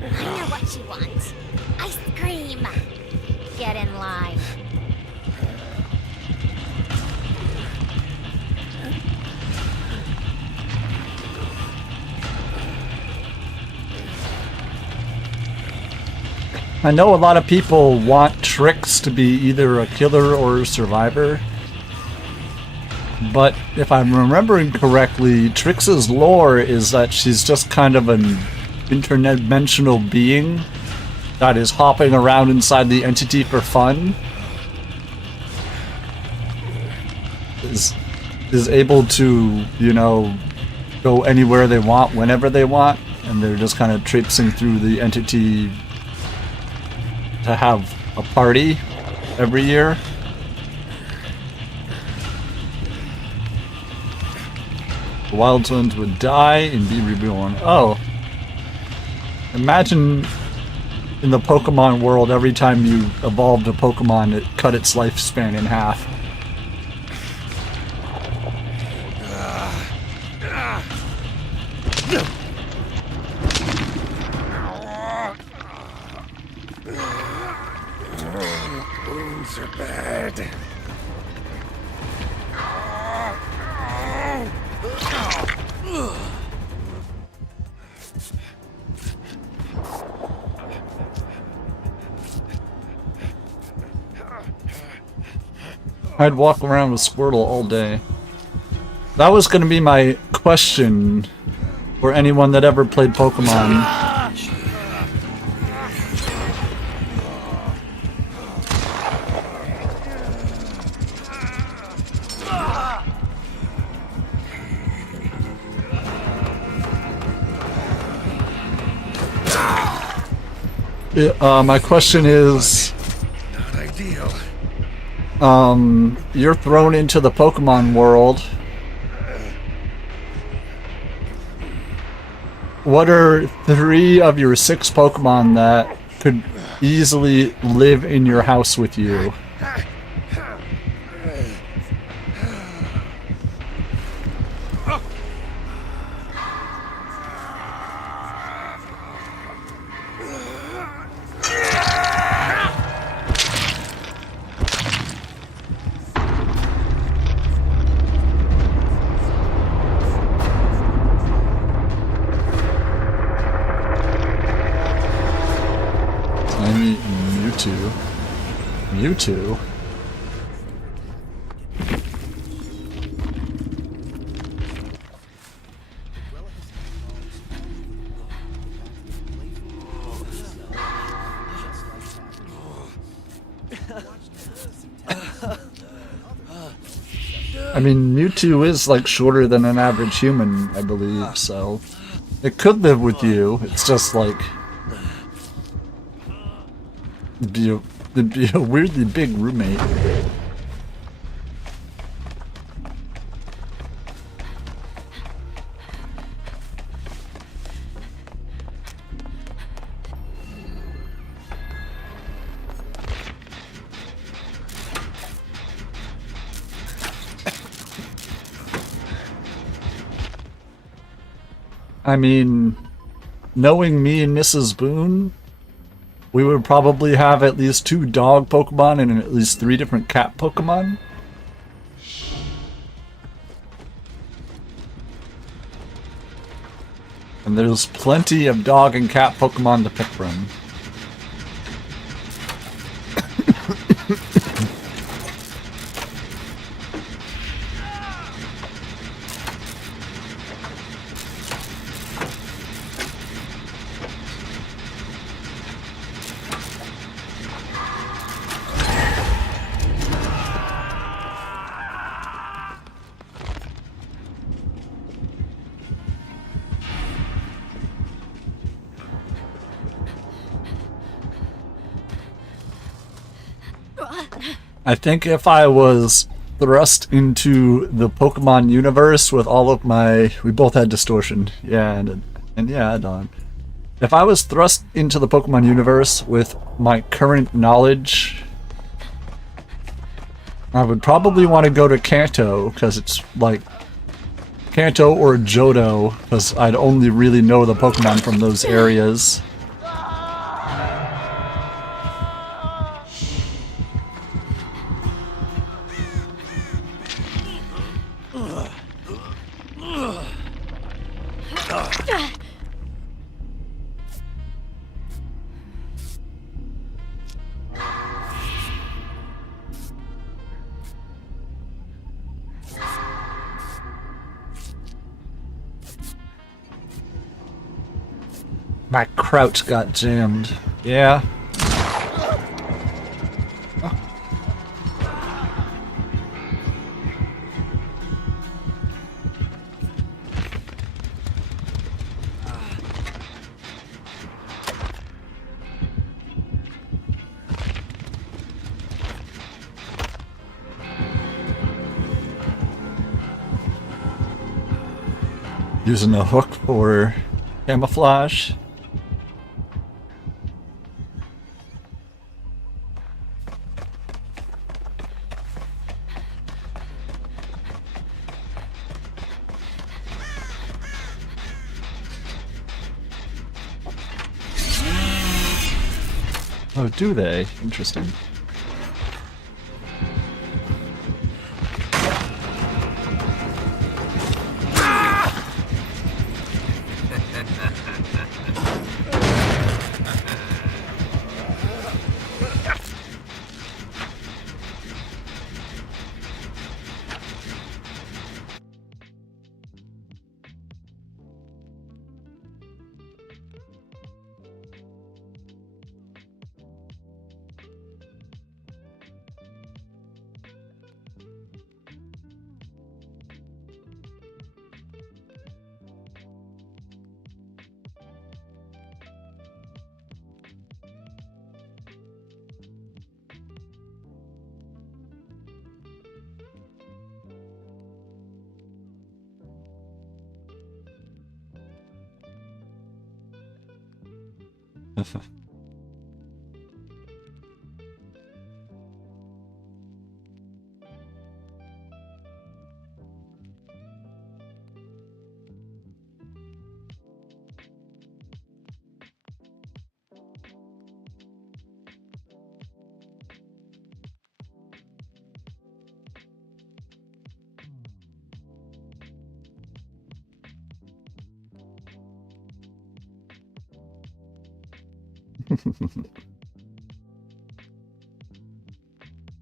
know what you want. Ice cream. Get in line. I know a lot of people want Trix to be either a killer or a survivor. But if I'm remembering correctly, Trix's lore is that she's just kind of an interdimensional being that is hopping around inside the entity for fun. Is able to, you know, go anywhere they want, whenever they want, and they're just kind of traipsing through the entity to have a party every year. The wild ones would die and be reborn. Oh. Imagine in the Pokemon world, every time you evolved a Pokemon, it cut its lifespan in half. I'd walk around with Squirtle all day. That was gonna be my question for anyone that ever played Pokemon. My question is, Not ideal. you're thrown into the Pokemon world. What are 3 of your 6 Pokemon that could easily live in your house with you? Tiny Mewtwo. Mewtwo? I mean, Mewtwo is like shorter than an average human, I believe, so it could live with you. It's just like it'd be a weirdly big roommate. I mean, knowing me and Mrs. Boone, we would probably have at least 2 dog Pokemon and at least 3 different cat Pokemon. And there's plenty of dog and cat Pokemon to pick from. I think if I was thrust into the Pokemon universe with all of my... We both had distortion. Yeah, and yeah, Don. If I was thrust into the Pokemon universe with my current knowledge, I would probably want to go to Kanto, because it's like Kanto or Johto, because I'd only really know the Pokemon from those areas. My crouch got jammed. Yeah. Using a hook for camouflage. Oh, do they? Interesting.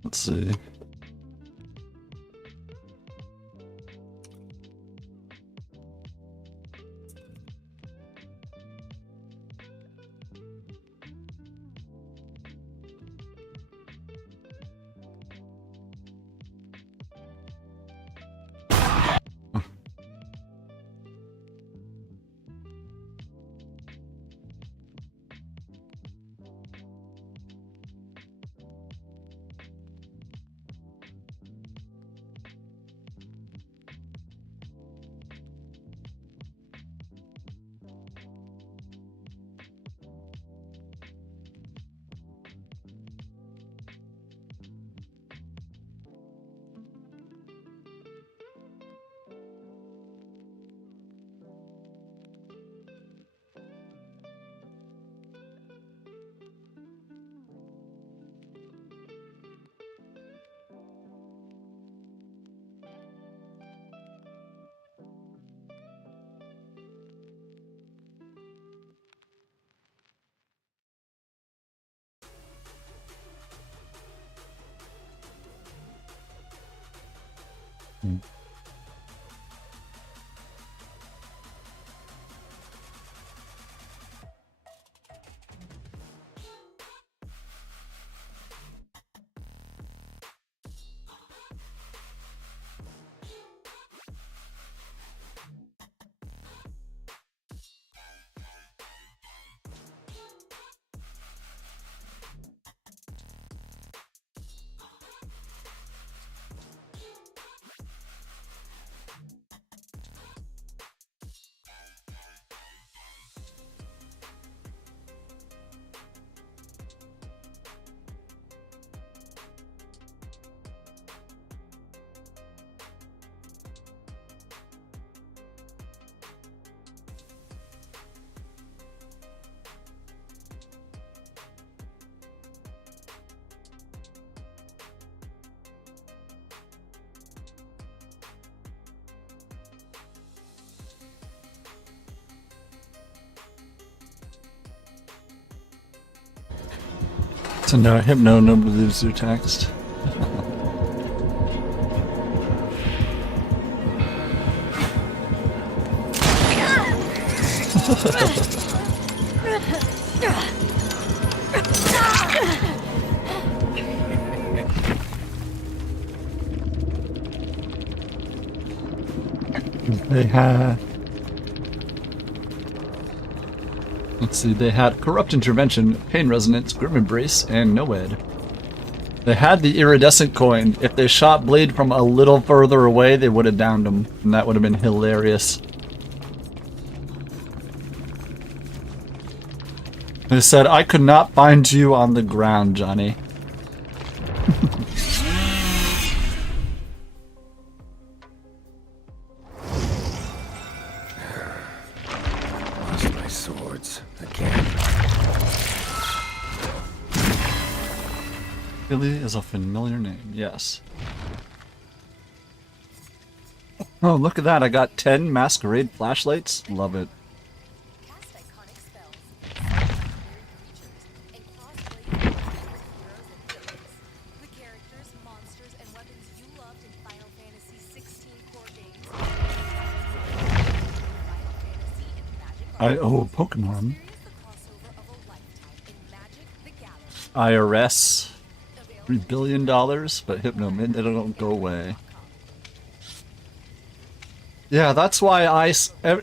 Let's see. So no, Hypno, nobody leaves your text. They had... Let's see, they had Corrupt Intervention, Pain Resonance, Grim Embrace, and Noed. They had the Iridescent coin. If they shot Blade from a little further away, they would have downed him, and that would have been hilarious. They said, I could not find you on the ground, Johnny. Lost my swords again. Billy is a familiar name, yes. Oh, look at that. I got 10 Masquerade flashlights. Love it. Cast iconic spells. And crossplay your favorite heroes and villains. The characters, monsters, and weapons you loved in Final Fantasy 16 core games. Final Fantasy and Magic Pokemon. Experience the crossover of a lifetime in Magic the Gathering. IRS. $3 billion, but Hypno, they don't go away. Yeah, that's why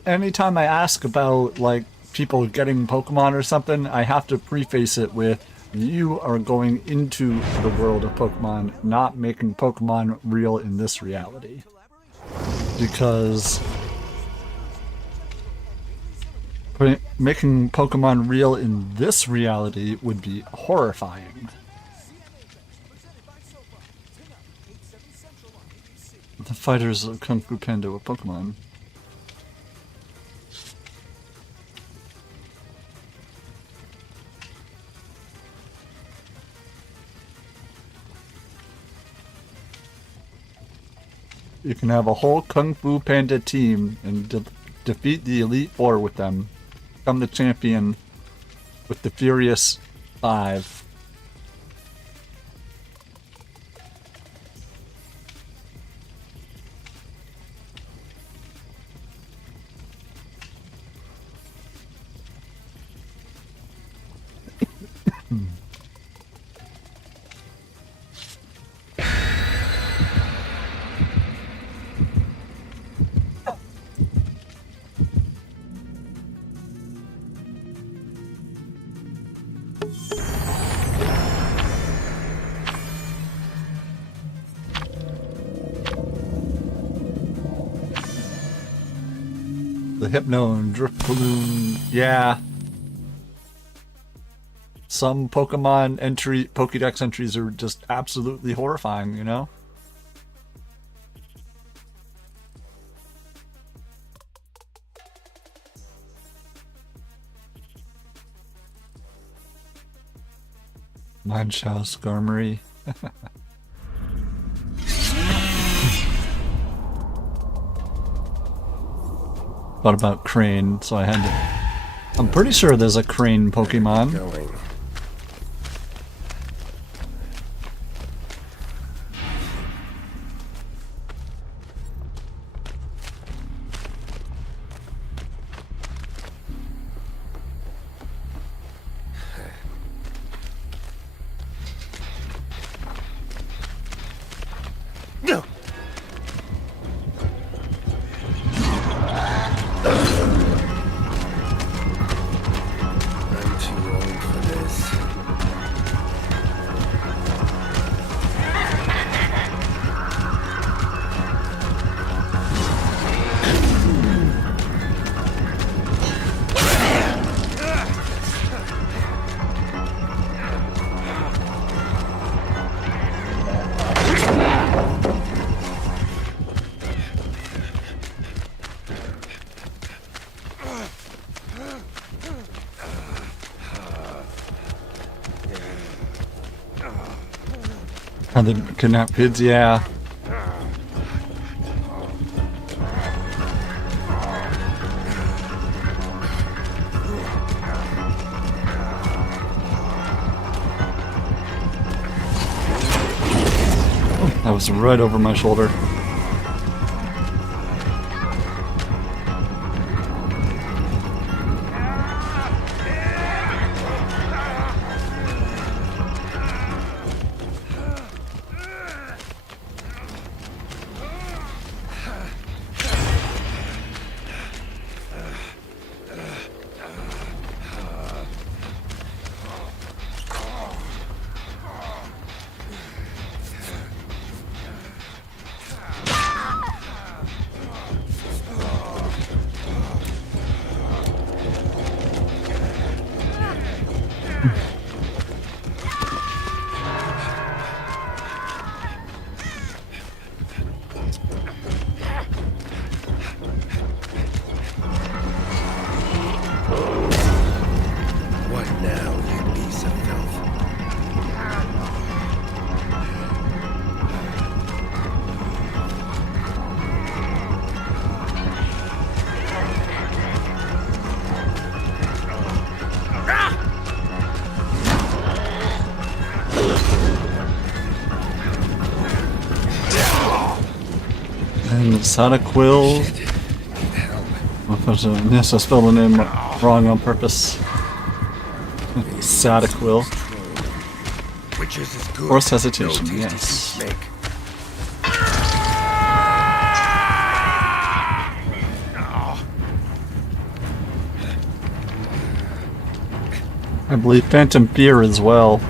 anytime I ask about, like, people getting Pokemon or something, I have to preface it with, you are going into the world of Pokemon, not making Pokemon real in this reality. Because Making Pokemon real in this reality would be horrifying. The fighters of Kung Fu Panda with Pokemon. You can have a whole Kung Fu Panda team and defeat the Elite Four with them. Become the champion with the Furious Five. The Hypno and Drift Balloon, yeah. Some Pokemon Pokédex entries are just absolutely horrifying, you know? Mineshaw Skarmory. Thought about Crane, so I had to... I'm pretty sure there's a Crane Pokemon. Going. I'm too old for this. How they kidnap kids, yeah. Oh, that was right over my shoulder. What now, you piece of filth? And Sadaquil. Yes, I spelled the name wrong on purpose. Sadaquil. Which is as good. Force hesitation, No tasty yes. snake. I believe Phantom Fear as well.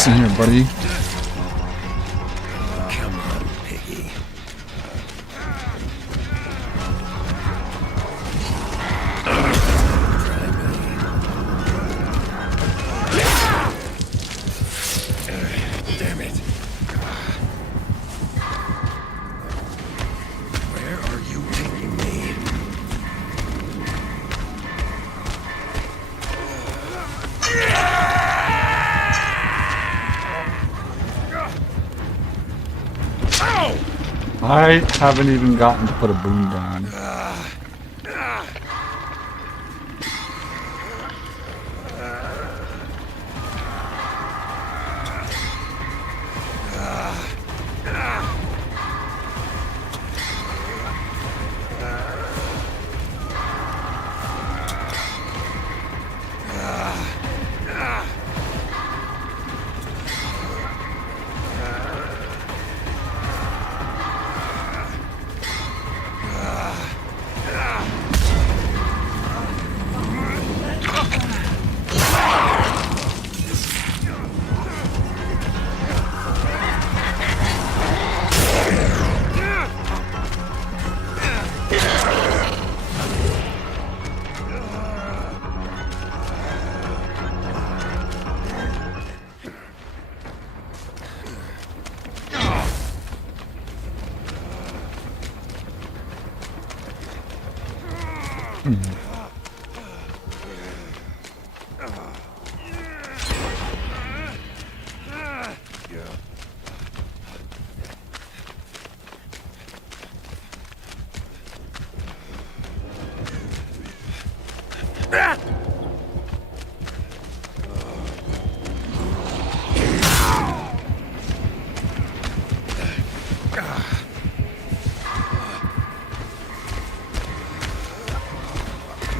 See here, buddy. Come on, piggy. Damn it. Where are you taking me? I haven't even gotten to put a boom down.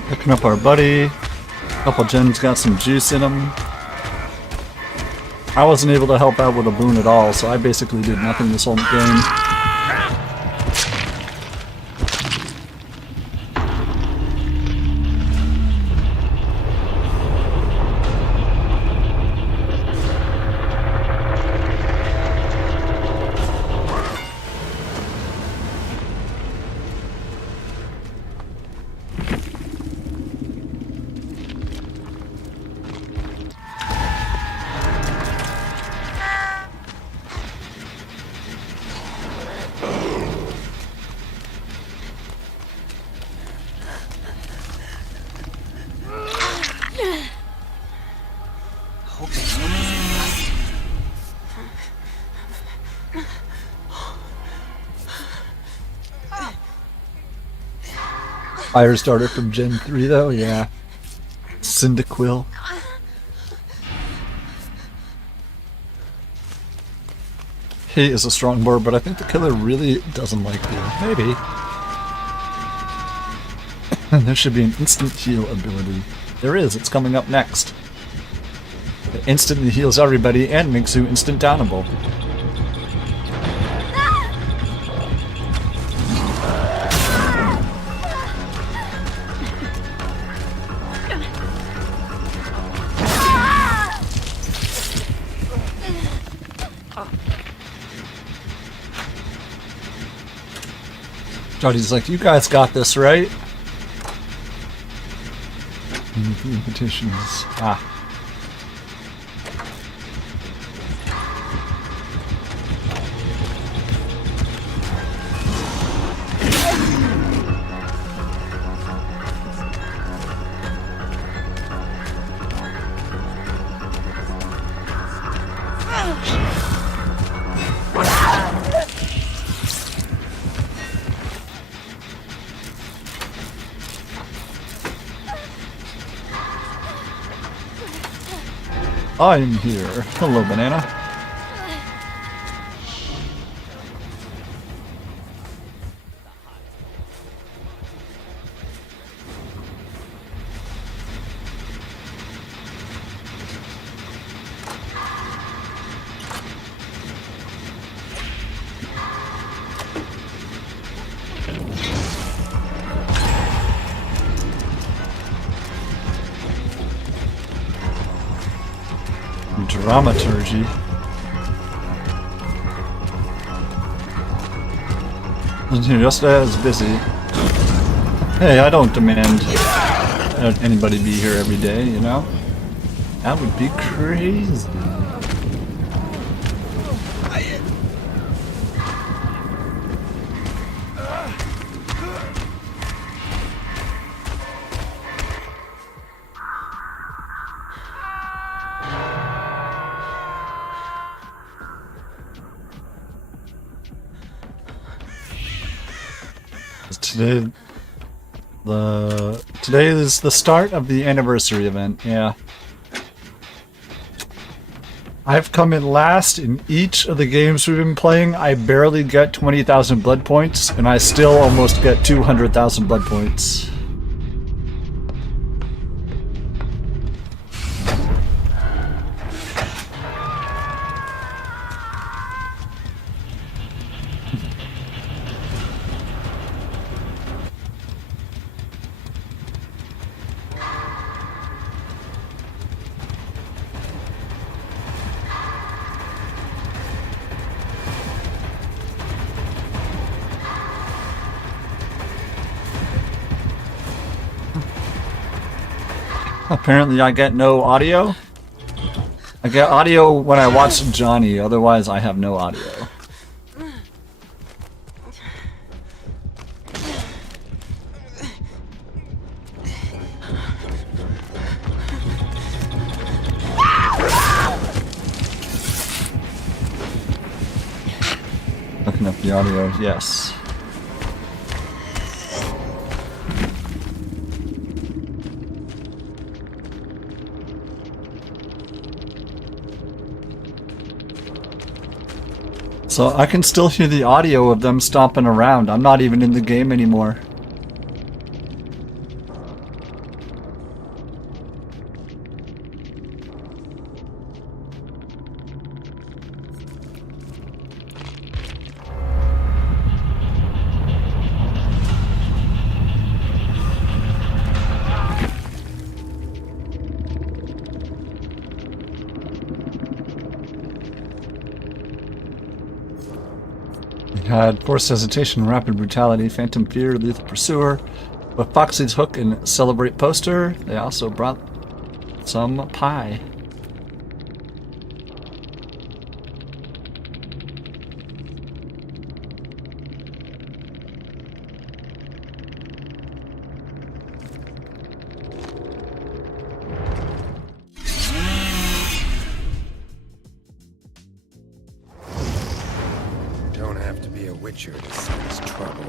Picking up our buddy. Couple gens got some juice in them. I wasn't able to help out with a boon at all, so I basically did nothing this whole game. Fire starter from Gen 3 though, yeah. Cyndaquil. Hate is a strong word, but I think the killer really doesn't like you. Maybe. There should be an instant heal ability. There is, it's coming up next. It instantly heals everybody and makes you instant downable. Jody's like, you guys got this, right? Petitions. Ah. I'm here. Hello, banana. Dramaturgy. Just as busy. Hey, I don't demand anybody be here every day, you know? That would be crazy. Today is the start of the anniversary event, yeah. I've come in last in each of the games we've been playing. I barely get 20,000 blood points, and I still almost get 200,000 blood points. Apparently I get no audio. I get audio when I watch Johnny, otherwise I have no audio. Looking up the audio, yes. So I can still hear the audio of them stomping around. I'm not even in the game anymore. Had Forced Hesitation, Rapid Brutality, Phantom Fear, Lethal Pursuer, with Foxy's Hook and Celebrate poster. They also brought some pie. Don't have to be a witcher to sense trouble.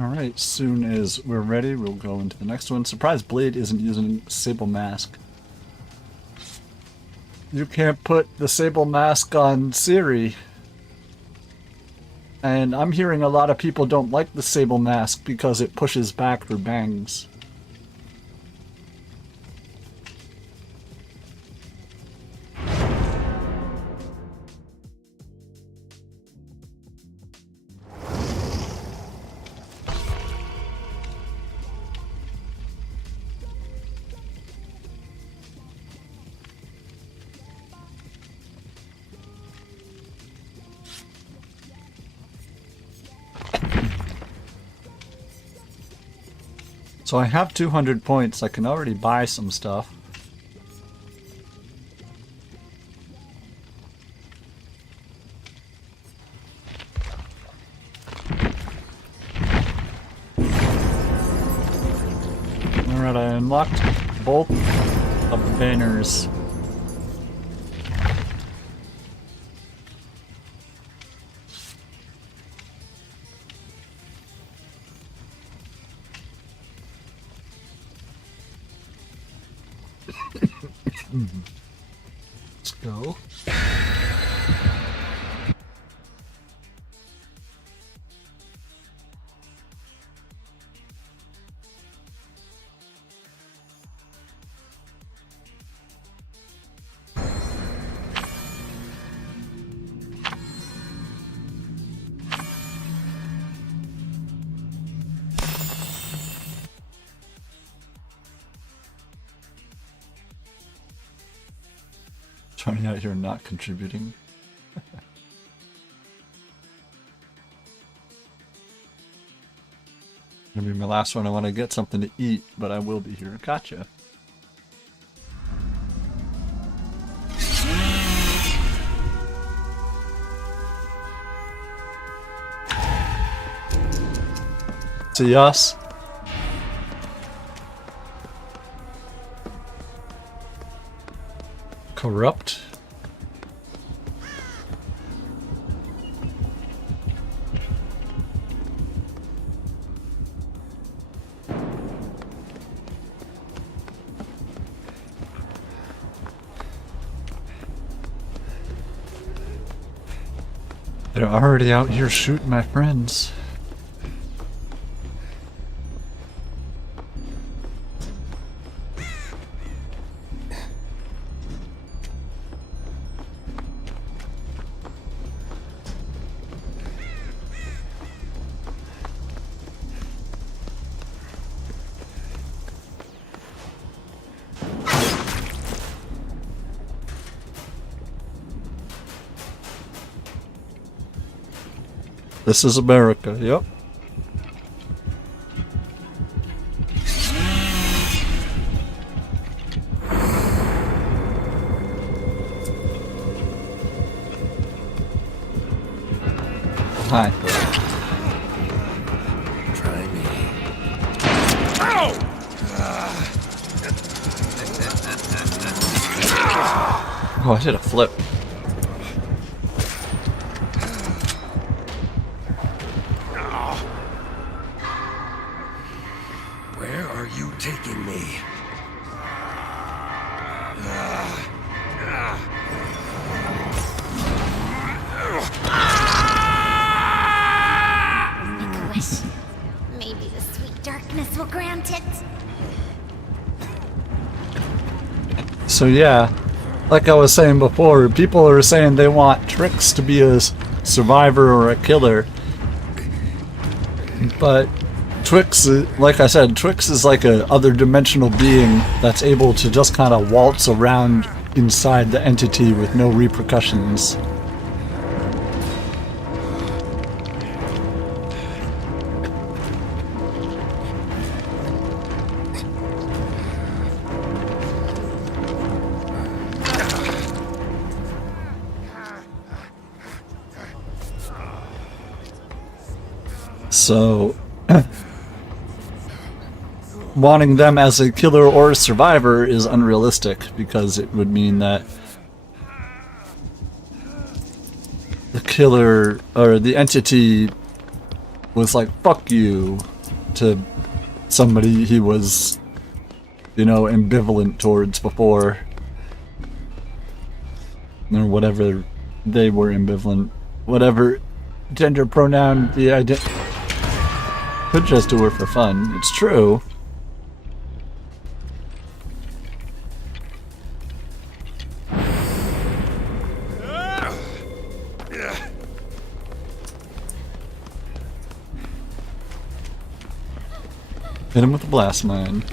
Alright, soon as we're ready, we'll go into the next one. Surprised Blade isn't using Sable Mask. You can't put the Sable Mask on Siri. And I'm hearing a lot of people don't like the Sable Mask because it pushes back her bangs. So I have 200 points, I can already buy some stuff. Alright, I unlocked both of the banners. Let's go. Trying out here not contributing. Gonna be my last one. I want to get something to eat, but I will be here. Gotcha. See us? Corrupt. They're already out here shooting my friends. This is America, yep. Hi. Try me. Oh, I did a flip. Where are you taking me? Make a wish. Maybe the sweet darkness will grant it. So yeah, like I was saying before, people are saying they want Trix to be a survivor or a killer. But Trix, like I said, Trix is like a other dimensional being that's able to just kind of waltz around inside the entity with no repercussions. So, wanting them as a killer or a survivor is unrealistic because it would mean that the killer or the entity was like, fuck you, to somebody he was, you know, ambivalent towards before. Or whatever they were ambivalent. Whatever gender pronoun the ident- could just do it for fun. It's true. Hit him with a blast mine.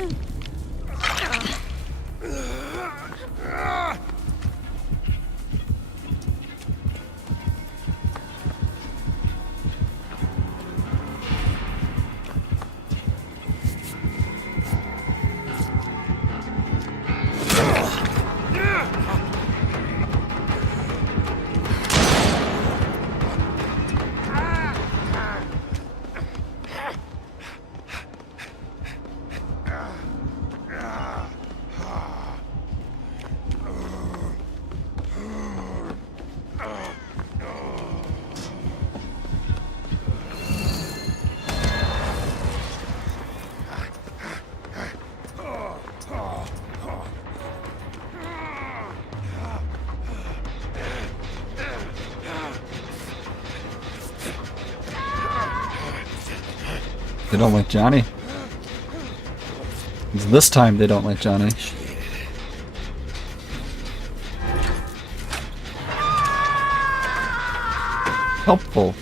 They don't like Johnny. This time they don't like Johnny. Helpful.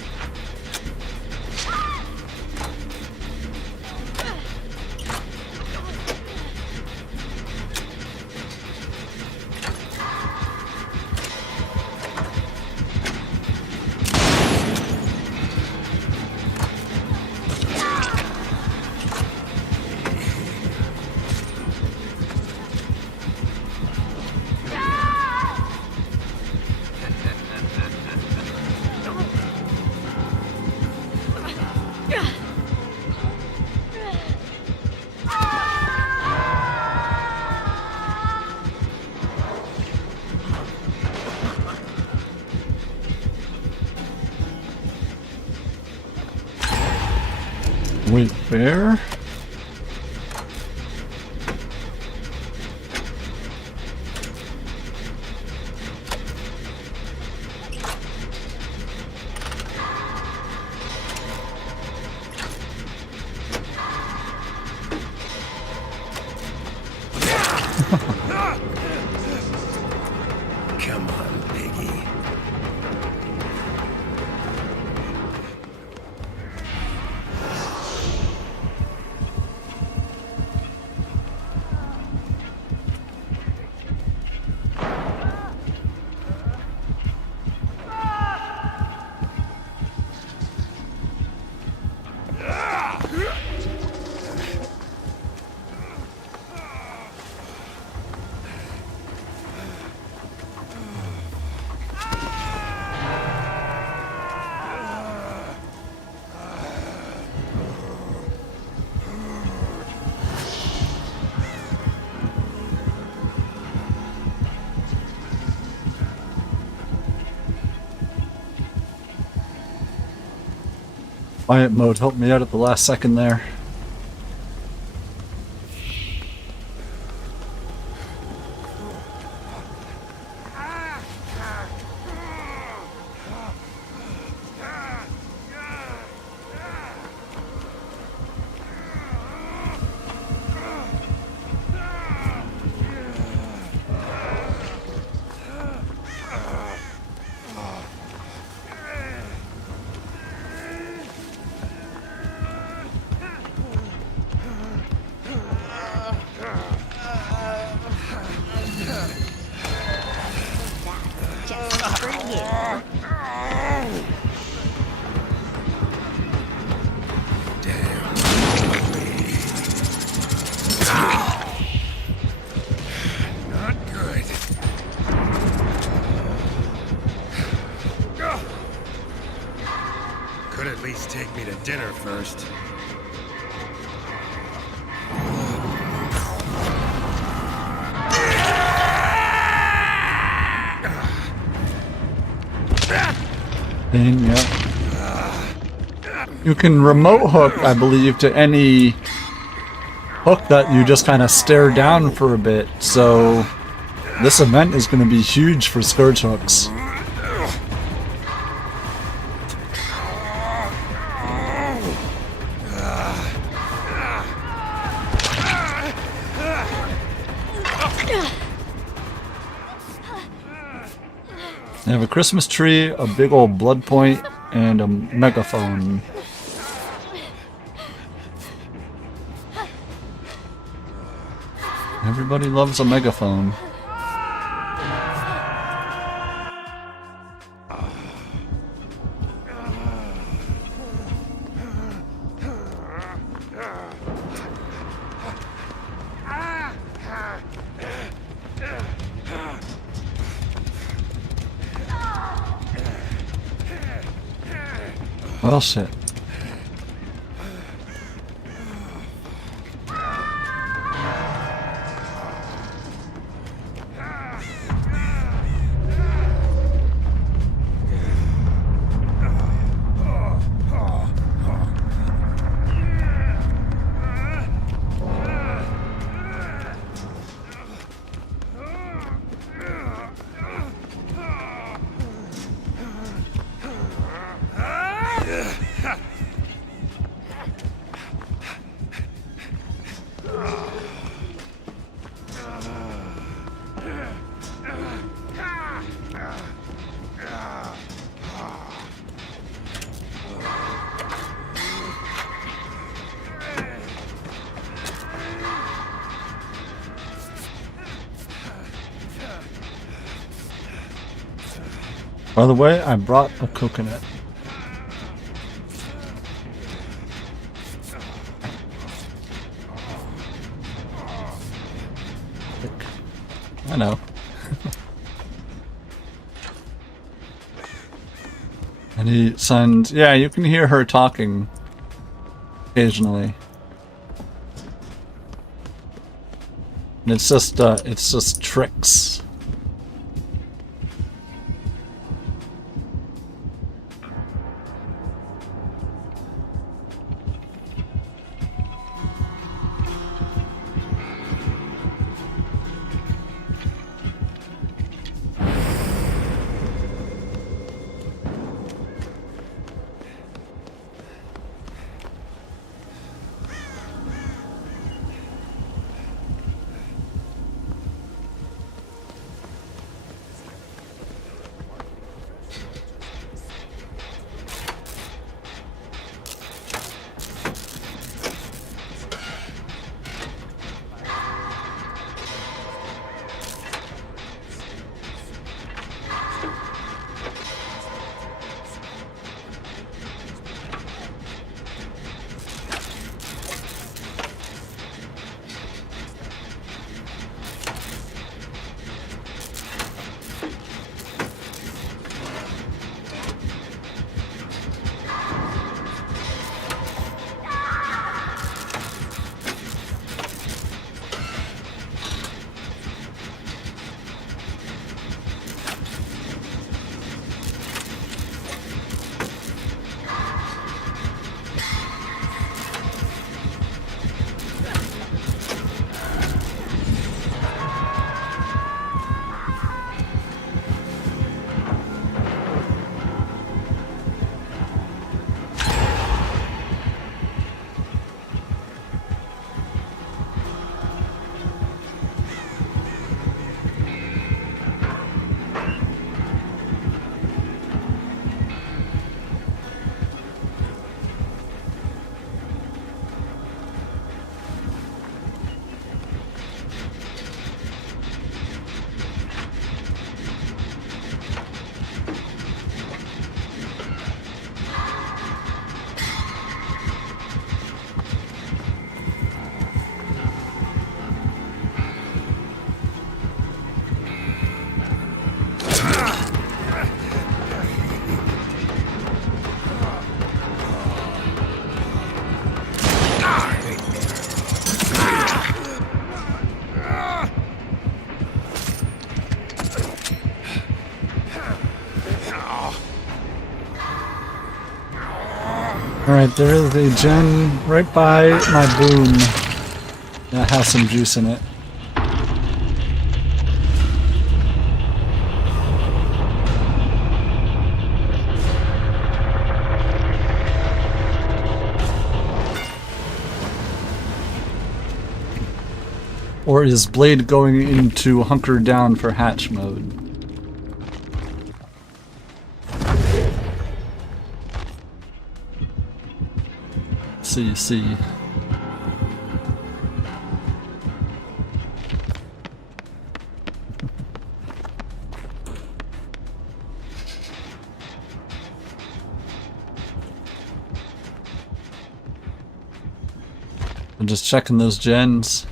Wait, where? Come on, Piggy. Quiet mode helped me out at the last second there. Just for you. Not good. Could at least take me to dinner first. Pain, yep. You can remote hook, I believe, to any hook that you just kind of stare down for a bit. So this event is going to be huge for Scourge hooks. They have a Christmas tree, a big old blood point, and a megaphone. Everybody loves a megaphone. Well, shit. By the way, I brought a coconut. I know. And he signed, yeah, you can hear her talking occasionally. And it's just tricks. Alright, there is a gen right by my boom that has some juice in it. Or is Blade going into hunker down for hatch mode? See. I'm just checking those gens.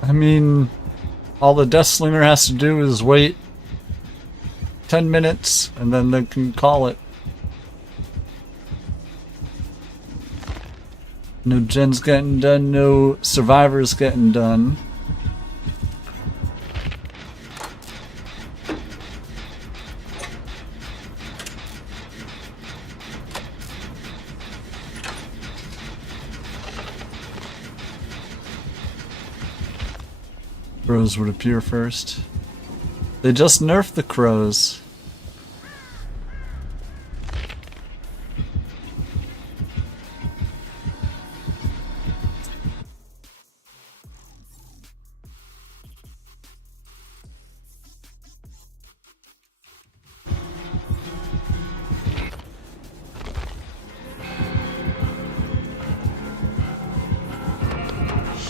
I mean, all the Death Slinger has to do is wait 10 minutes and then they can call it. No gens getting done, no survivors getting done. Crows would appear first. They just nerfed the crows.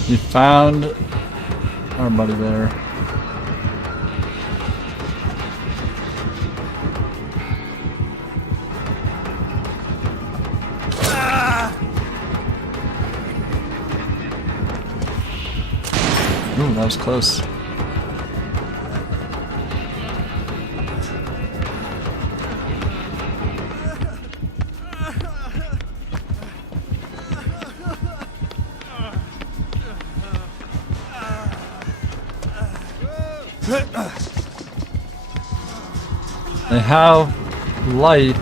You found our buddy there. Ooh, that was close. They have life,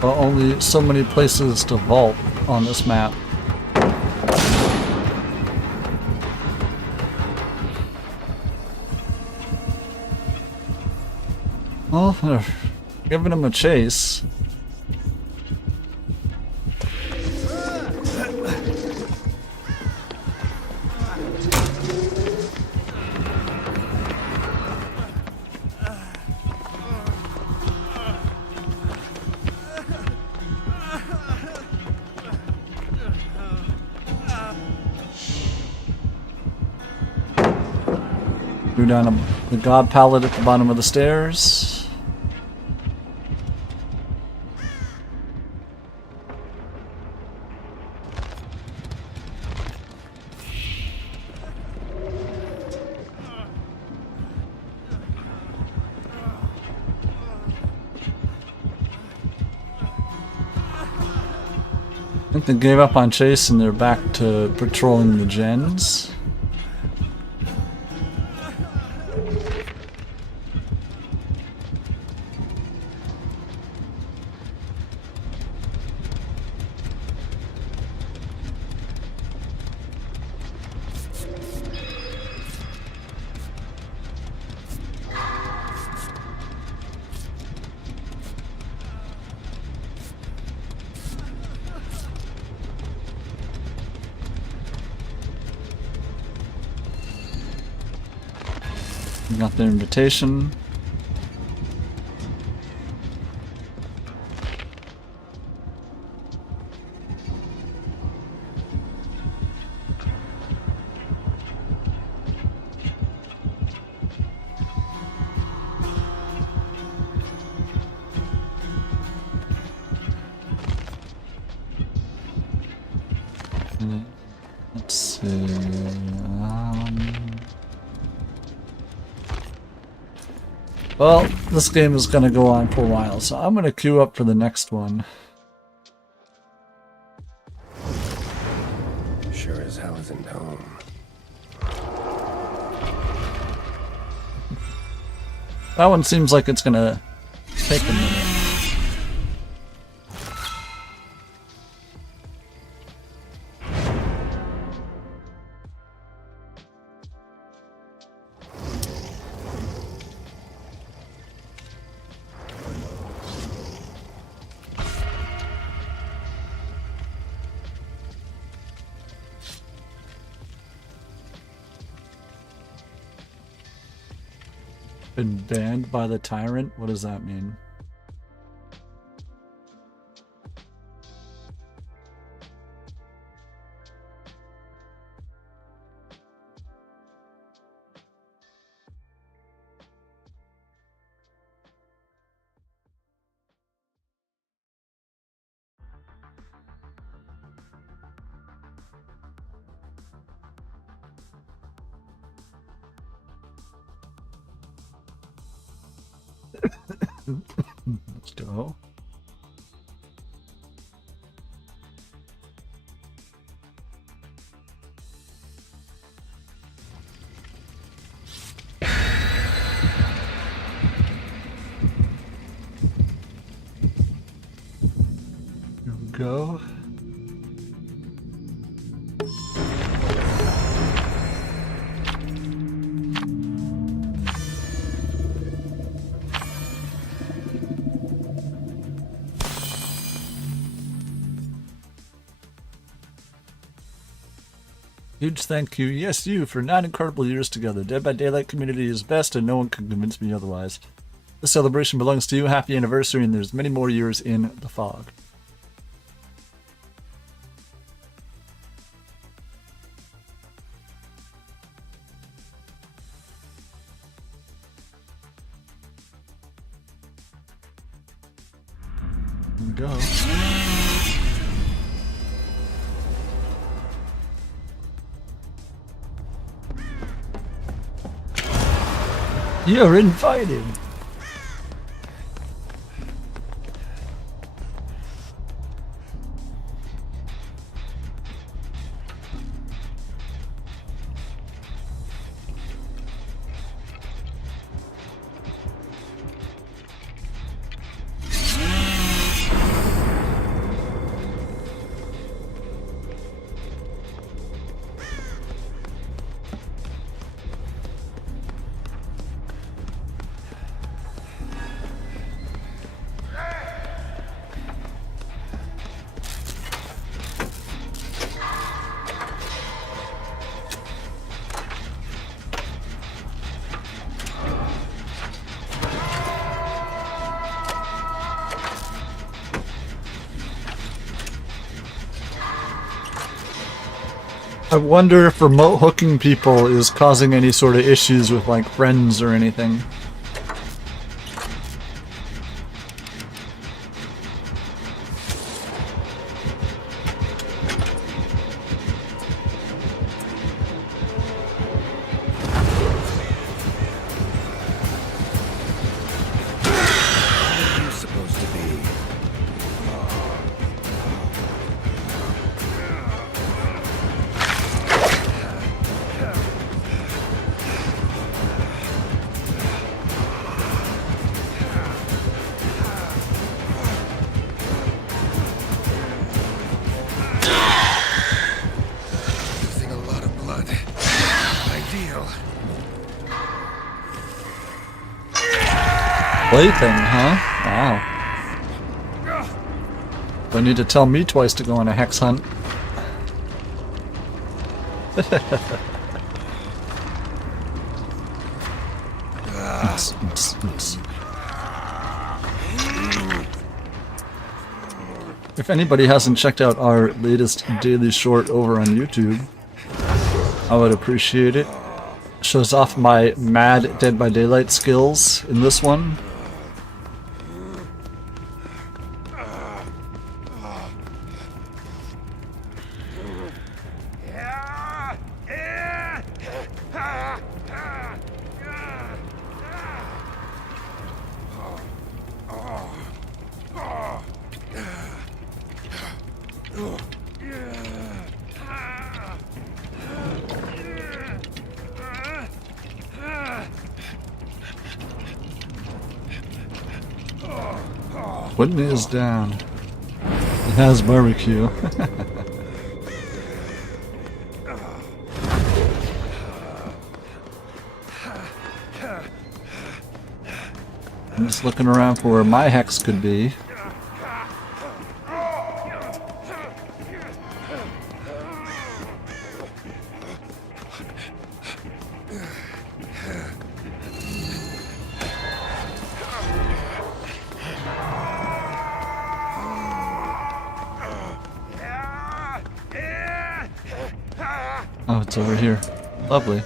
but only so many places to vault on this map. Well, they're giving him a chase. Go down the god pallet at the bottom of the stairs. I think they gave up on chase and they're back to patrolling the gens. We got the invitation. Let's see. Well, this game is going to go on for a while, so I'm going to queue up for the next one. Sure as hell isn't home. That one seems like it's going to take a minute. Been banned by the tyrant? What does that mean? Let's go. Here we go. Huge thank you, yes you, for 9 incredible years together. Dead by Daylight community is best and no one can convince me otherwise. This celebration belongs to you, happy anniversary, and there's many more years in the fog. Here we go. You're invited. I wonder if remote hooking people is causing any sort of issues with like friends or anything. You're supposed to be. Losing a lot of blood. Ideal. Plaything, huh? Wow. Don't need to tell me twice to go on a hex hunt. If anybody hasn't checked out our latest daily short over on YouTube, I would appreciate it. Shows off my mad Dead by Daylight skills in this one. Whitney is down. It has barbecue. I'm just looking around for where my hex could be. Oh, it's over here. Lovely.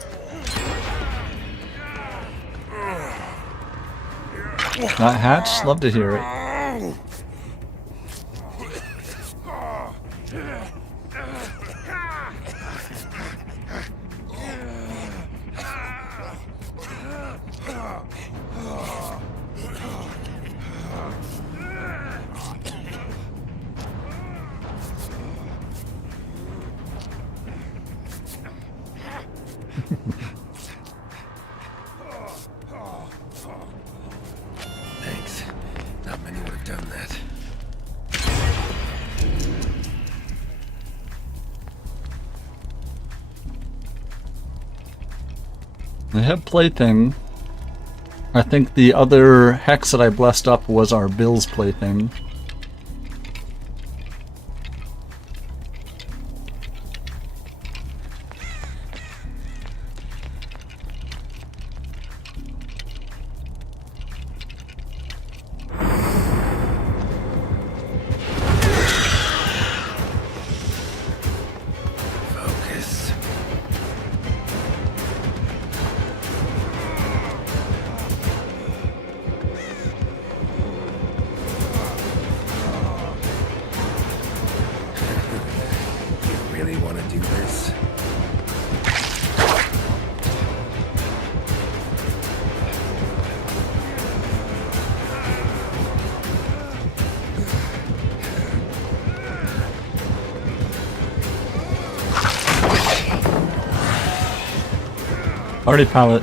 Not hatched? Love to hear it. Thanks. Not many would have done that. I have plaything. I think the other hex that I blessed up was our Bill's plaything. Focus. You really want to do this? Party pallet.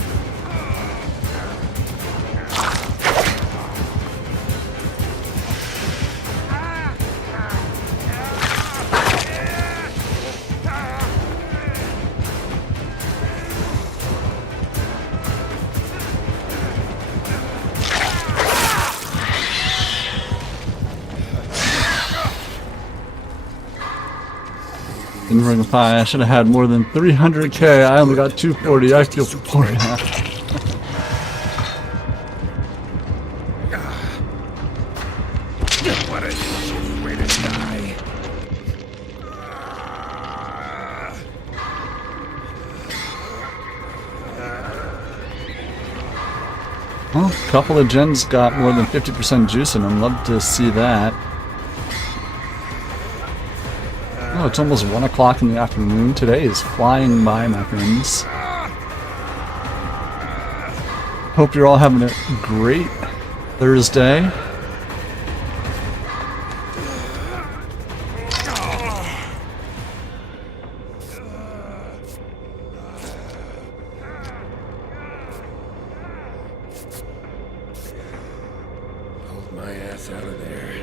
In Ring of Fire, I should have had more than 300k. I only got 240. I feel poor now. What a shitty way to die. Well, a couple of gens got more than 50% juice in them. Love to see that. Oh, it's almost 1 o'clock in the afternoon. Today is flying by, my friends. Hope you're all having a great Thursday. Hold my ass out of there.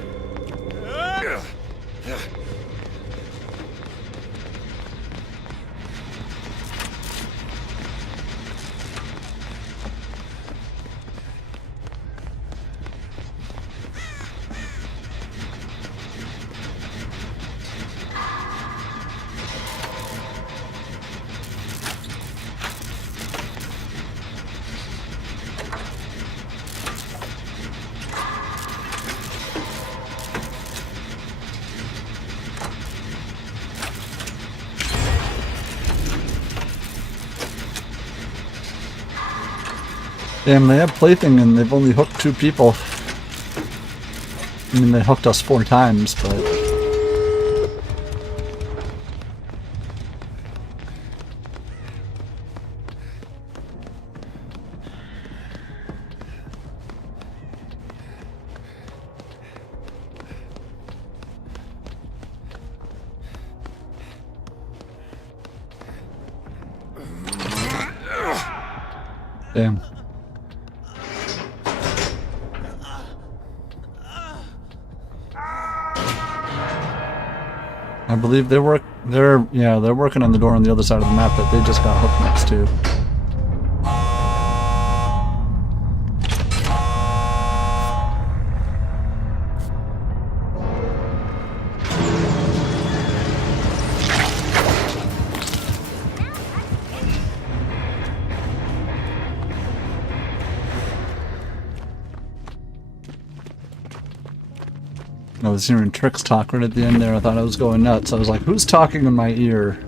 Damn, they have Plaything and they've only hooked 2 people. I mean, they hooked us 4 times, but... Damn. I believe they're working on the door on the other side of the map that they just got hooked next to. I was hearing Trix talk right at the end there. I thought I was going nuts. I was like, who's talking in my ear?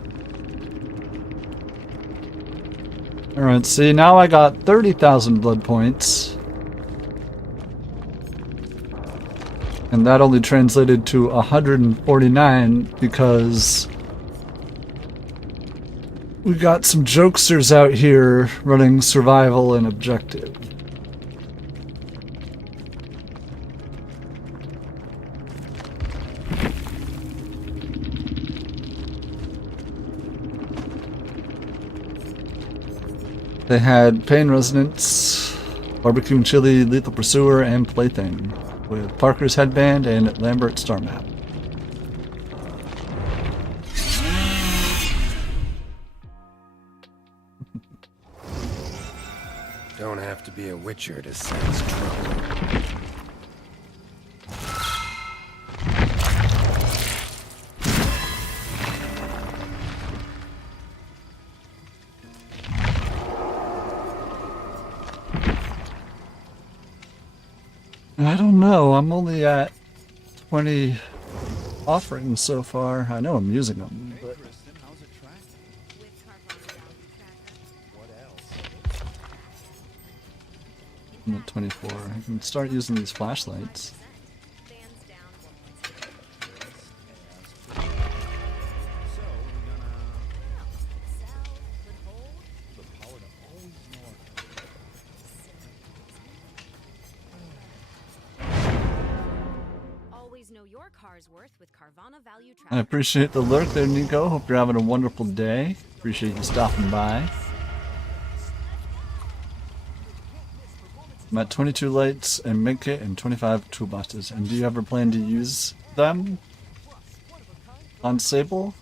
Alright, see, now I got 30,000 blood points. And that only translated to 149 because we got some jokesters out here running survival and objective. They had Pain Resonance, Barbecue and Chili, Lethal Pursuer, and Plaything, with Parker's Headband and Lambert Star Map. Don't have to be a witcher to sense trouble. I don't know, I'm only at 20 offerings so far. I know I'm using them, but... I'm at 24. I can start using these flashlights. I appreciate the lurk there, Nico. Hope you're having a wonderful day. Appreciate you stopping by. I'm at 22 lights and medkit and 25 toolboxes. And do you ever plan to use them on Sable?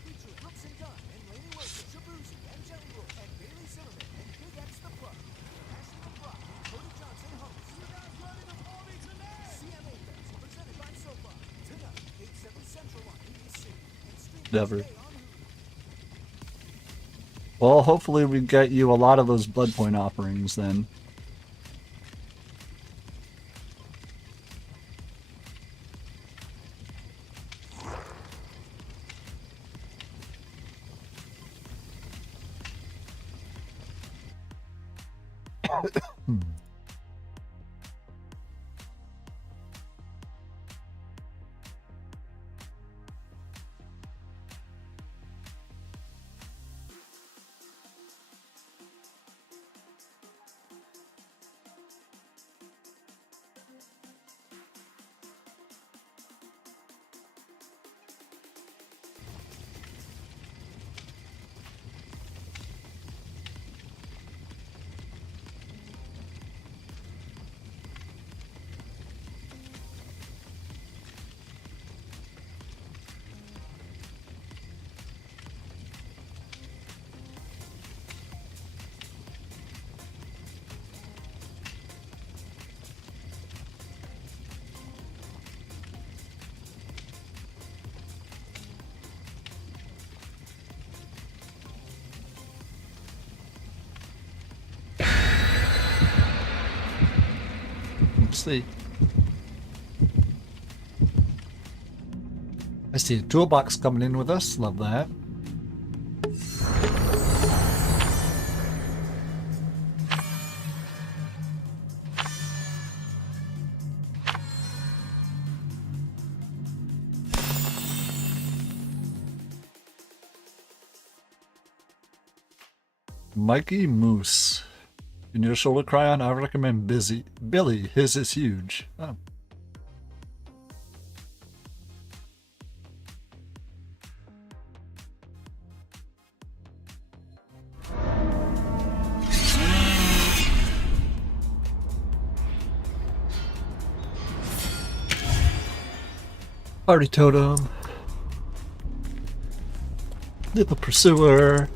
Never. Well, hopefully we get you a lot of those blood point offerings then. See. I see a toolbox coming in with us. Love that. Mikey Moose. You need a shoulder cry on? I recommend Billy. His is huge. Oh. Party totem. Little pursuer.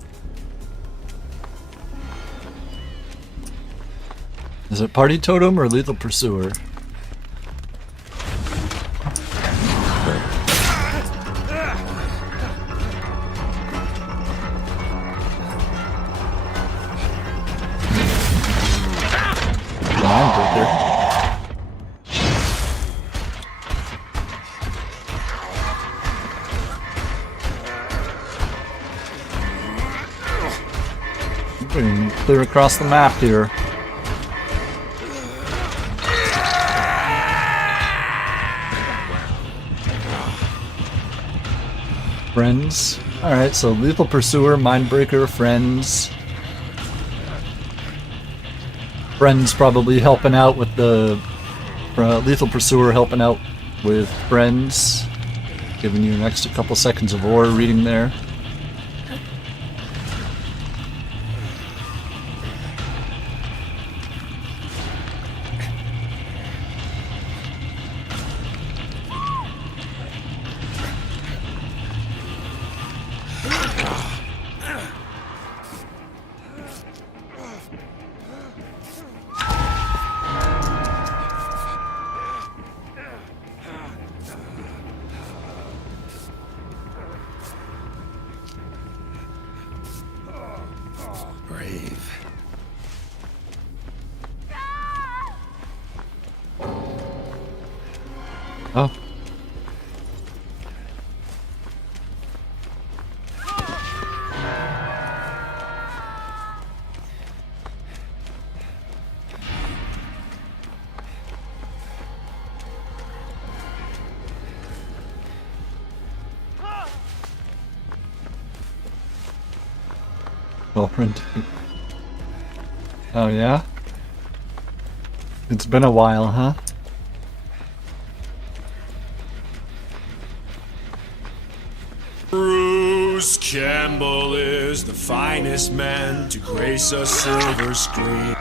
Is it party totem or lethal pursuer? Mindbreaker. We can clear across the map here. Friends. Alright, so Lethal Pursuer, Mindbreaker, Friends. Friends probably helping out with the... Lethal Pursuer helping out with Friends. Giving you an extra couple seconds of aura reading there. Brave. Oh. Girlfriend. Oh yeah? It's been a while, huh? Bruce Campbell is the finest man to grace a silver screen.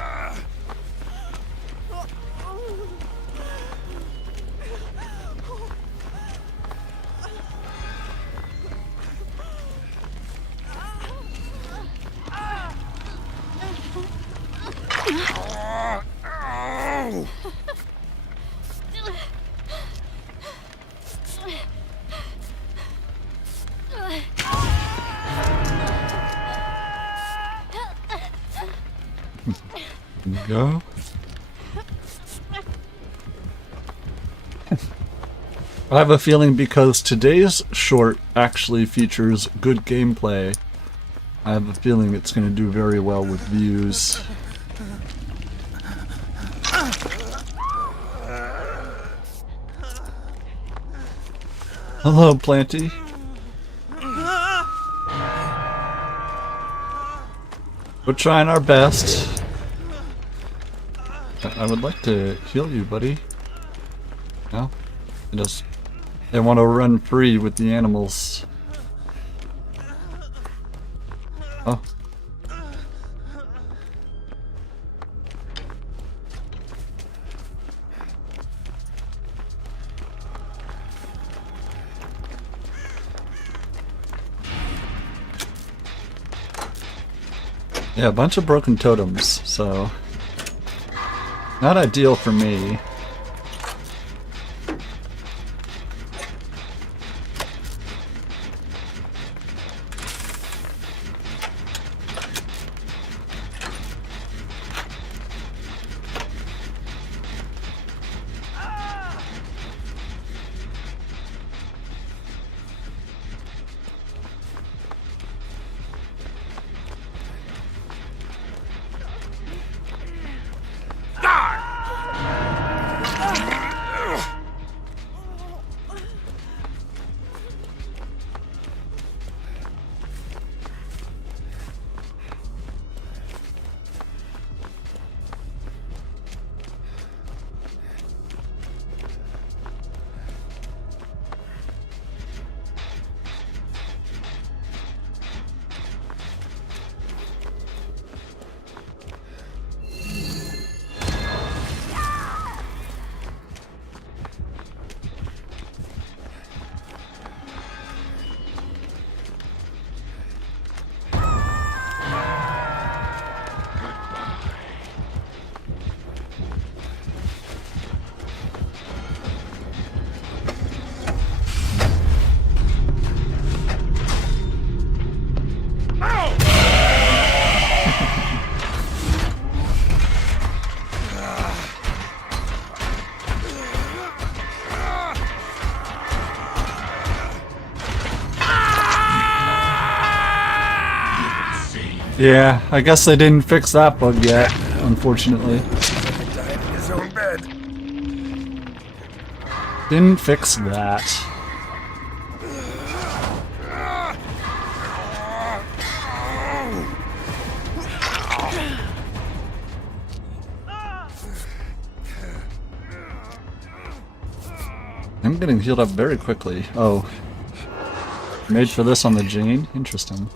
Go. I have a feeling because today's short actually features good gameplay, I have a feeling it's going to do very well with views. Hello, Planty. We're trying our best. I would like to heal you, buddy. No? They want to run free with the animals. Oh. Yeah, a bunch of broken totems, so... not ideal for me. Yeah, I guess they didn't fix that bug yet, unfortunately. Died in his own bed. Didn't fix that. I'm getting healed up very quickly. Oh. Made for this on the Jane? Interesting.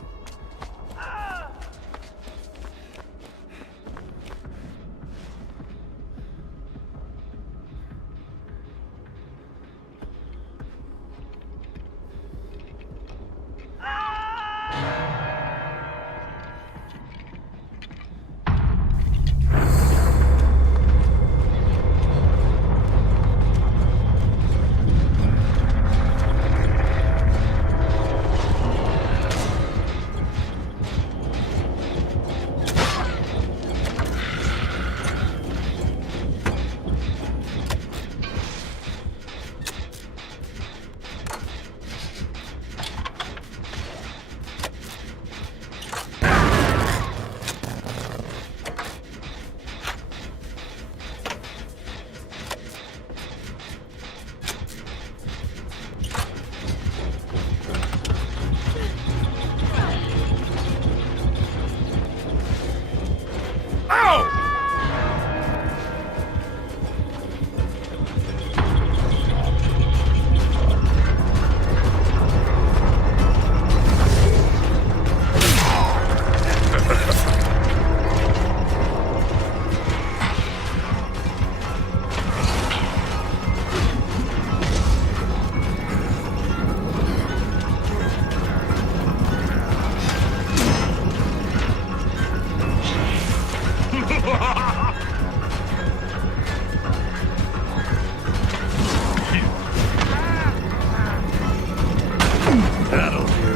That'll do.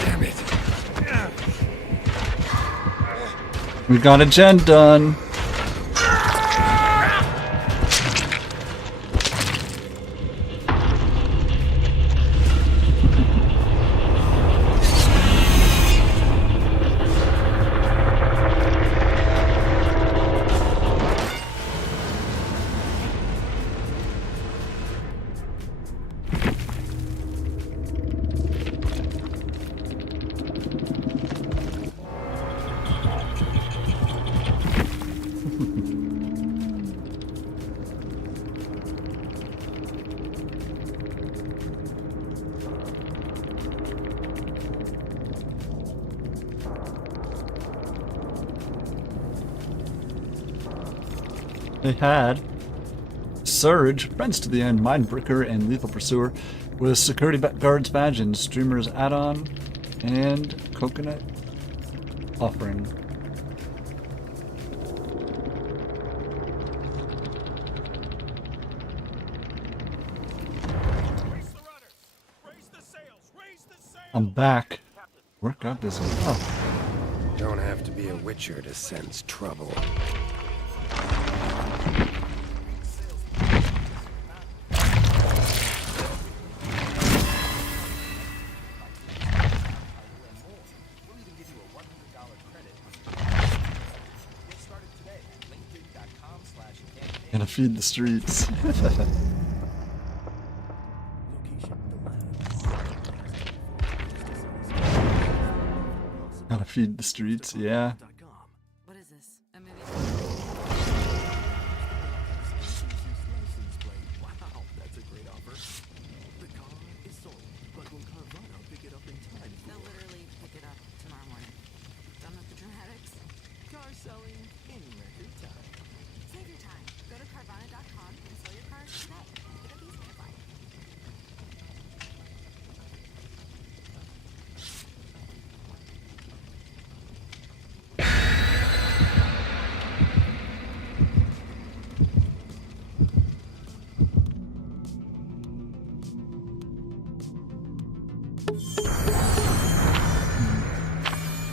Damn it. We got a gen done. They had Surge, Friends to the End, Mindbreaker, and Lethal Pursuer with Security Guards Badge and Streamer's Add-on, and Coconut Offering. I'm back. Work got busy. Oh. Don't have to be a witcher to sense trouble. Gonna feed the streets. Gotta feed the streets, yeah. What is this? A movie? Wow, that's a great offer. The car is sold, but will Carvana pick it up in time? They'll literally pick it up tomorrow morning. Done with the dramatics. Car selling in record time. Save your time. Go to Carvana.com and sell your cars today. Get a piece of the fly.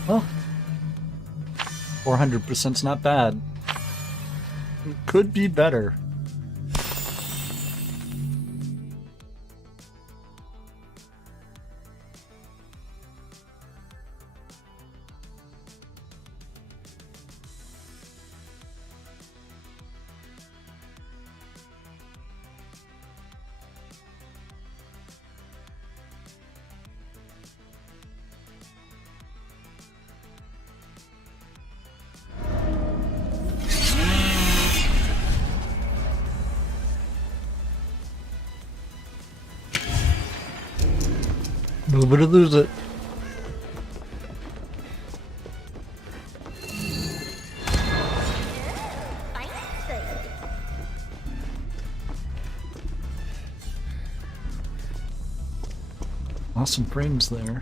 Well, 400%'s not bad. Could be better. Move it or lose it. Awesome frames there.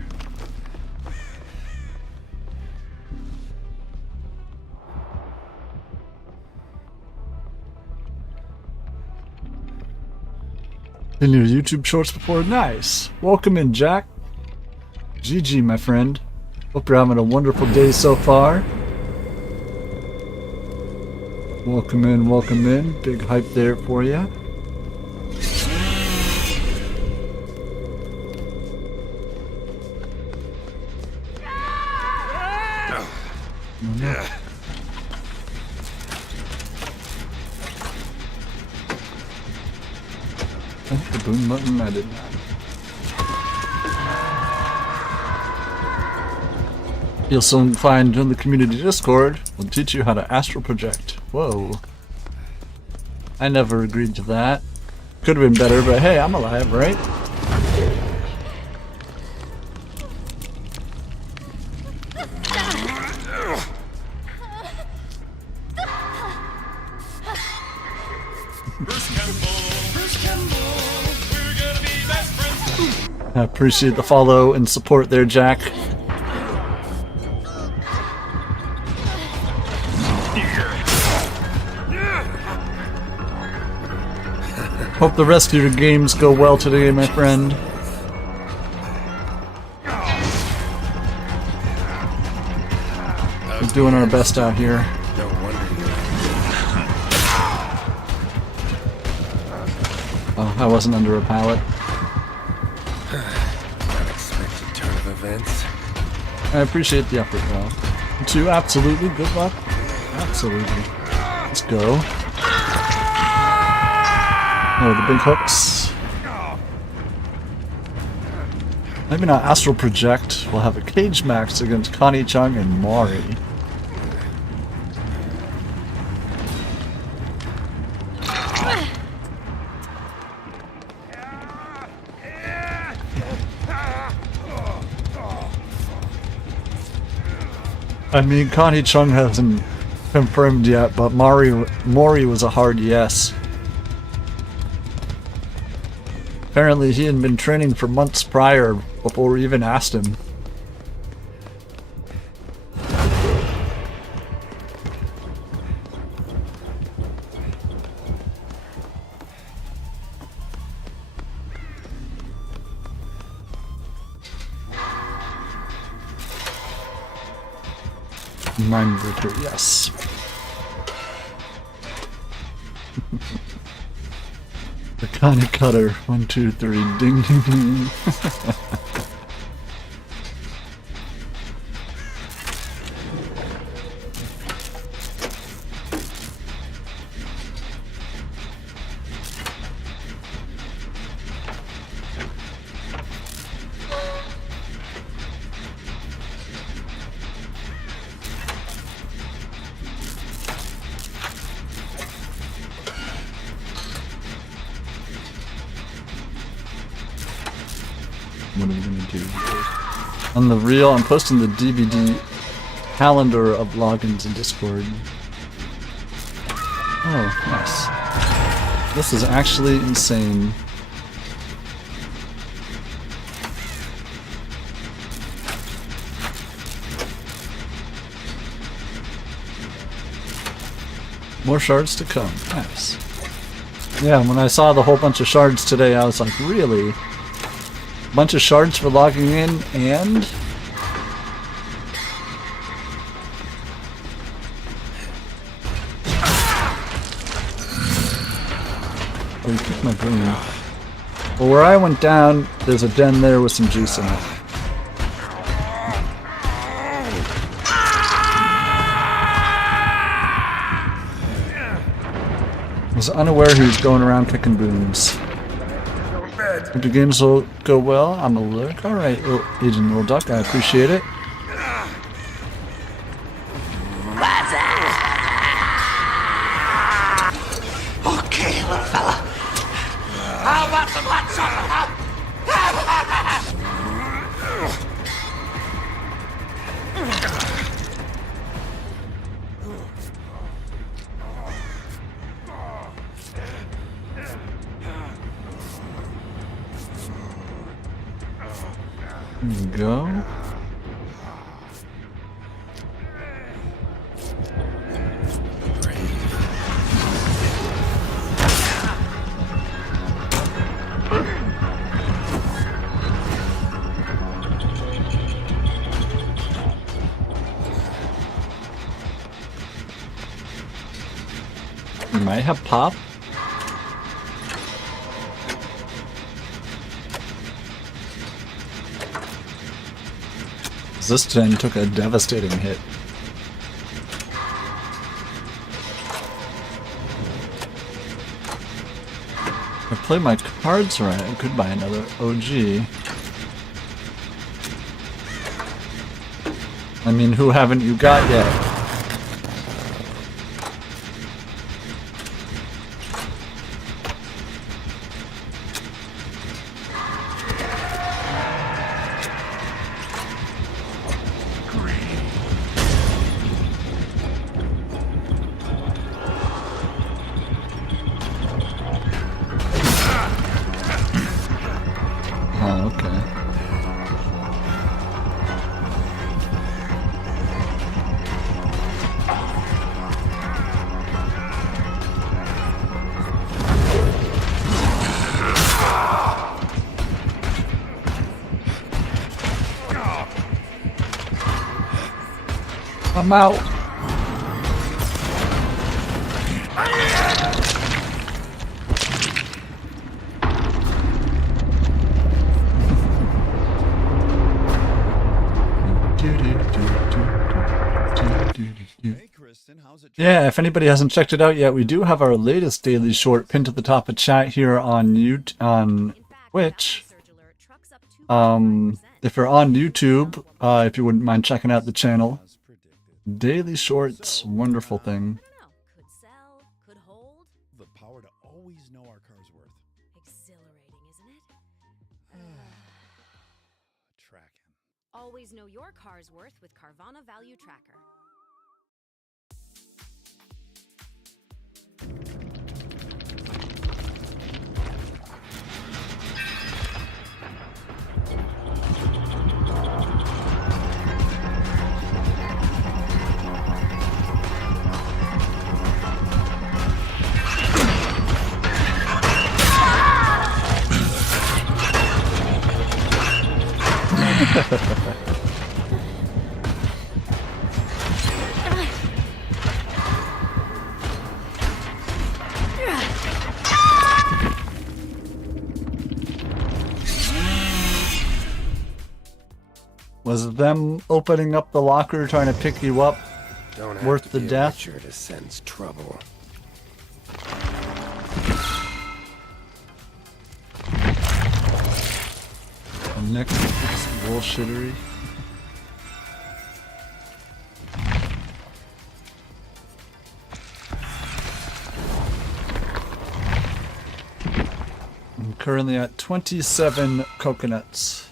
In your YouTube shorts before? Nice. Welcome in, Jack. GG, my friend. Hope you're having a wonderful day so far. Welcome in, welcome in. Big hype there for you. The boom button, I did not. Feel so inclined to join the community Discord. We'll teach you how to astral project. Whoa. I never agreed to that. Could have been better, but hey, I'm alive, right? I appreciate the follow and support there, Jack. Hope the rest of your games go well today, my friend. We're doing our best out here. Oh, I wasn't under a pallet. Unexpected turn of events. I appreciate the effort, though. You too, absolutely. Good luck. Absolutely. Let's go. Oh, the big hooks. Maybe not astral project. We'll have a cage match against Connie Chung and Mari. I mean, Connie Chung hasn't confirmed yet, but Mori was a hard yes. Apparently he had been training for months prior before we even asked him. Mindbreaker, yes. The Connie Cutter. 1, 2, 3. Ding, ding, ding. What are we gonna do? On the reel, I'm posting the DBD calendar of logins in Discord. Oh, nice. This is actually insane. More shards to come. Nice. Yeah, when I saw the whole bunch of shards today, I was like, really? Bunch of shards for logging in, and oh, you kicked my brain. Well, where I went down, there's a den there with some juice in it. I was unaware he was going around kicking booms. Hope the games will go well. I'm a lurk. Alright, Agent Little Duck, I appreciate it. Okay, little fella. How about some hot chocolate, huh? There you go. You might have pop. This gen took a devastating hit. If I play my cards right, I could buy another OG. I mean, who haven't you got yet? Oh, okay. I'm out. Yeah, if anybody hasn't checked it out yet, we do have our latest daily short pinned to the top of chat here on Twitch. If you're on YouTube, if you wouldn't mind checking out the channel. Daily shorts, wonderful thing. Could sell, could hold. The power to always know our car's worth. Exhilarating, isn't it? Tracking. Always know your car's worth with Carvana Value Tracker. Was them opening up the locker trying to pick you up Don't have worth to the be a death? Witcher to sense trouble. And next it's bullshittery. I'm currently at 27 coconuts.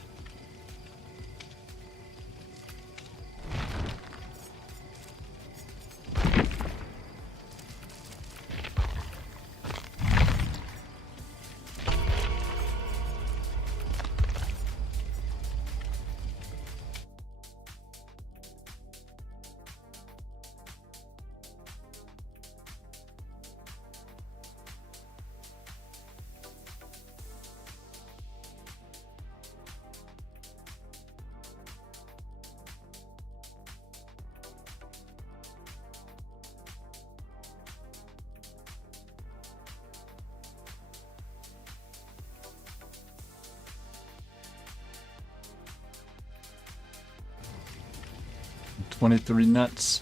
$23 nuts.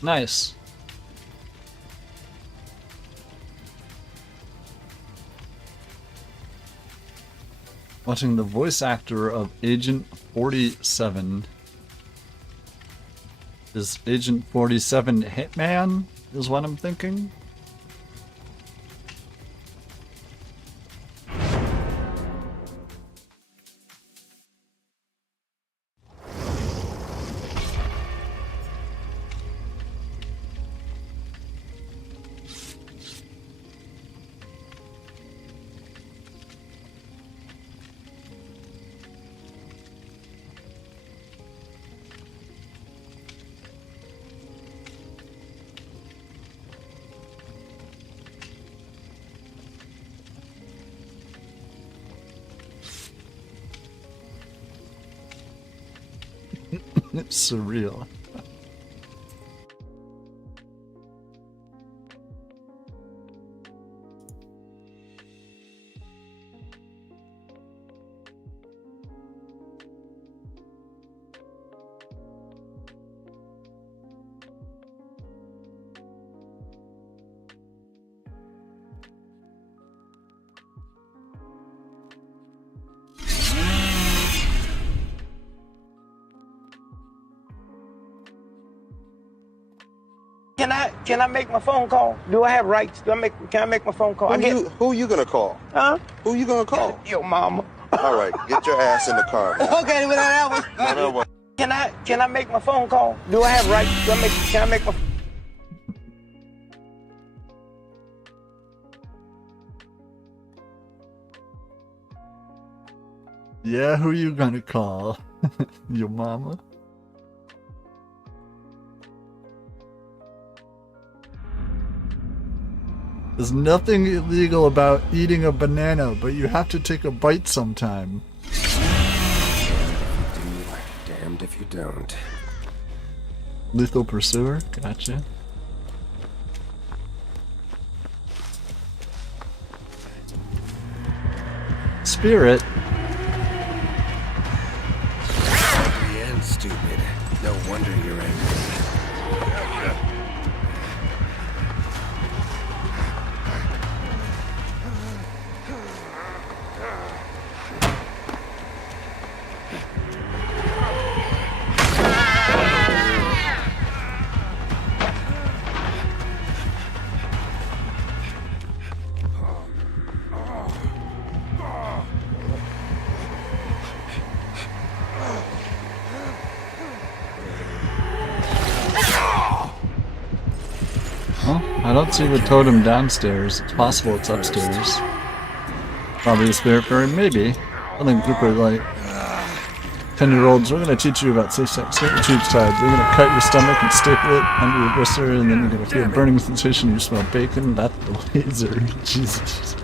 Nice. Watching the voice actor of Agent 47. Is Agent 47 Hitman? Is what I'm thinking. It's surreal. Can I make my phone call? Do I have rights? Can I make my phone call? Who you gonna call? Huh? Who you gonna call? Your mama. All right, get your ass in the car. Man. Okay, well that was. No, what? Can I make my phone call? Do I have rights? Can I make my? Yeah, who you gonna call? Your mama? There's nothing illegal about eating a banana, but you have to take a bite sometime. Damned if you don't. Lethal Pursuer? Gotcha. Spirit? Ugly and stupid. No wonder you're angry. I don't see the totem downstairs. It's possible it's upstairs. Probably a spirit fairy, maybe. I think group of like 10-year-olds, we're gonna teach you about safe-sex cheap sides. We're gonna cut your stomach and staple it under your blister, and then you're gonna feel a burning sensation. You smell bacon. That's the laser. Jesus.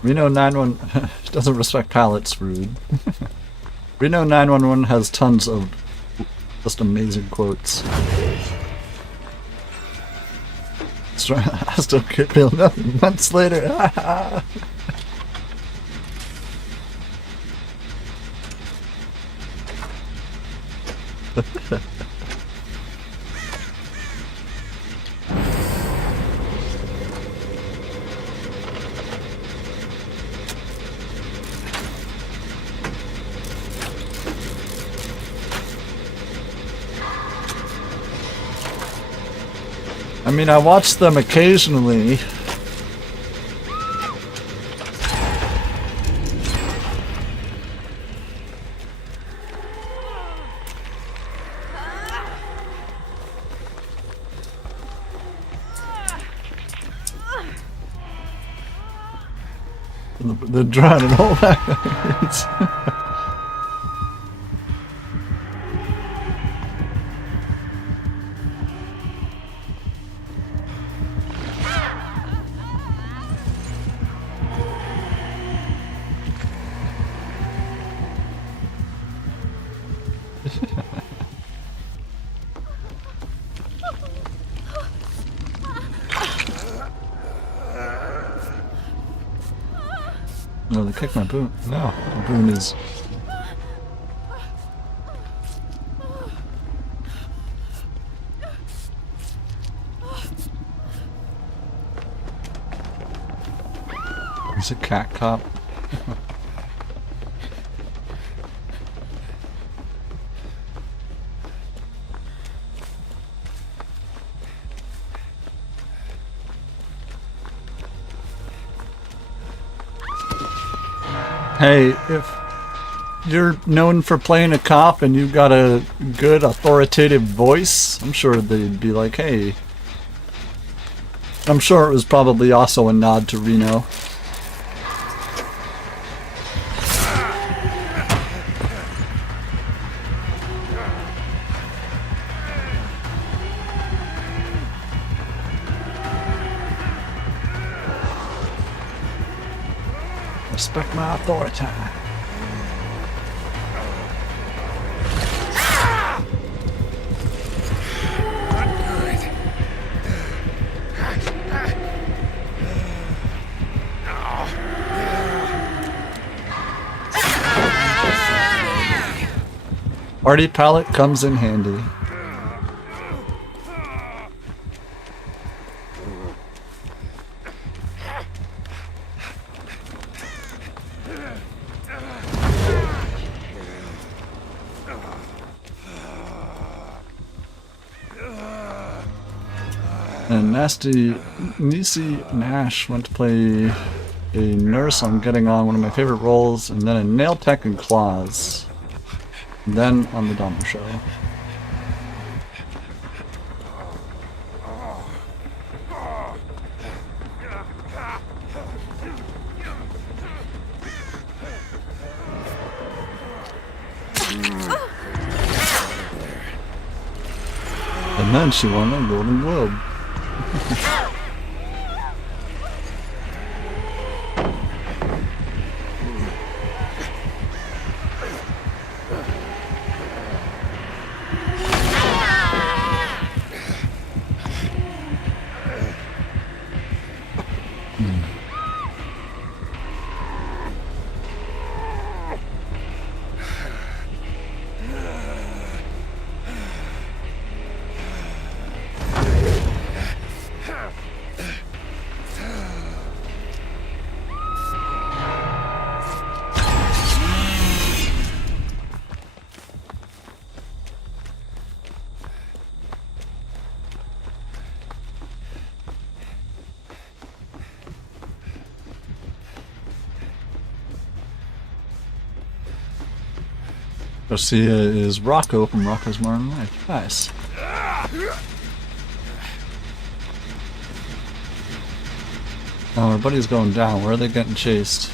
Reno 911 doesn't respect pallets, rude. Reno 911 has tons of just amazing quotes. I still can't feel nothing. Months later. I mean, I watch them occasionally. They're drowning all that. No, they kicked my boot. No, my boot is... He's a cat cop. Hey, if you're known for playing a cop and you've got a good authoritative voice, I'm sure they'd be like, hey. I'm sure it was probably also a nod to Reno. Respect my authority. Party pallet comes in handy. And Niecy Nash went to play a nurse on Getting On, one of my favorite roles, and then a nail tech in Claws. And then on the Dahmer Show. And then she won a Golden Globe. Garcia is Rocco from Rocco's Modern Life. Nice. Oh, our buddy's going down. Where are they getting chased?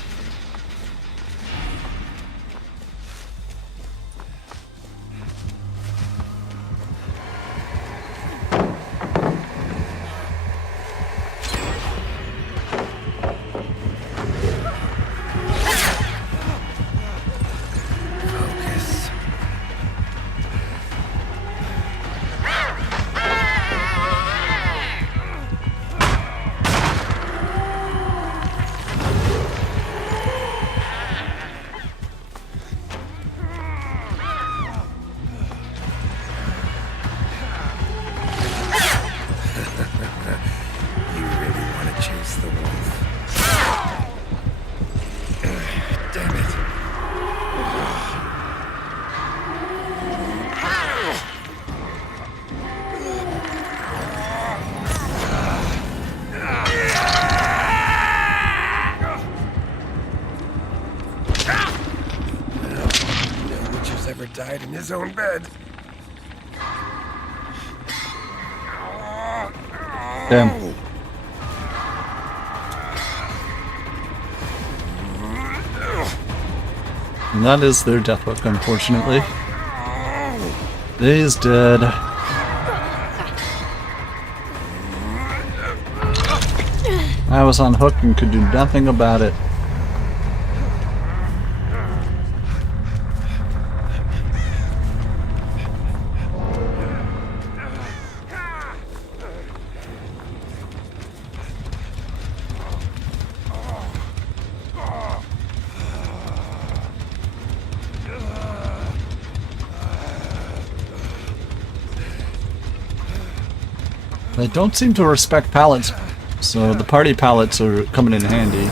Died in his own bed. Damn. And that is their death hook, unfortunately. He's dead. I was on hook and could do nothing about it. They don't seem to respect pallets, so the party pallets are coming in handy.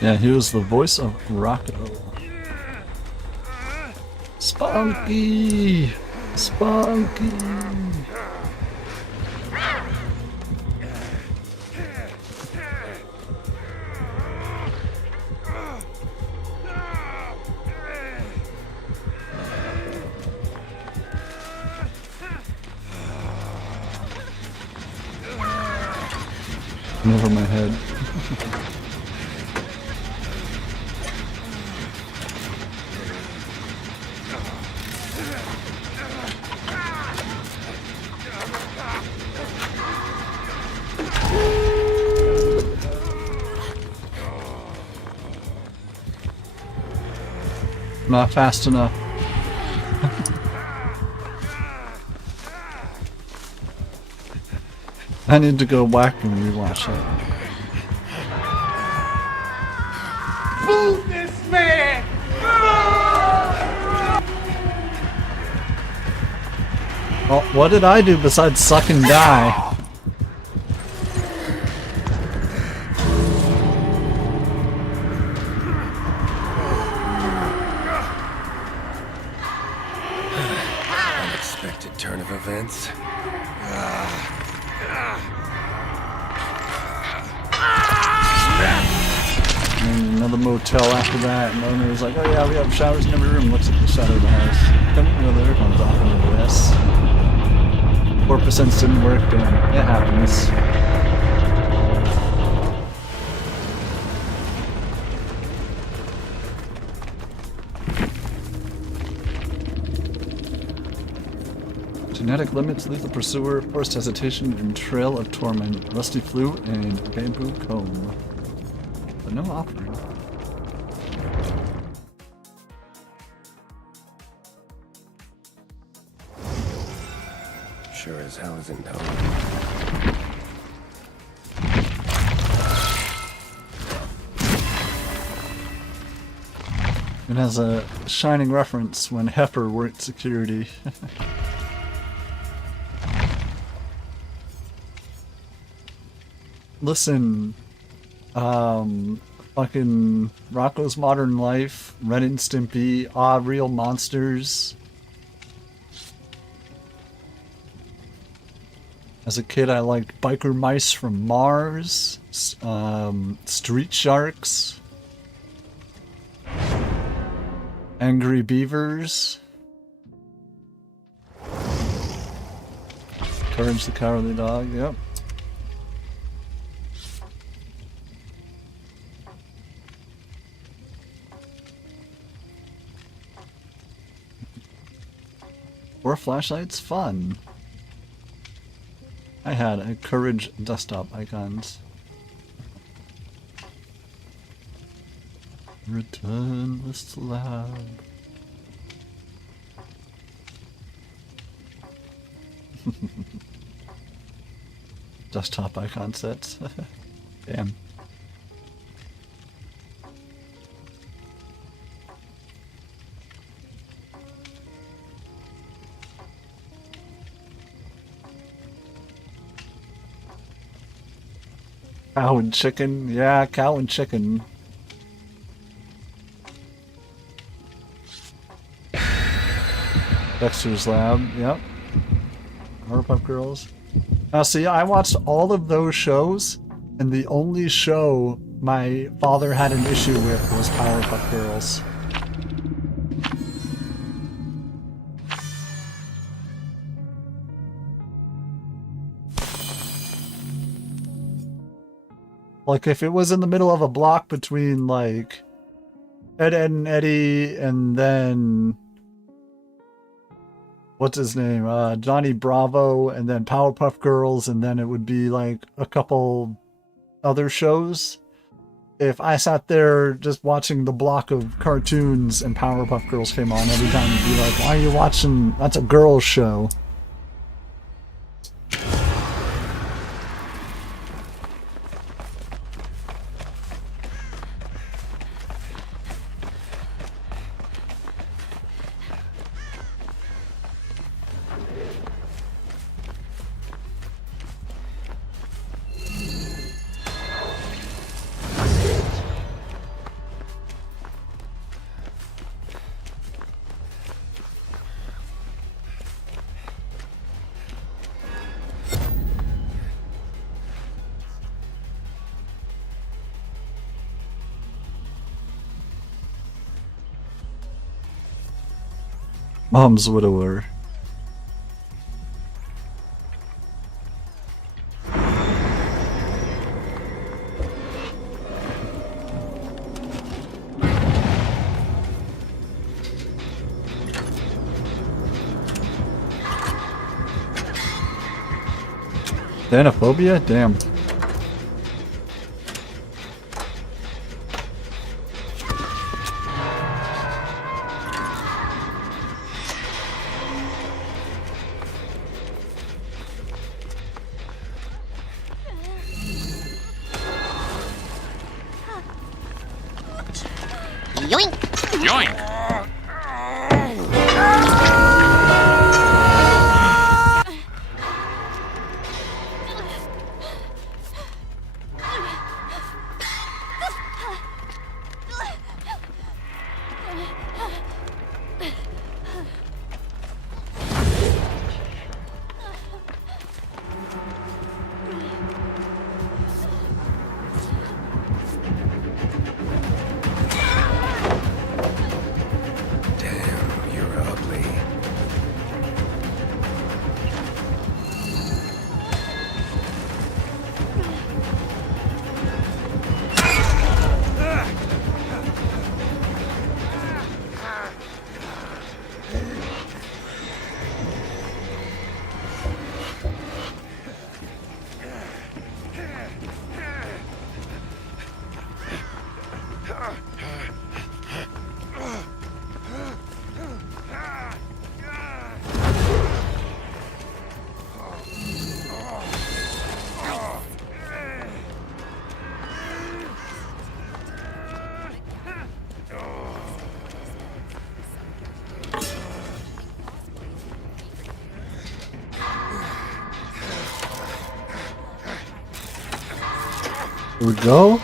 Yeah, he was the voice of Rocco. Spunky! Spunky! Over my head. Not fast enough. I need to go back and rewatch it. Move this man! Well, what did I do besides suck and die? Unexpected turn of events. And another motel after that, and the owner was like, oh yeah, we have showers in every room. Looks at the shadow of the house. Don't know the air comes off into this. 4% didn't work, damn. It happens. Genetic limits, lethal pursuer, forced hesitation, and trail of torment, rusty flute, and bamboo comb. But no offering. Sure as hell isn't home. It has a shining reference when Heifer worked security. Listen, fucking Rocko's Modern Life, Ren and Stimpy, Odd Real Monsters. As a kid, I liked Biker Mice from Mars, Street Sharks, Angry Beavers, Courage the Cowardly Dog, yep. Or flashlights, fun. I had a Courage desktop icons. Returnless lab. Desktop icon sets. Damn. Cow and chicken, yeah, cow and chicken. Dexter's Lab, yep. Powerpuff Girls. Now see, I watched all of those shows, and the only show my father had an issue with was Powerpuff Girls. Like, if it was in the middle of a block between, like, Ed, Edd and Eddy, and then... what's his name? Johnny Bravo, and then Powerpuff Girls, and then it would be, like, a couple other shows. If I sat there just watching the block of cartoons and Powerpuff Girls came on every time, you'd be like, why are you watching? That's a girls' show. Mom's widower. Xenophobia? Damn. Yoink! Yoink! Damn, you're ugly. Here we go.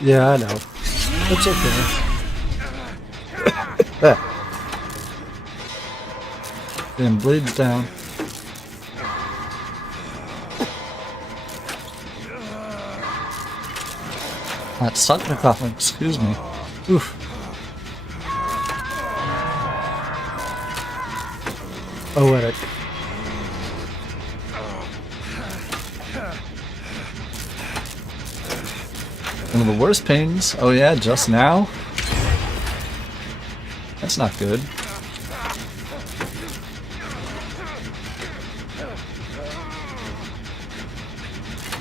Yeah, I know. It's okay. Then bleeds down. That sucked me coughing, excuse me. Oof. Poetic. One of the worst pains. Oh yeah, just now? That's not good.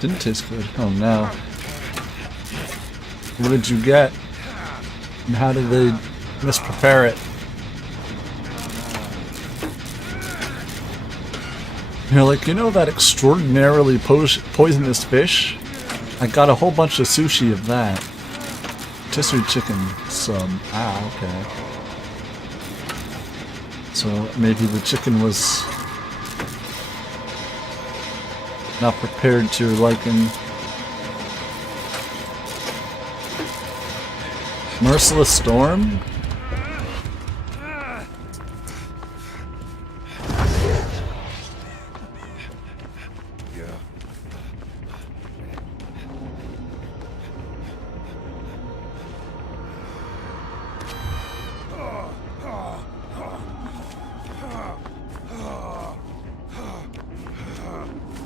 Didn't taste good. Oh no. What did you get? And how did they misprepare it? You're like, you know that extraordinarily poisonous fish? I got a whole bunch of sushi of that. Rotisserie chicken sub. Ah, okay. So maybe the chicken was not prepared to your liking. Merciless Storm?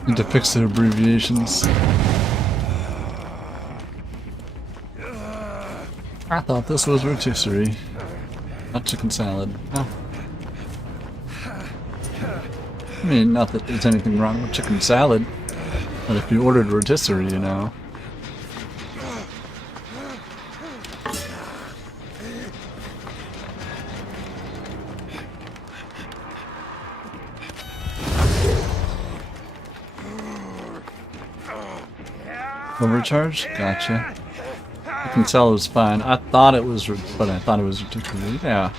Need to fix their abbreviations. I thought this was rotisserie, not chicken salad. Oh. I mean, not that there's anything wrong with chicken salad, but if you ordered rotisserie, you know. Overcharge? Gotcha. Chicken salad was fine. I thought it was, but I thought it was rotisserie. Yeah.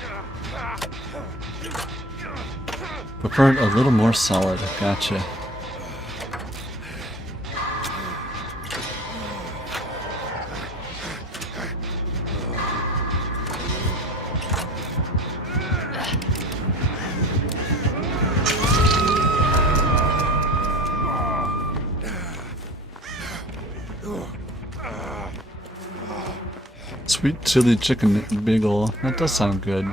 Preferred a little more solid. Gotcha. Sweet chili chicken bagel. That does sound good.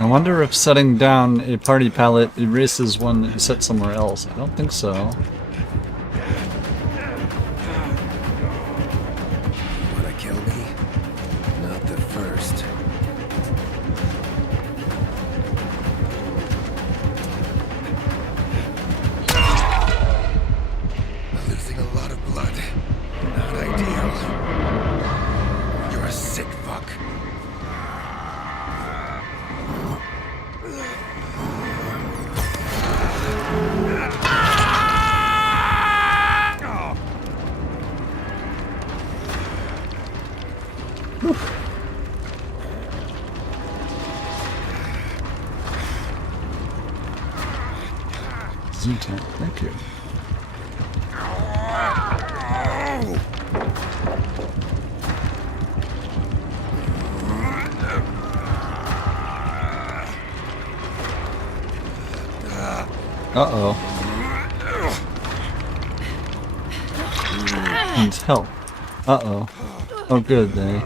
I wonder if setting down a party palette erases one that you set somewhere else. I don't think so. Wanna kill me? Not the first. Losing a lot of blood. content. Thank you. Uh-oh. Needs help. Uh-oh. Oh good, they.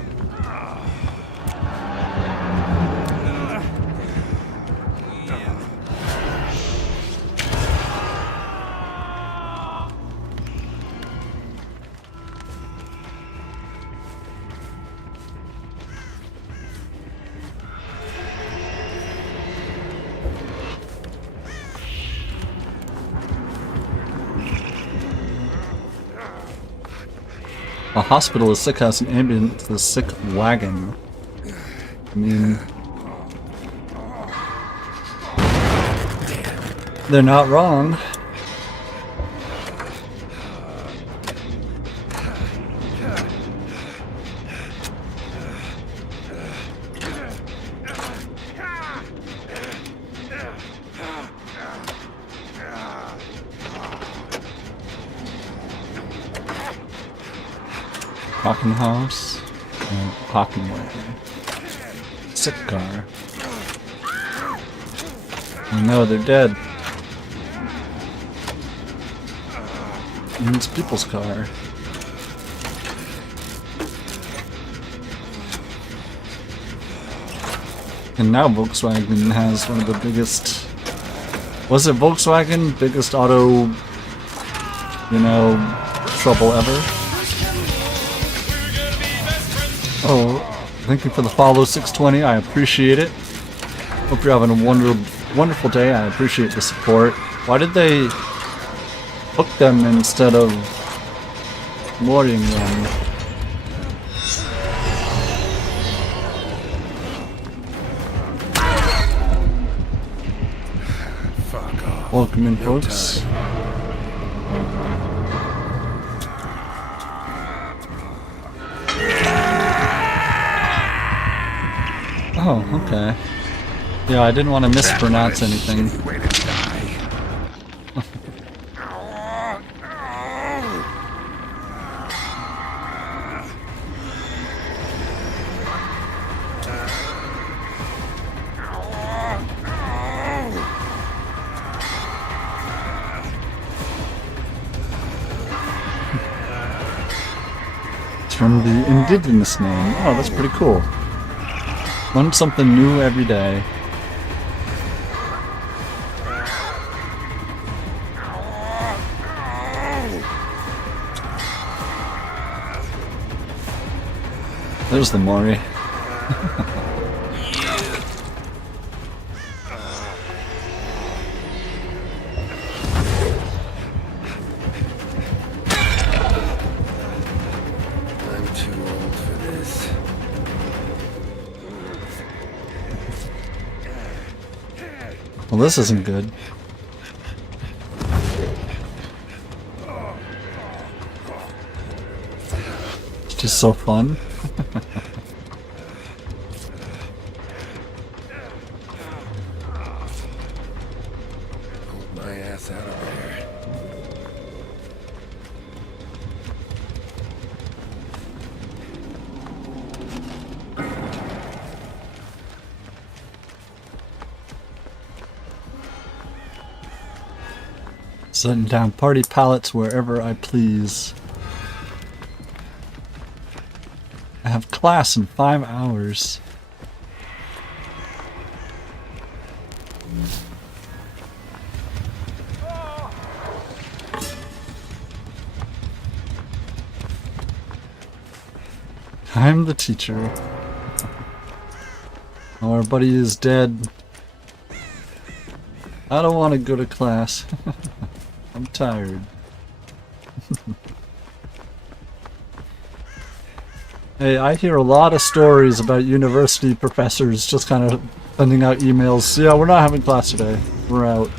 A hospital is sick house, an ambulance is sick wagon. I mean... they're not wrong. Parking house and parking wagon. Sick car. Oh no, they're dead. And it's people's car. And now Volkswagen has one of the biggest... was it Volkswagen? Biggest auto... you know... trouble ever? Oh, thank you for the follow, 620. I appreciate it. Hope you're having a wonderful day. I appreciate the support. Why did they hook them instead of mooring them? Fuck off. Welcome in, folks. Oh, okay. Yeah, I didn't want to mispronounce anything. It's from the indigenous name. Oh, that's pretty cool. Learn something new every day. There's the Mori. I'm too old for this. Well, this isn't good. It's just so fun. Hold my ass out of there. Setting down party pallets wherever I please. I have class in 5 hours. I'm the teacher. Our buddy is dead. I don't want to go to class. I'm tired. Hey, I hear a lot of stories about university professors just kind of sending out emails. Yeah, we're not having class today. We're out.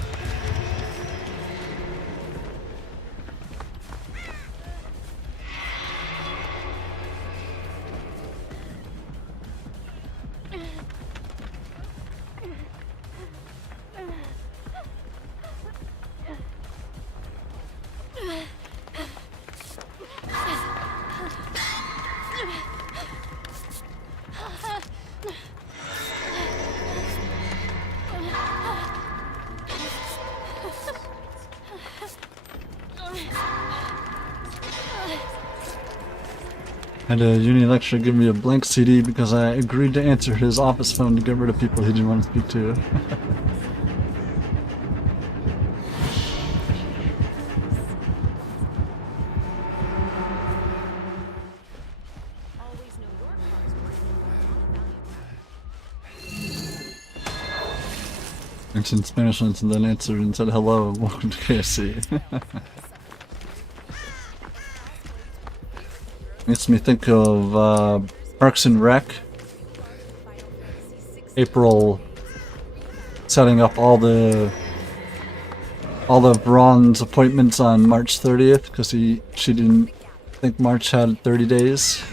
Had a uni lecturer give me a blank CD because I agreed to answer his office phone to get rid of people he didn't want to speak to. Mentioned Spanish once and then answered and said hello and welcome to KFC. Makes me think of Parks and Rec. April setting up all the Braun's appointments on March 30th because she didn't think March had 30 days.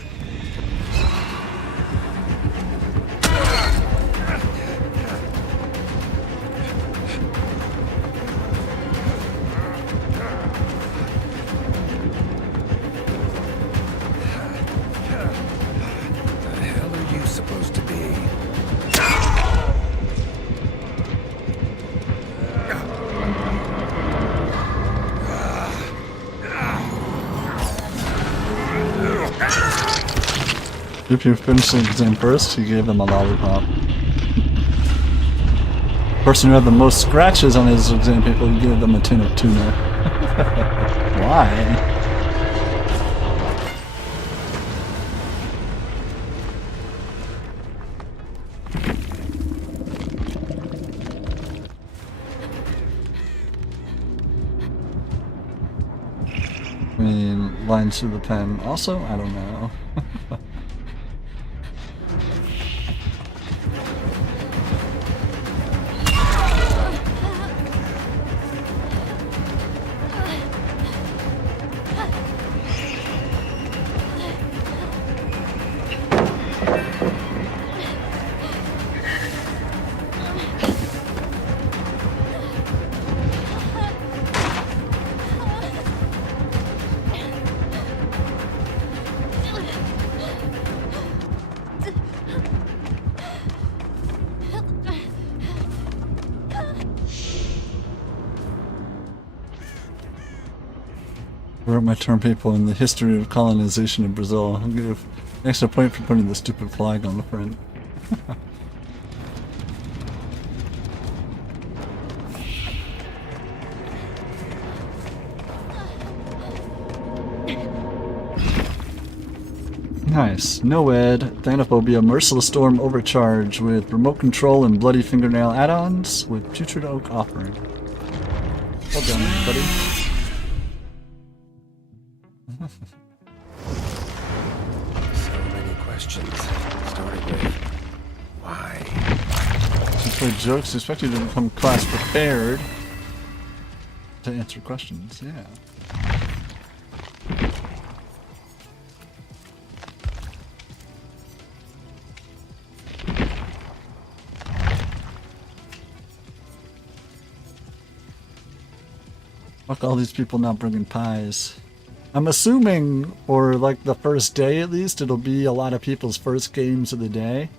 If you finish the exam first, he gave them a lollipop. Person who had the most scratches on his exam paper, he gave them a tin of tuna. Why? I mean, lines through the pen. Also, I don't know. I wrote my term paper in the history of colonization of Brazil. I'll give an extra point for putting the stupid flag on the front. Nice. No ed, Thanophobia, Merciless Storm Overcharge with remote control and bloody fingernail add-ons with Putrid Oak offering. Well done, buddy. So many questions. Starting with why? To play jokes, expect you to become class prepared to answer questions. Yeah. Fuck all these people not bringing pies. I'm assuming, for like the first day at least, it'll be a lot of people's first games of the day.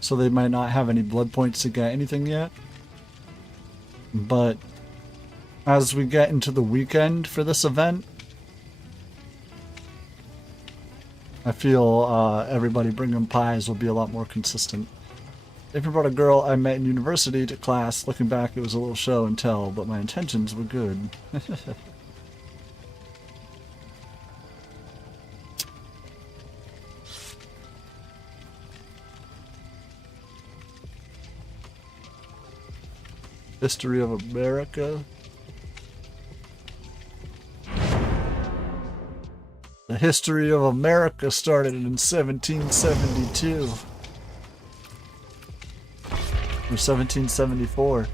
So they might not have any blood points to get anything yet. But as we get into the weekend for this event, I feel everybody bringing pies will be a lot more consistent. If you brought a girl I met in university to class, looking back it was a little show and tell, but my intentions were good. History of America. The history of America started in 1772. Or 1774.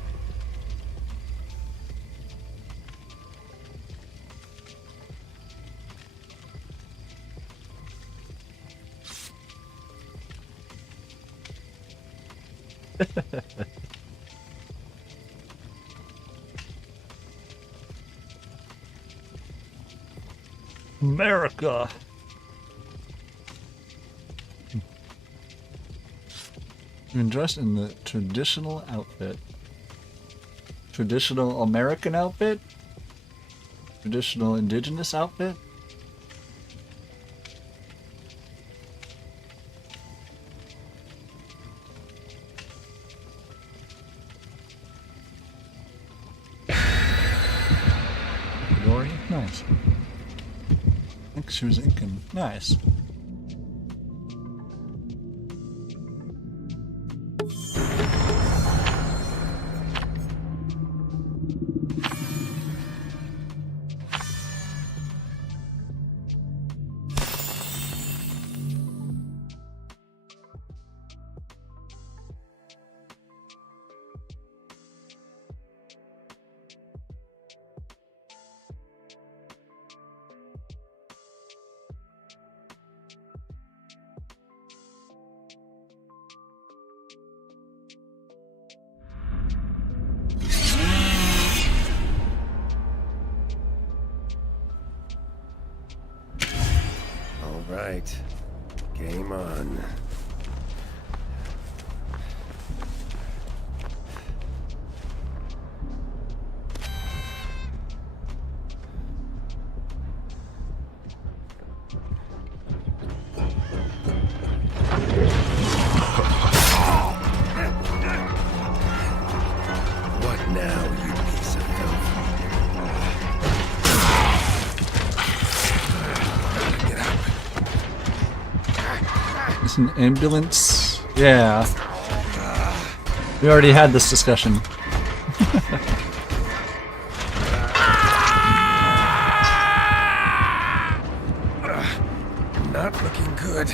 America. Been dressed in the traditional outfit. Traditional American outfit? Traditional indigenous outfit? Dory? Nice. I think she was Incan. Nice. Right. Game on. What now, you piece of filth? Get up. Is an ambulance? Yeah. We already had this discussion. Not looking good.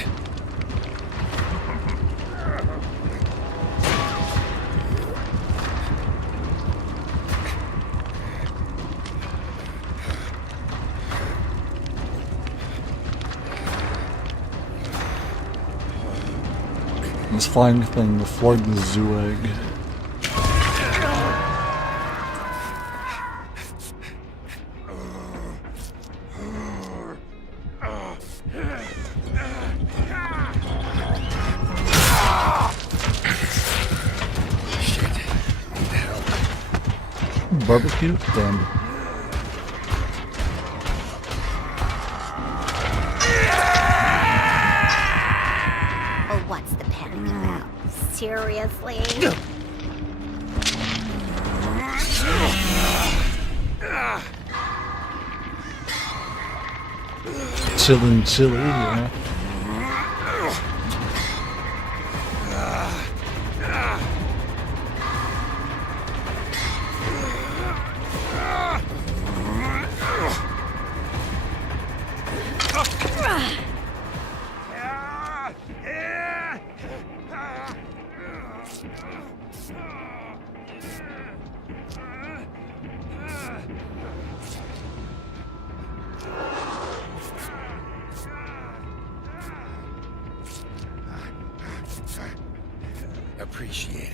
This flying thing before the zoo egg. Shit. Need help. Barbecue? Damn. Oh, what's the panic about? Seriously? Chillin' chili, yeah. Appreciate it.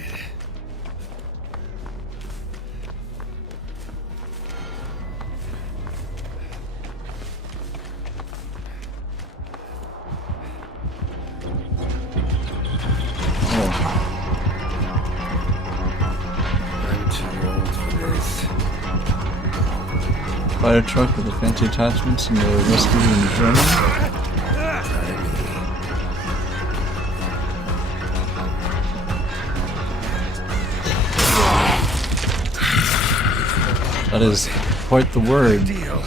I'm too old for this. Fire truck with the fancy attachments and the rescue in Germany. That is quite the word. Deal.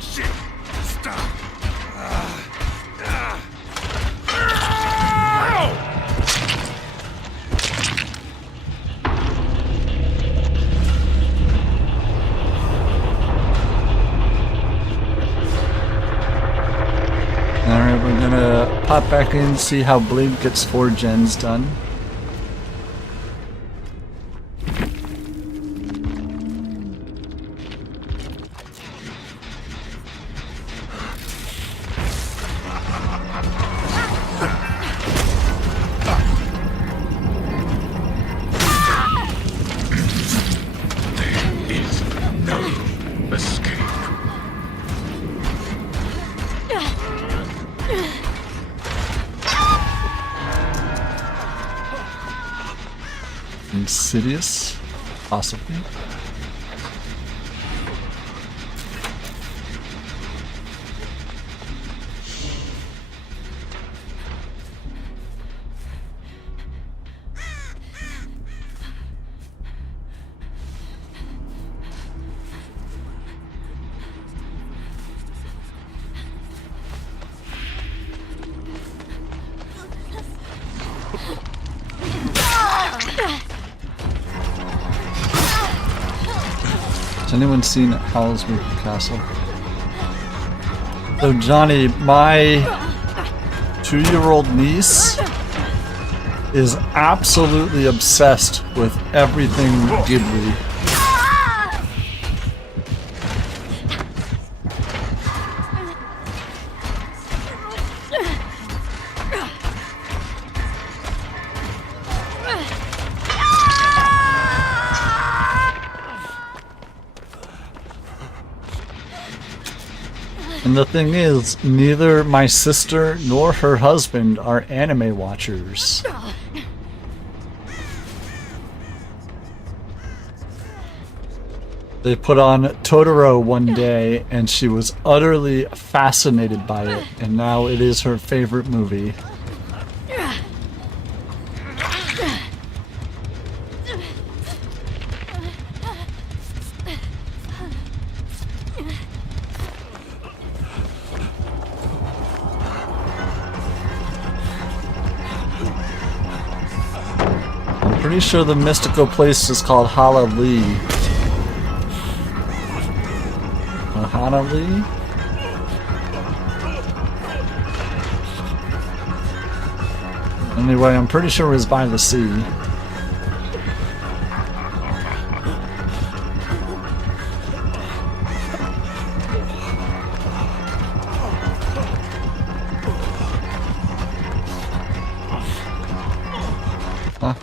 Shit. Stop. Alright, we're gonna pop back in and see how Blade gets 4 gens done. Insidious, possibly. anyone seen Howl's Moving Castle? So Johnny, my 2-year-old niece is absolutely obsessed with everything Ghibli. And the thing is, neither my sister nor her husband are anime watchers. They put on Totoro one day and she was utterly fascinated by it, and now it is her favorite movie. I'm pretty sure the mystical place is called Halali. Halali? Anyway, I'm pretty sure it was by the sea. Huh?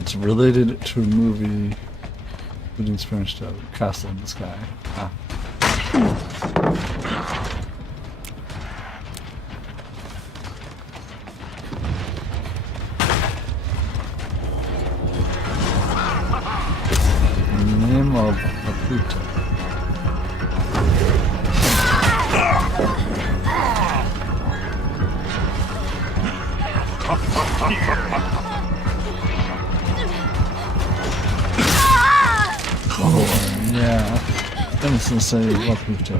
It's related to a movie with inspiration to Castle in the Sky. Ah. The name of Maputo. Oh, yeah. I'm just gonna say Maputo.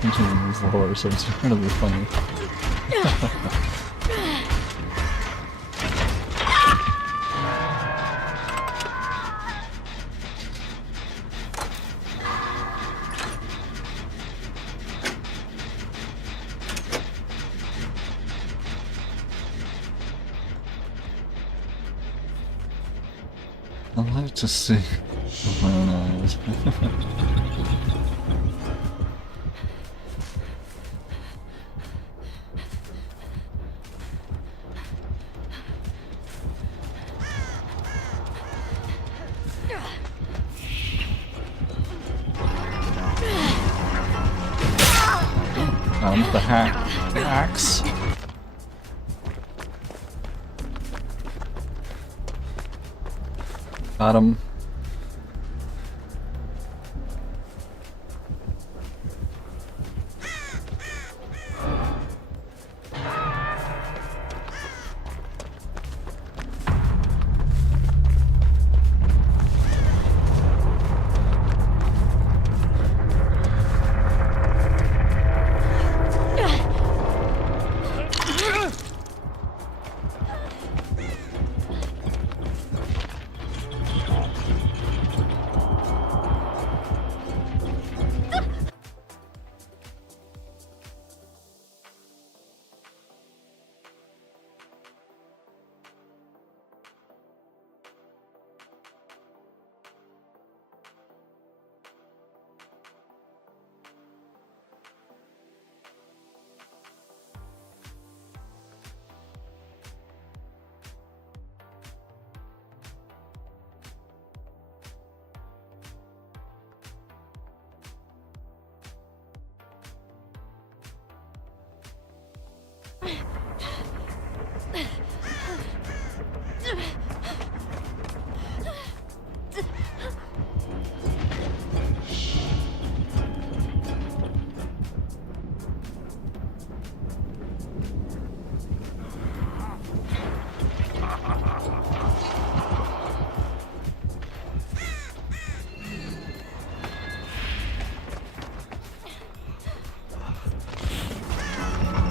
Continuing with the horror, so it's incredibly funny. I'd like to see my own eyes. The axe. Got him.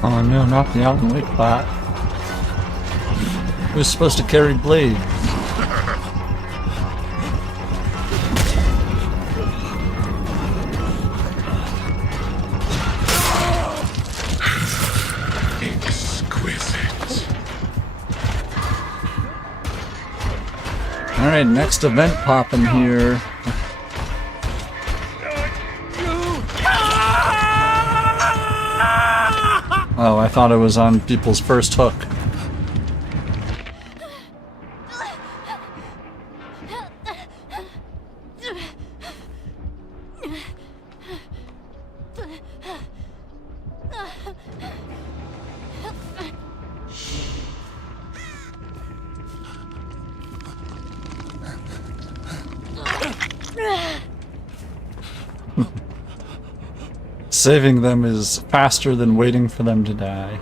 Oh no, not the Alan Wake bot. Who's supposed to carry Blade? Exquisite. Alright, next event popping here. Oh, I thought it was on people's first hook. Saving them is faster than waiting for them to die.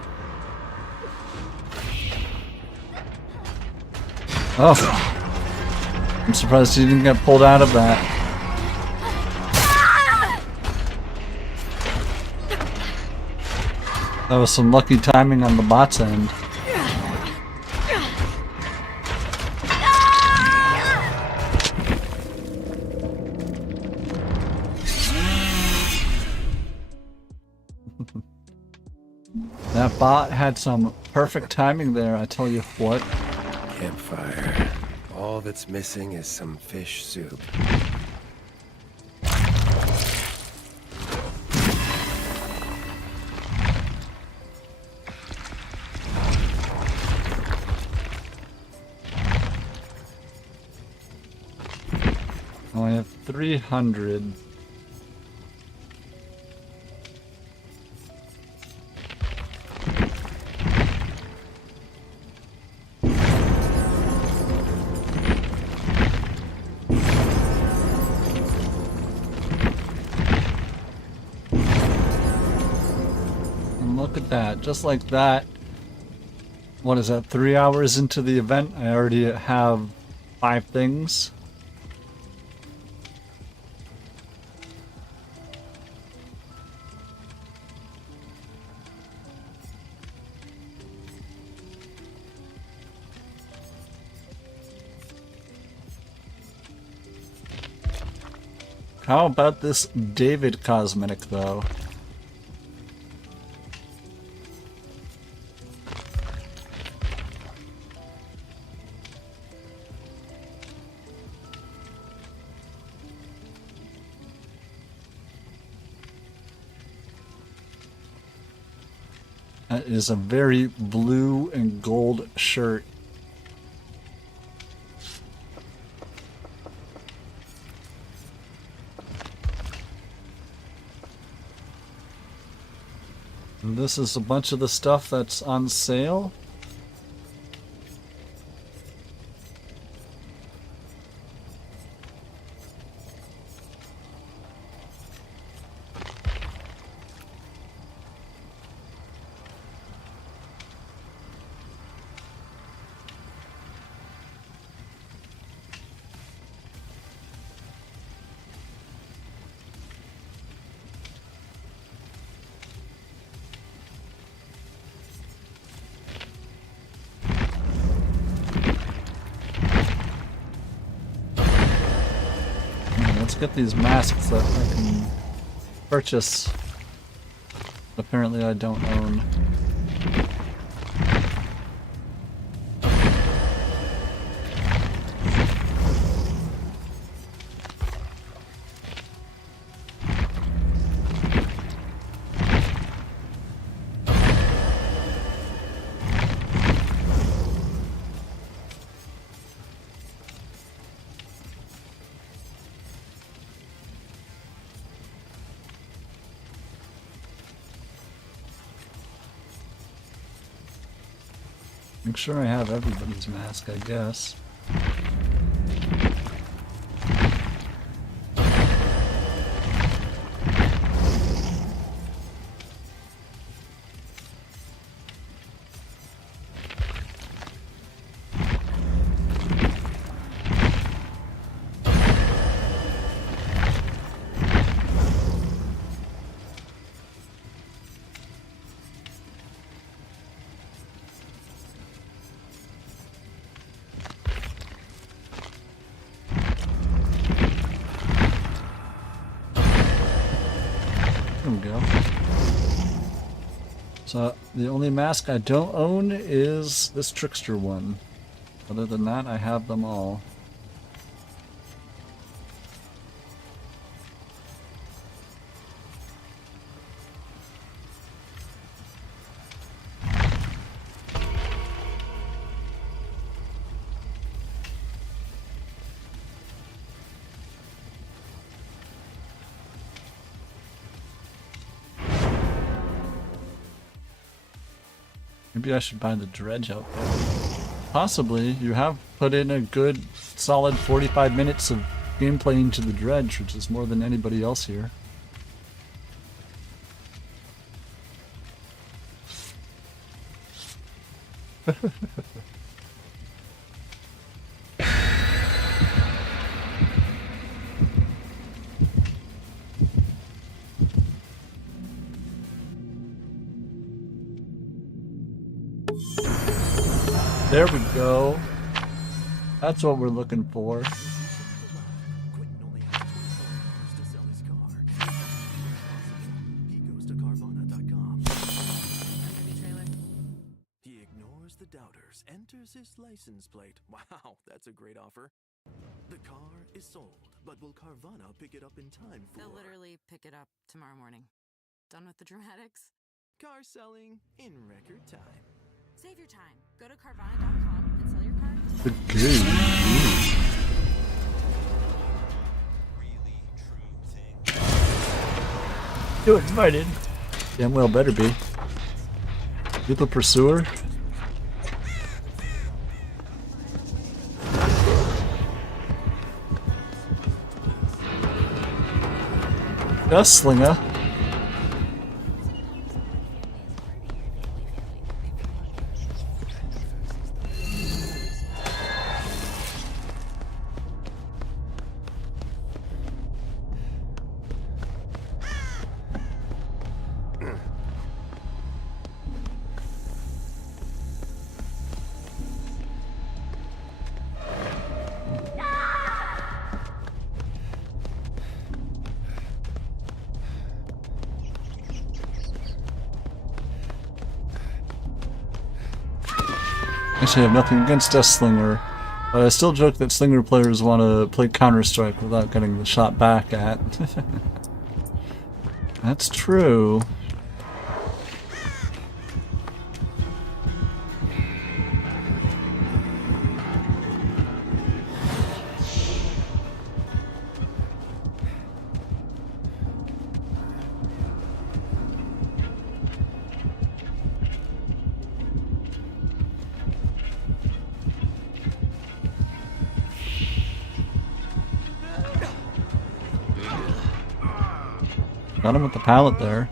Oh. I'm surprised he didn't get pulled out of that. That was some lucky timing on the bot's end. That bot had some perfect timing there, I tell you what. Campfire. All that's missing is some fish soup. I only have 300. Look at that, just like that. What is that, 3 hours into the event? I already have 5 things. How about this David cosmetic though? That is a very blue and gold shirt. And this is a bunch of the stuff that's on sale. Let's get these masks that I can purchase. Apparently I don't own. Make sure I have everybody's mask, I guess. There we go. So the only mask I don't own is this trickster one. Other than that, I have them all. Maybe I should buy the dredge out there. Possibly. You have put in a good, solid 45 minutes of gameplay into the dredge, which is more than anybody else here. There we go. That's what we're looking for. He ignores the doubters, enters his license plate. Wow, that's a great offer. The car is sold, but will Carvana pick it up in time for... They'll literally pick it up tomorrow morning. Done with the dramatics? Car selling in record time. Save your time. Go to Carvana.com and sell your car today. The game. You're invited. Damn well better be. You the pursuer? Gunslinger. Actually, I have nothing against Death Slinger, but I still joke that Slinger players want to play Counter-Strike without getting the shot back at. That's true. Got him with the pallet there.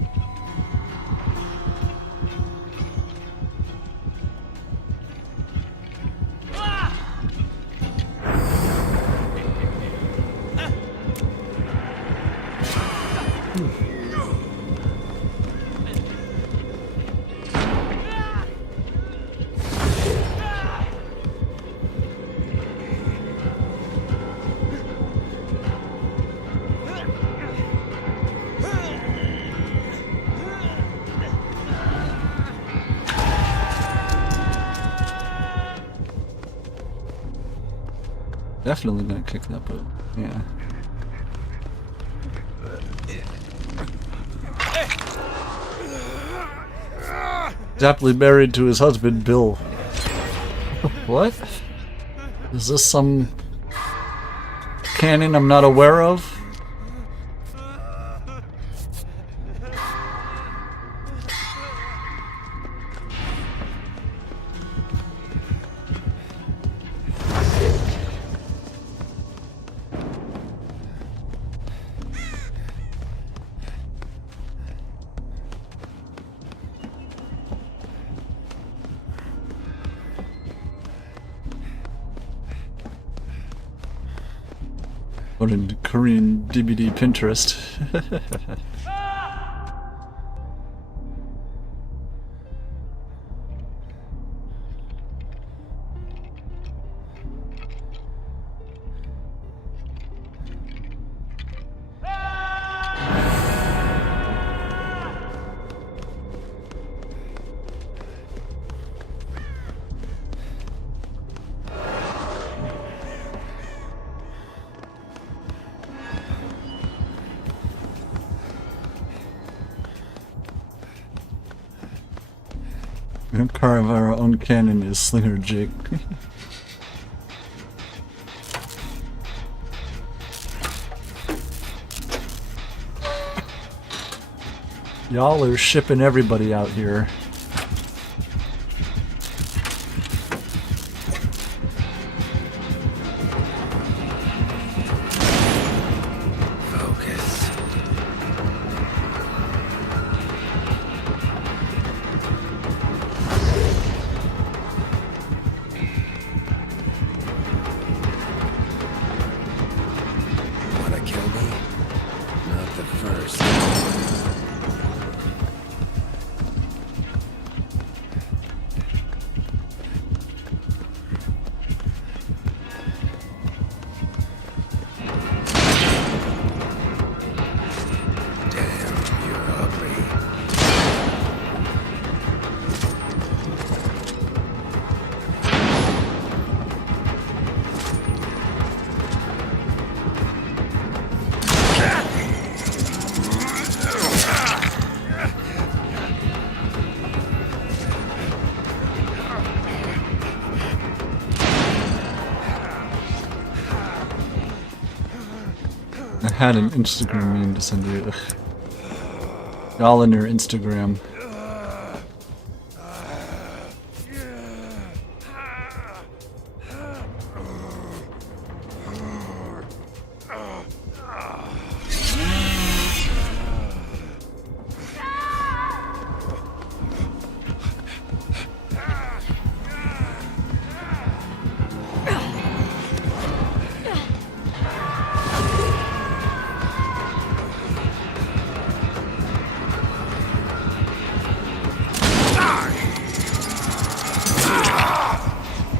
Definitely gonna kick that boat. Yeah. He's happily married to his husband, Bill. What? Is this some canon I'm not aware of? What in Korean DBD Pinterest. car of our own cannon is Slinger Jake. Y'all are shipping everybody out here. Wanna kill me? Not the first. I had an Instagram meme to send you. Y'all in your Instagram.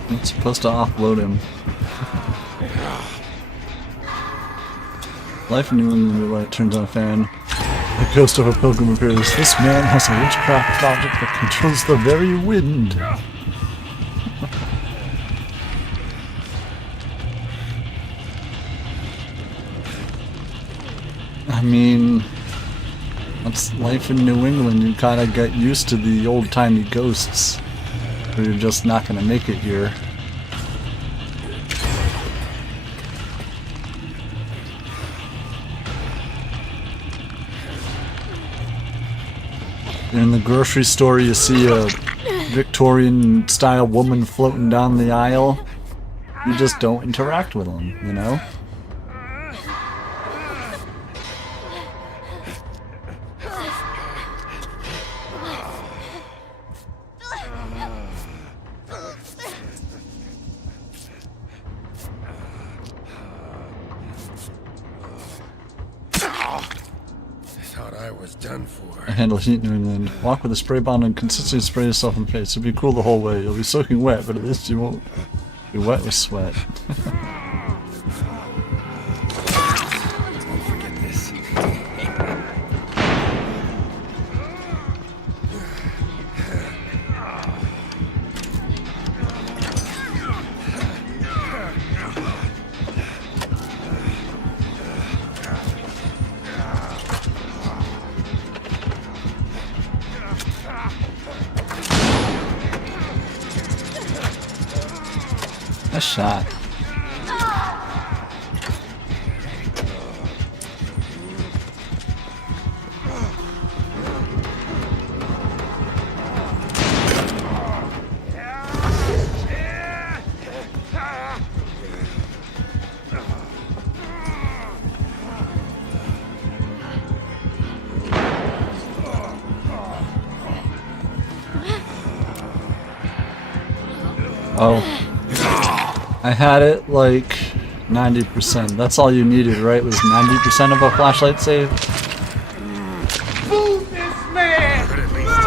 I'm supposed to offload him. Life in New England Light turns on a fan. The ghost of a pilgrim appears. This man has a witchcraft object that controls the very wind. I mean, that's life in New England. You kinda get used to the old-timey ghosts. Or you're just not gonna make it here. In the grocery store, you see a Victorian-style woman floating down the aisle. You just don't interact with them, you know? I handle heat in New England. Walk with a spray bottle and consistently spray yourself in the face. It'll be cool the whole way. You'll be soaking wet, but at least you won't be wet with sweat. Nice shot. Oh. I had it like 90%. That's all you needed, right? Was 90% of a flashlight save? Move this man! Could at least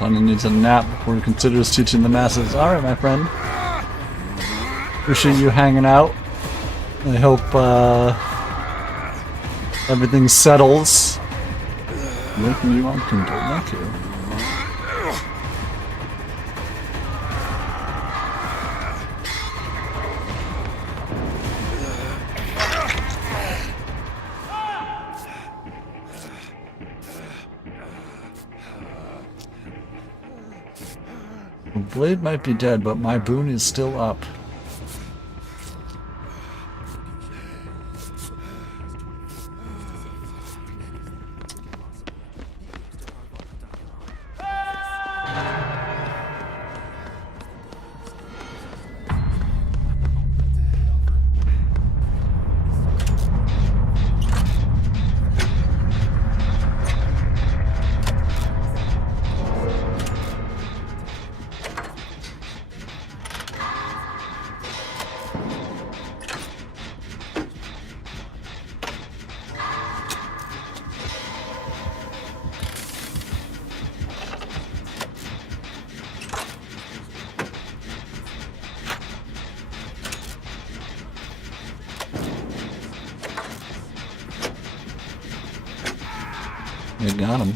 London needs a nap before he considers teaching the masses. Alright, my friend. Appreciate you hanging out. I hope everything settles Making you on Kindle, thank you. The blade might be dead, but my boon is still up. You got him.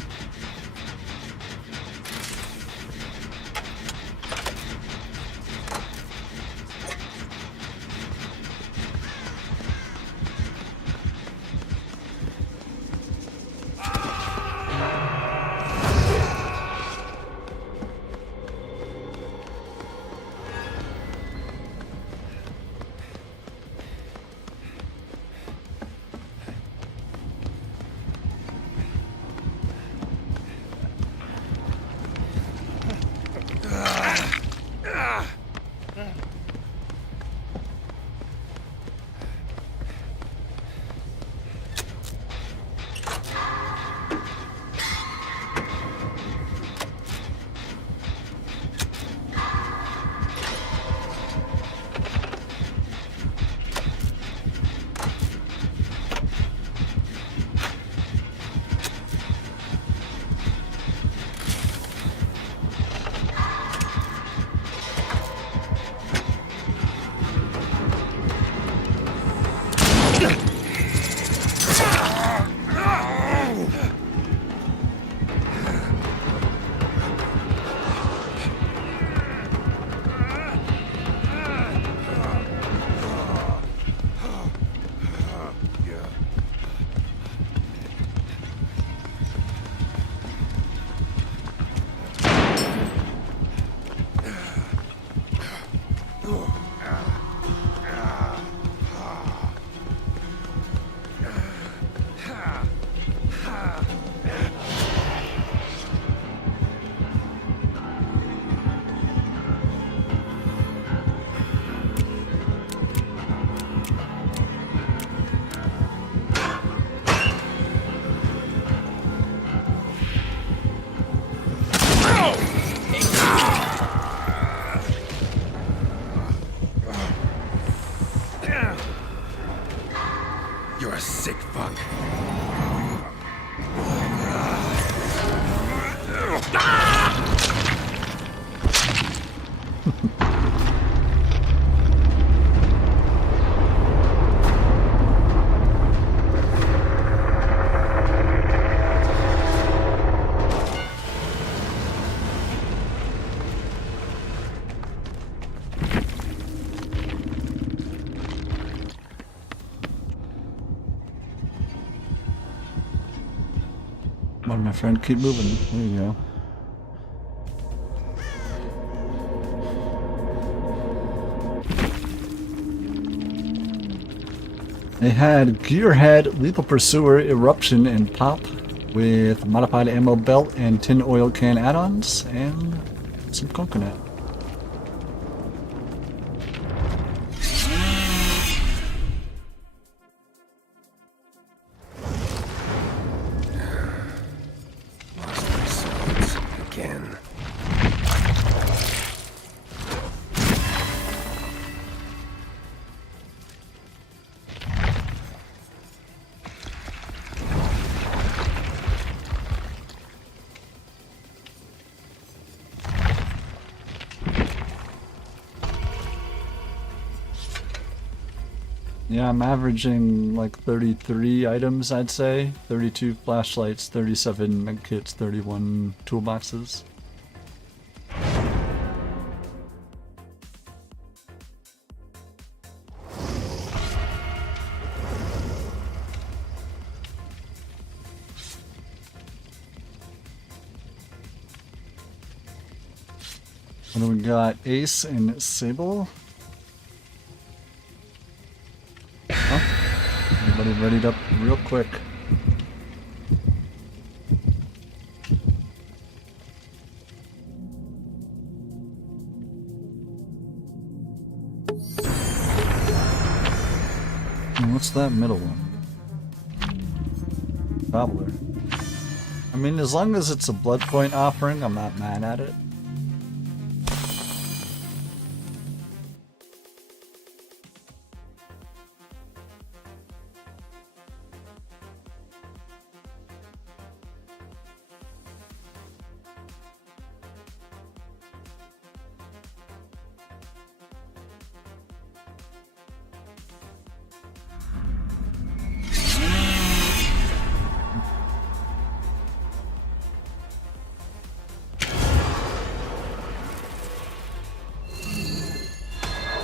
You're a sick fuck. Come on, my friend, keep moving. There you go. They had Gearhead, Lethal Pursuer, Eruption, and Pop with modified ammo belt and tin oil can add-ons and some coconut. Again. Yeah, I'm averaging like 33 items, I'd say. 32 flashlights, 37 medkits, 31 toolboxes. And then we got Ace and Sable. Oh, everybody readied up real quick. And what's that middle one? Cobbler. I mean, as long as it's a blood point offering, I'm not mad at it.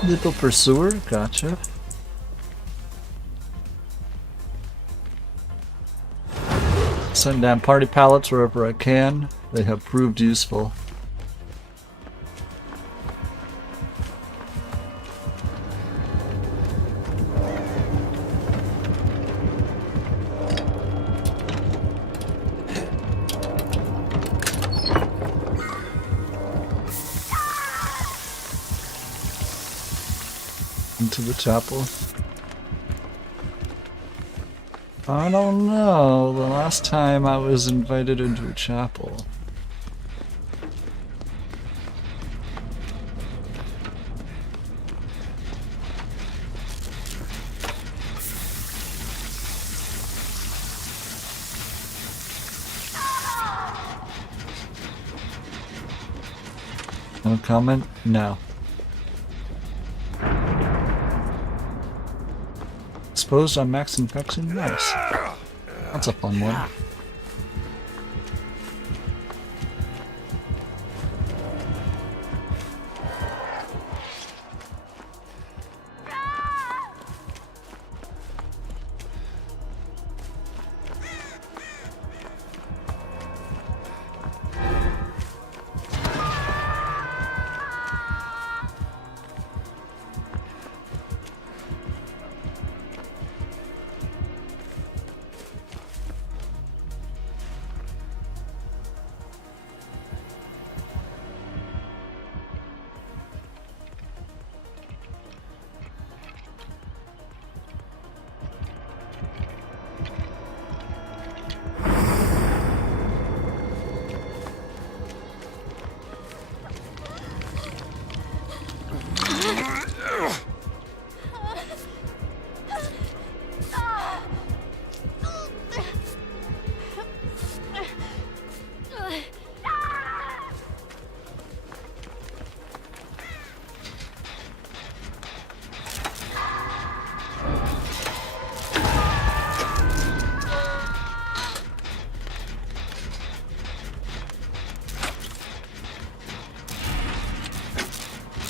Little pursuer, gotcha. Send down party pallets wherever I can. They have proved useful. Into the chapel. I don't know. The last time I was invited into a chapel. No comment? No. Exposed on max infection? Nice. That's a fun one.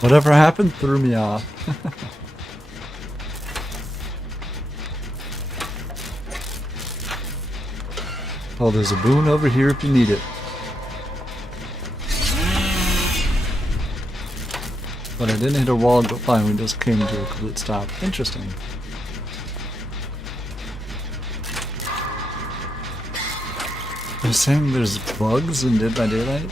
Whatever happened threw me off. Oh, there's a boon over here if you need it. But I didn't hit a wall, but fine, we just came to a complete stop. Interesting. They're saying there's bugs in Dead by Daylight?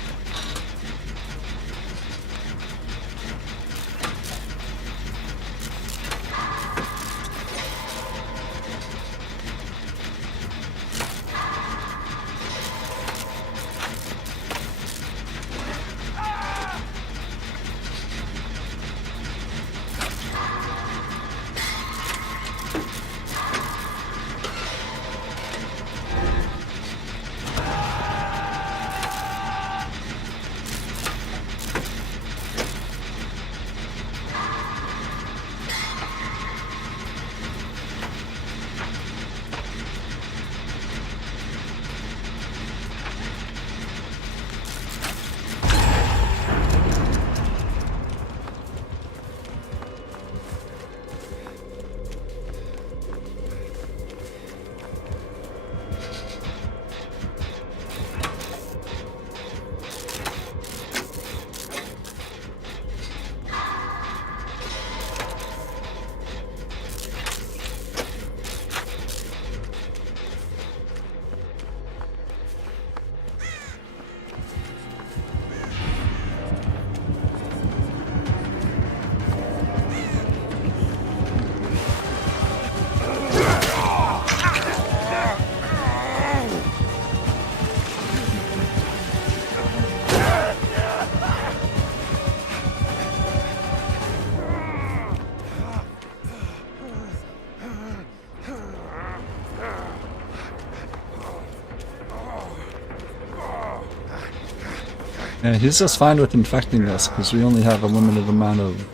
Yeah, he's just fine with infecting us because we only have a limited amount of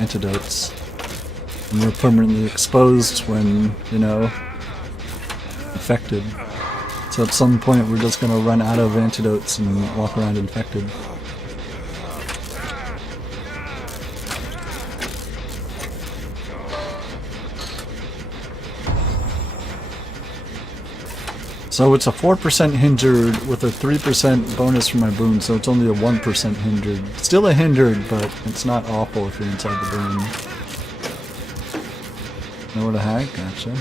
antidotes. And we're permanently exposed when, you know, infected. So at some point we're just gonna run out of antidotes and walk around infected. So it's a 4% hindered with a 3% bonus from my boon, so it's only a 1% hindered. Still a hindered, but it's not awful if you're inside the boon. Know where to hide? Gotcha.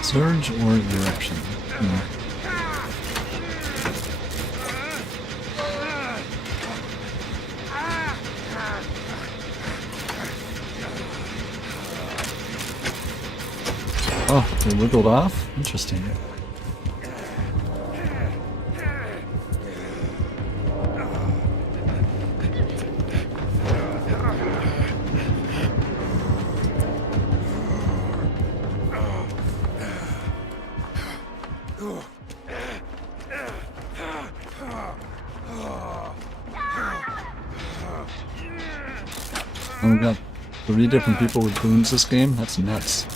Surge or eruption? Oh, they wiggled off? Interesting. Oh, we got 3 different people with boons this game? That's nuts.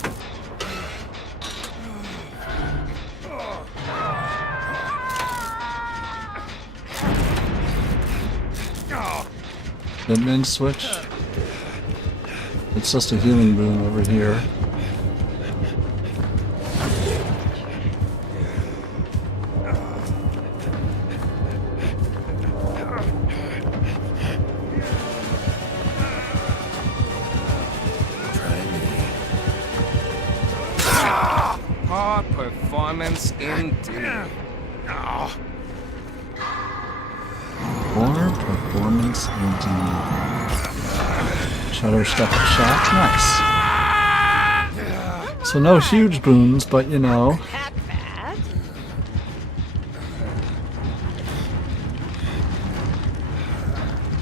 Deadman switch? It's just a healing boon over here. Poor performance indeed. Poor performance indeed. Shutterstep shot, nice. So no huge boons, but you know.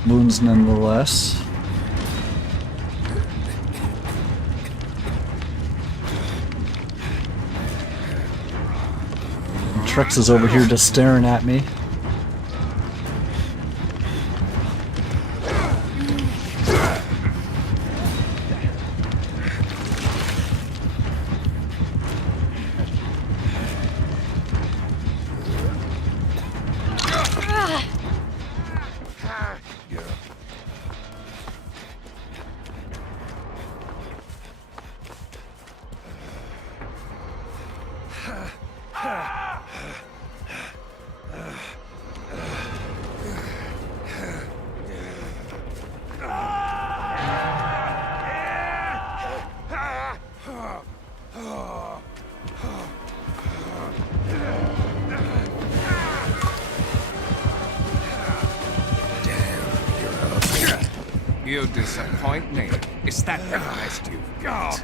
Boons nonetheless. Trex is over here just staring at me. You disappoint me. Is that the best you've got?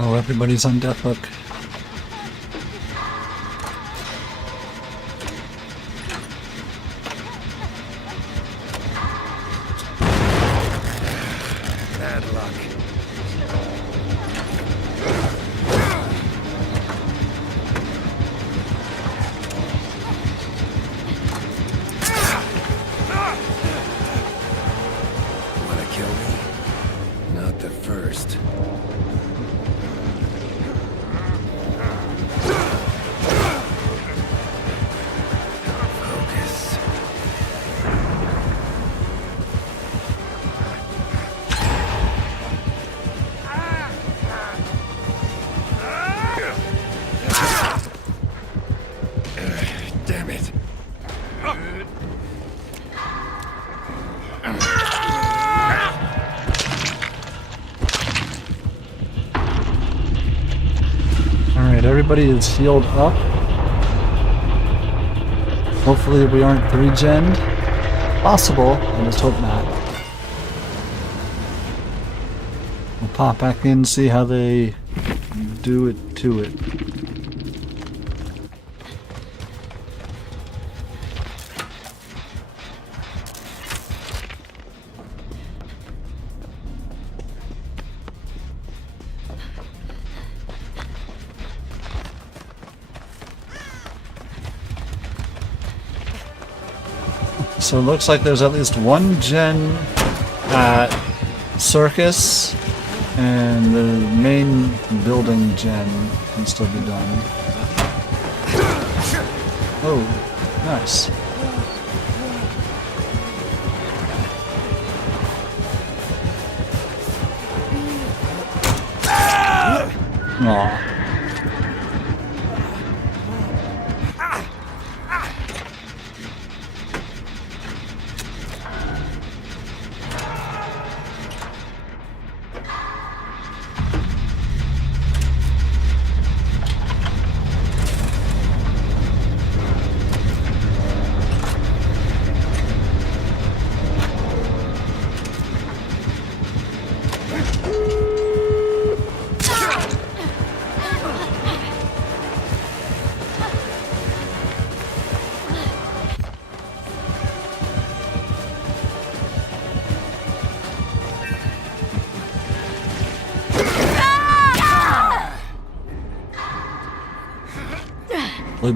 Oh, everybody's on death hook. Bad luck. Wanna kill me? Not the first. Focus. Damn it. Alright, everybody is healed up. Hopefully we aren't 3-gened. Possible, I just hope not. We'll pop back in, see how they do it to it. So it looks like there's at least one gen at Circus, and the main building gen can still be done. Oh, nice. Aw.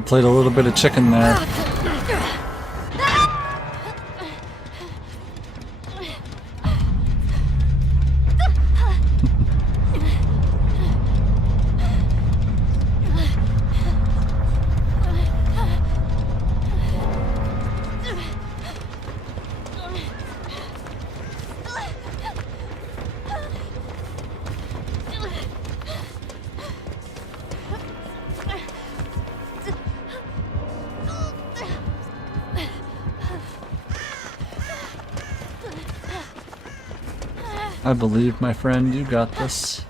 Played a little bit of chicken there. I believe, my friend, you got this.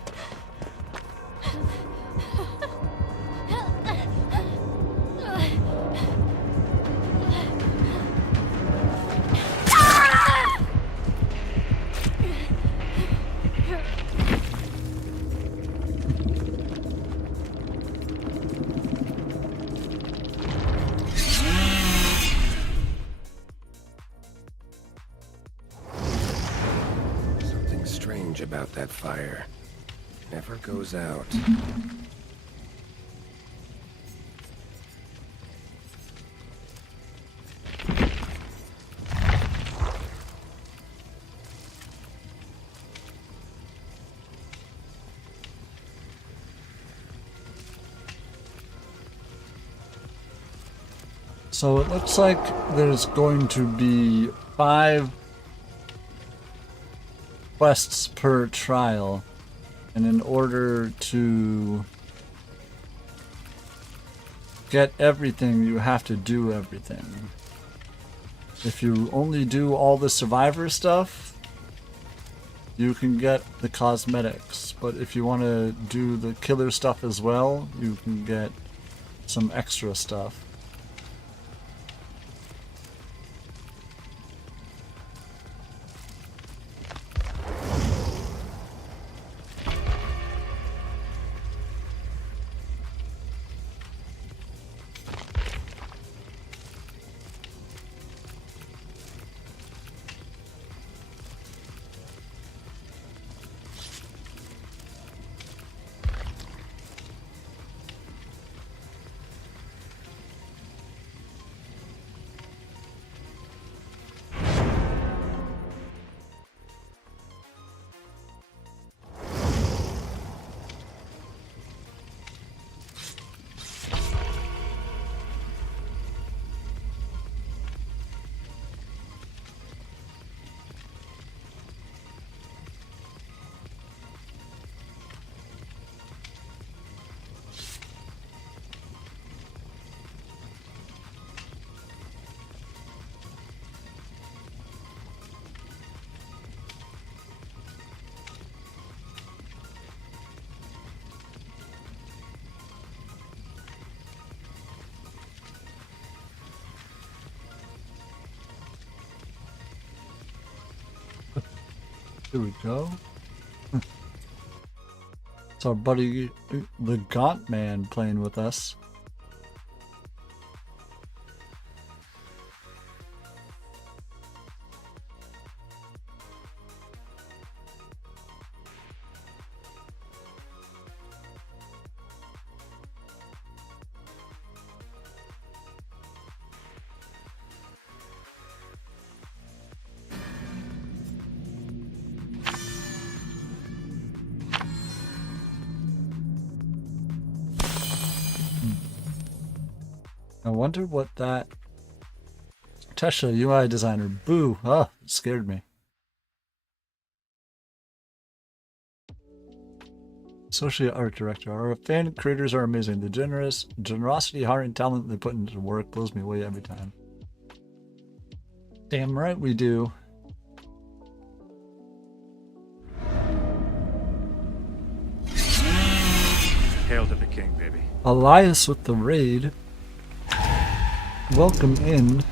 About that fire. Never goes out. So it looks like there's going to be 5 quests per trial, and in order to get everything you have to do everything. If you only do all the survivor stuff, you can get the cosmetics, but if you want to do the killer stuff as well, you can get some extra stuff. Here we go. It's our buddy, the Gaunt Man, playing with us. I wonder what that... Tesha, UI designer. Boo. Oh, it scared me. Associate art director. Our fan creators are amazing. The generosity, heart, and talent they put into work blows me away every time. Damn right we do. Hail to the king, baby. Elias with the raid. Welcome in.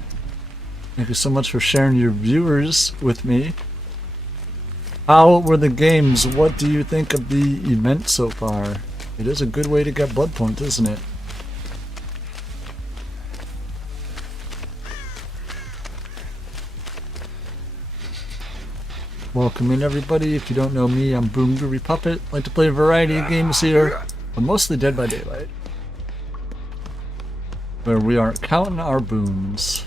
Thank you so much for sharing your viewers with me. How were the games? What do you think of the event so far? It is a good way to get blood points, isn't it? Welcome in, everybody. If you don't know me, I'm Boom Groovy Puppet. I like to play a variety of games here, but mostly Dead by Daylight, where we are counting our booms.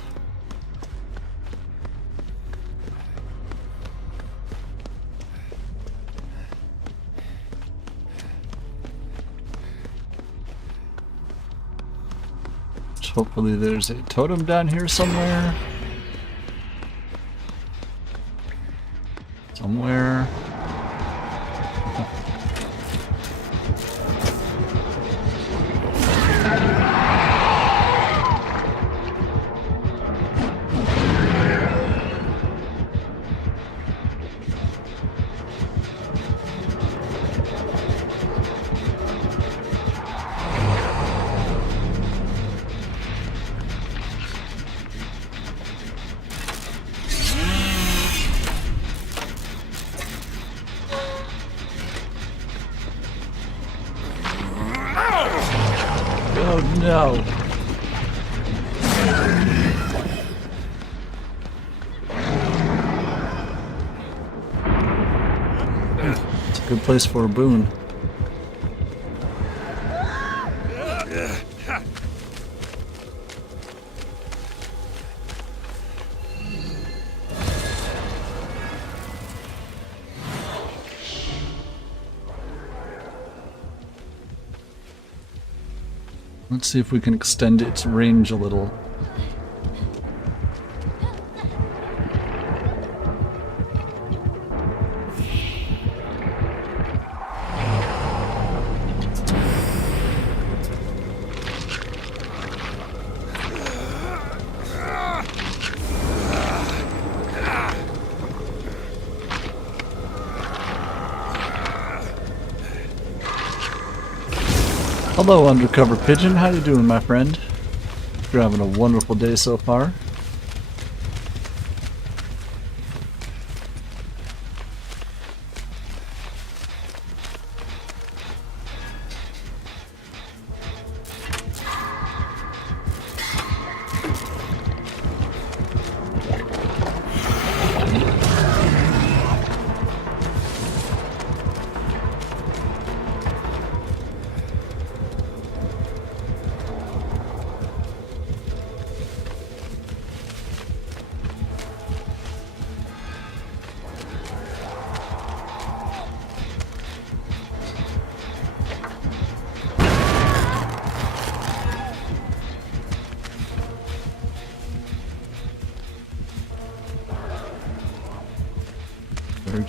Hopefully there's a totem down here somewhere. Somewhere. Oh no. It's a good place for a boon. Let's see if we can extend its range a little. Hello, Undercover Pigeon. How you doing, my friend? You're having a wonderful day so far.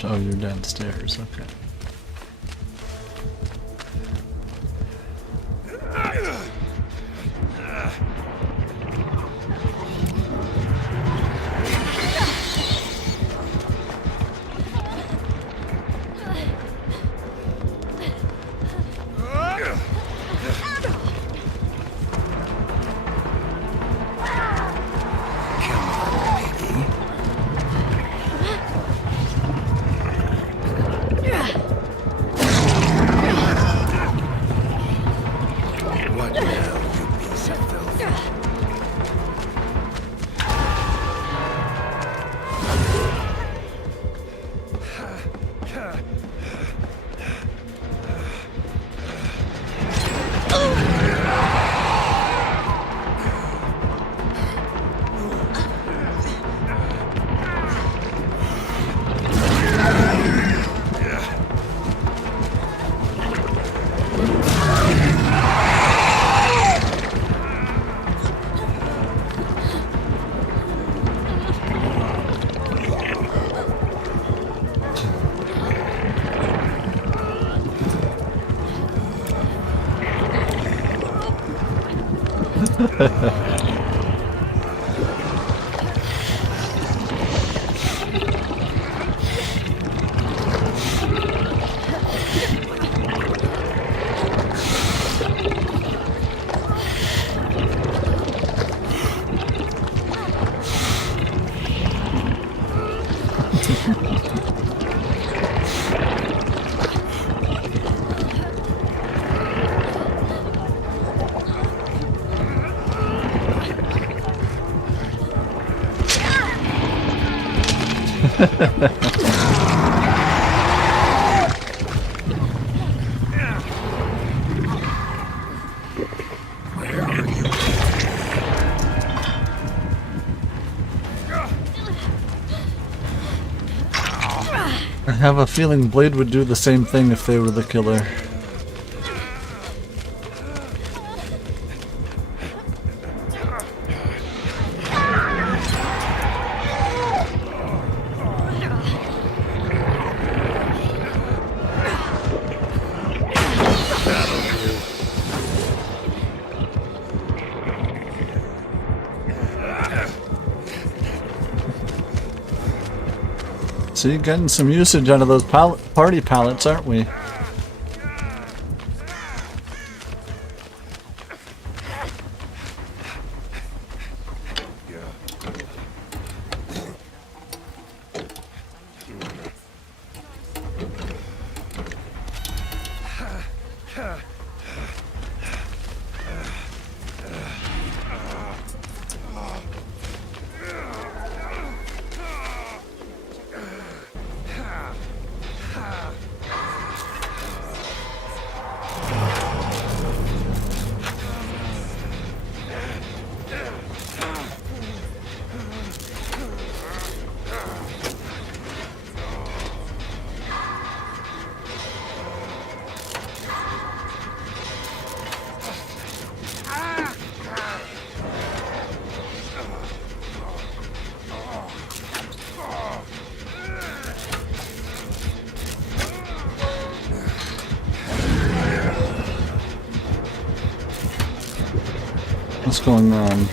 Oh, you're downstairs, okay. I have a feeling Blade would do the same thing if they were the killer. See, getting some usage out of those party pallets, aren't we? What's going on?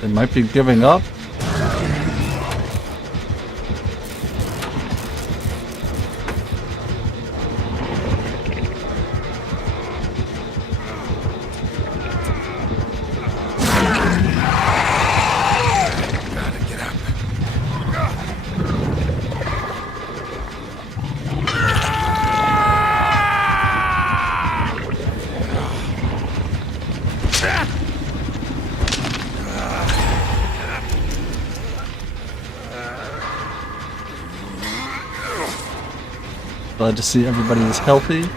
They might be giving up. Glad to see everybody is healthy.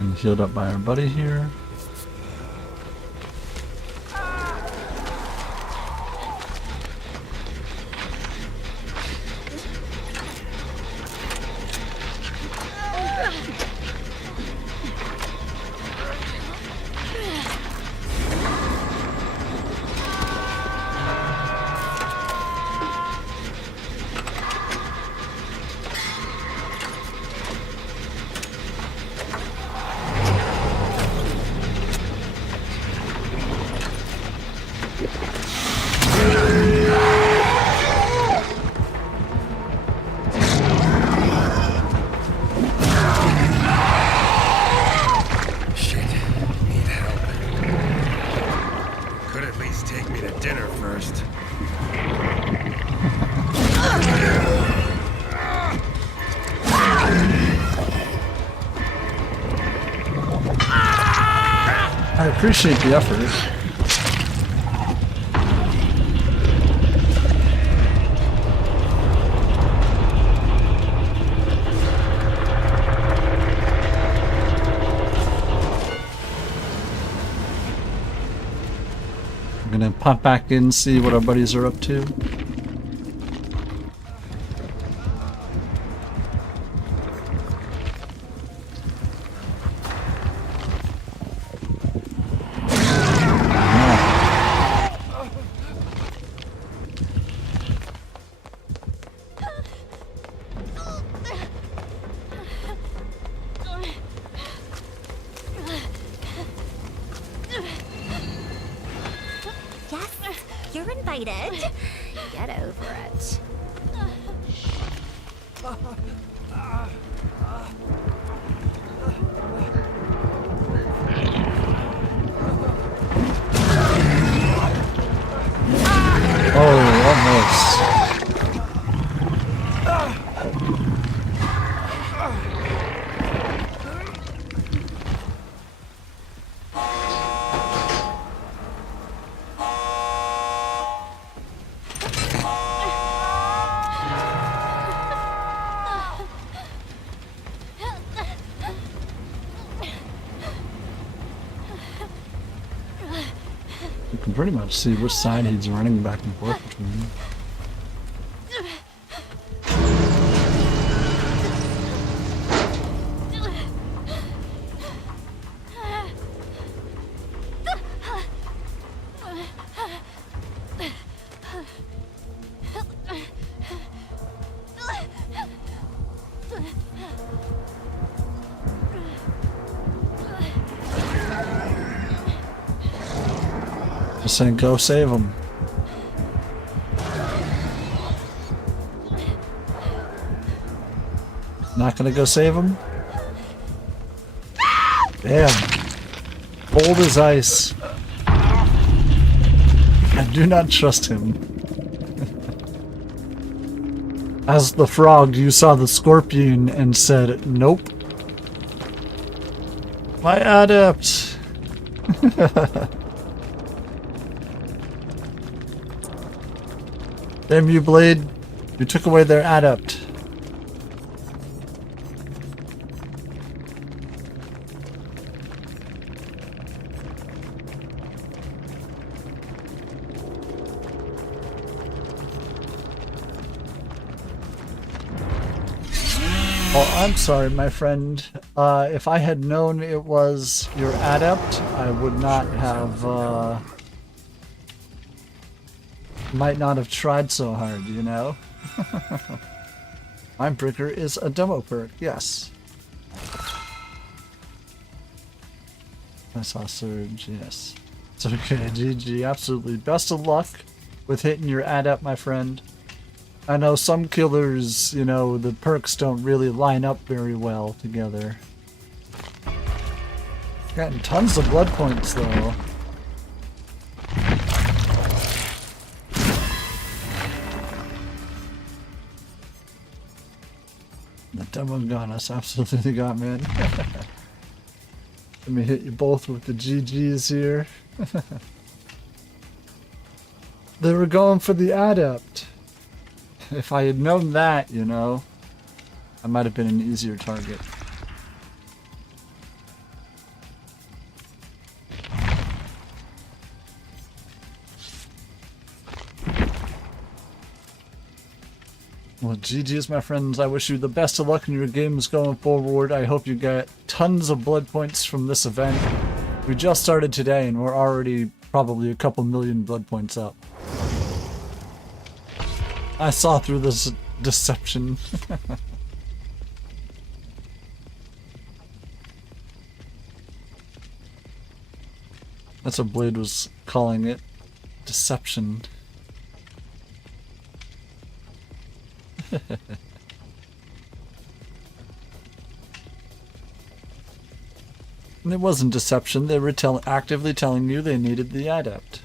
And healed up by our buddy here. I appreciate the effort. I'm gonna pop back in, see what our buddies are up to. Yes, you're invited. Get over it. Oh, almost. You can pretty much see which side he's running back and forth between. Just saying, go save him. Not gonna go save him? Damn. Cold as ice. I do not trust him. As the frog, you saw the scorpion and said, nope. My adept. Damn you, Blade. You took away their adept. Oh, I'm sorry, my friend. If I had known it was your adept, I would not have, might not have tried so hard, you know? Mindbreaker is a demo perk, yes. I saw Surge, yes. It's okay, GG, absolutely. Best of luck with hitting your adept, my friend. I know some killers, you know, the perks don't really line up very well together. Gotten tons of blood points, though. The demo got us, absolutely got, man. Let me hit you both with the GGs here. They were going for the adept. If I had known that, you know, I might have been an easier target. Well, GG's, my friends. I wish you the best of luck in your games going forward. I hope you get tons of blood points from this event. We just started today and we're already probably a couple million blood points up. I saw through this deception. That's what Blade was calling it. Deception. And it wasn't deception, they were actively telling you they needed the adept.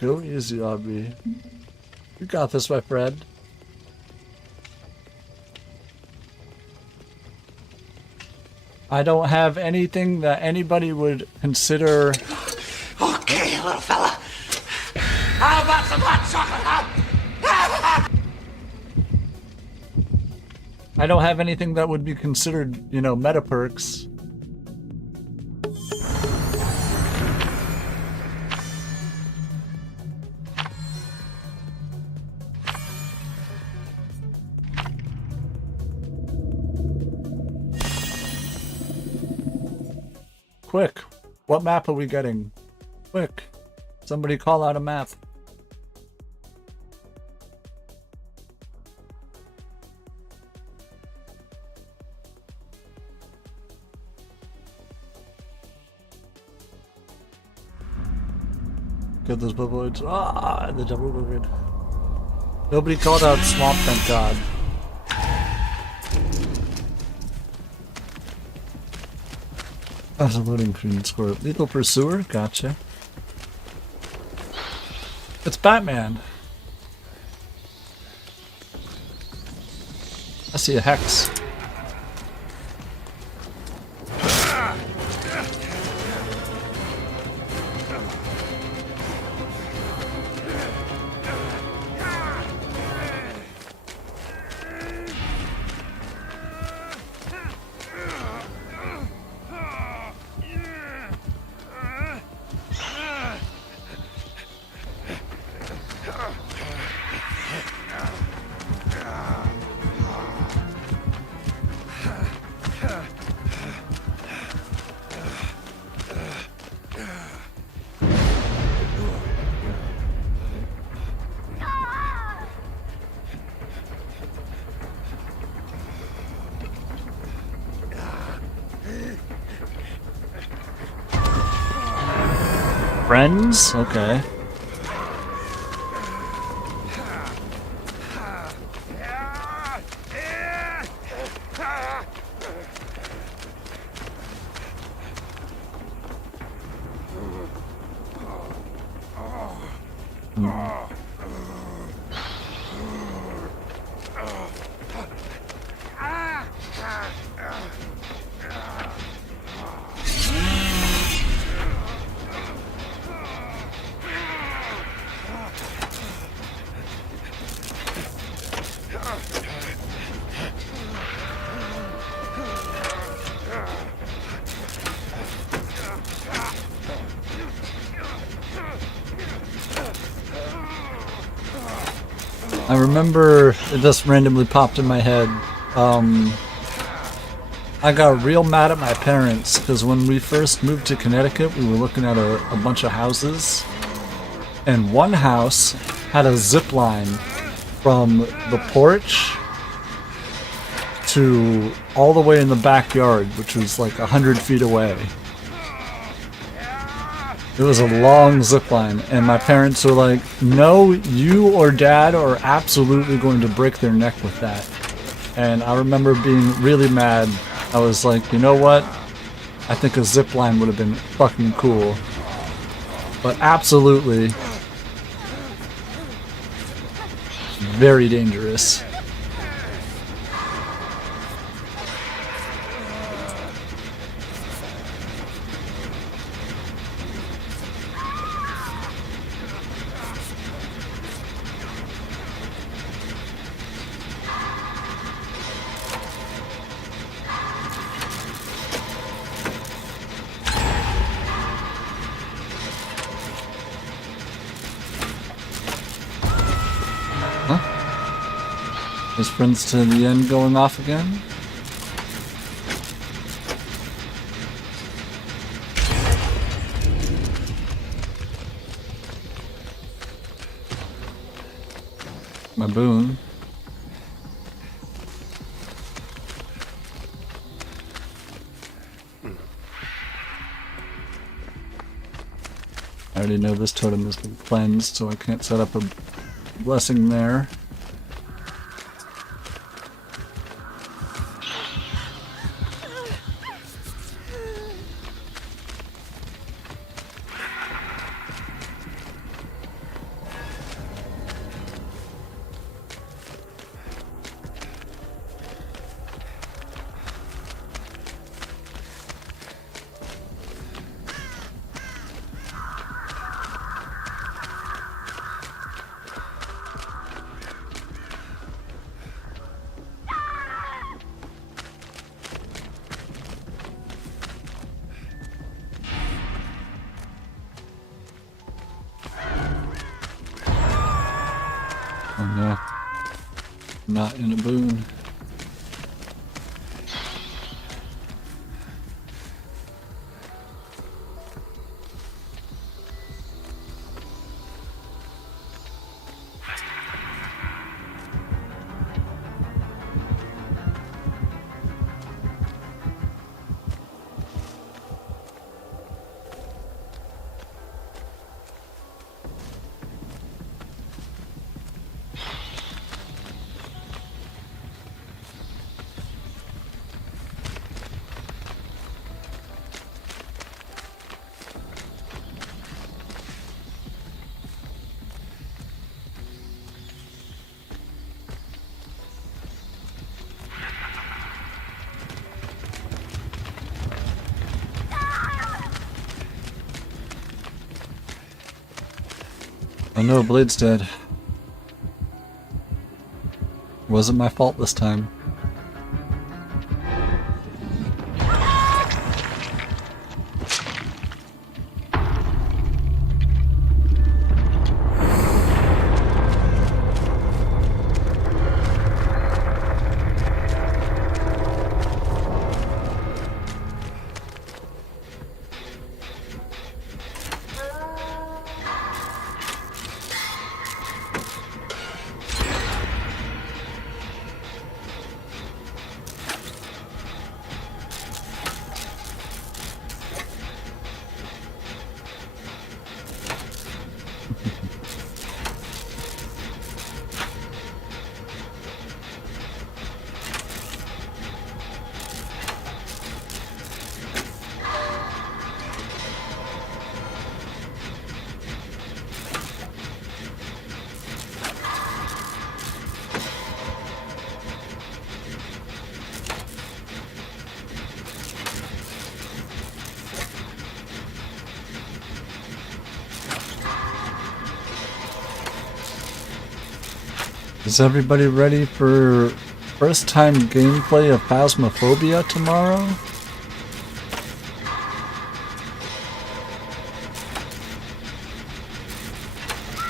Go easy, Aubrey. You got this, my friend. I don't have anything that anybody would consider. Okay, little fella. How about some hot chocolate, huh? I don't have anything that would be considered, you know, meta perks. Quick, what map are we getting? Quick, somebody call out a map. Get those bubbles. Ah, the double bubble. Nobody called out swamp, thank God. That's a loading screen score. Lethal Pursuer? Gotcha. It's Batman. I see a hex. Friends? Okay. I remember it just randomly popped in my head. I got real mad at my parents because when we first moved to Connecticut, we were looking at a bunch of houses, and one house had a zip line from the porch to all the way in the backyard, which was like 100 feet away. It was a long zip line, and my parents were like, no, you or dad are absolutely going to break their neck with that. And I remember being really mad. I was like, you know what? I think a zip line would have been fucking cool. But absolutely very dangerous. Is Friends to the End going off again? My boon. I already know this totem has been cleansed, so I can't set up a blessing there. No. Not in a boon. Oh no, Blade's dead. Wasn't my fault this time. Is everybody ready for first time gameplay of Phasmophobia tomorrow?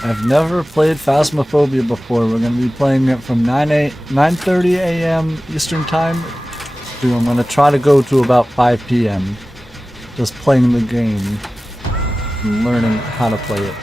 I've never played Phasmophobia before. We're going to be playing it from 9:30 a.m. Eastern Time to I'm going to try to go to about 5 p.m. just playing the game and learning how to play it.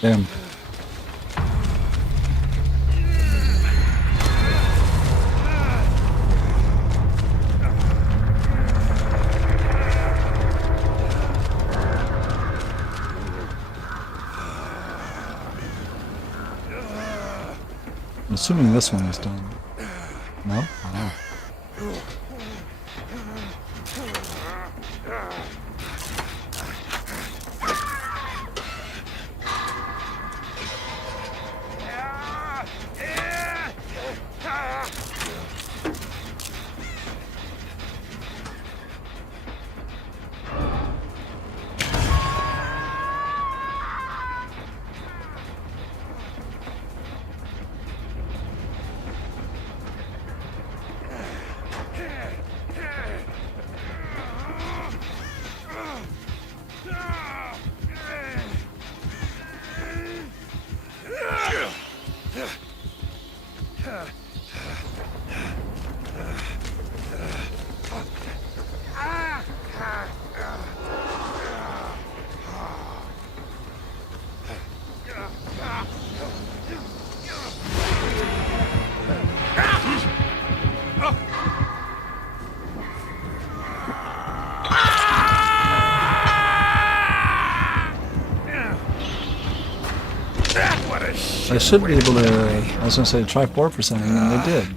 Damn. I'm assuming this one is done. No? Oh. I should be able to, I was gonna say try 4%, and they did.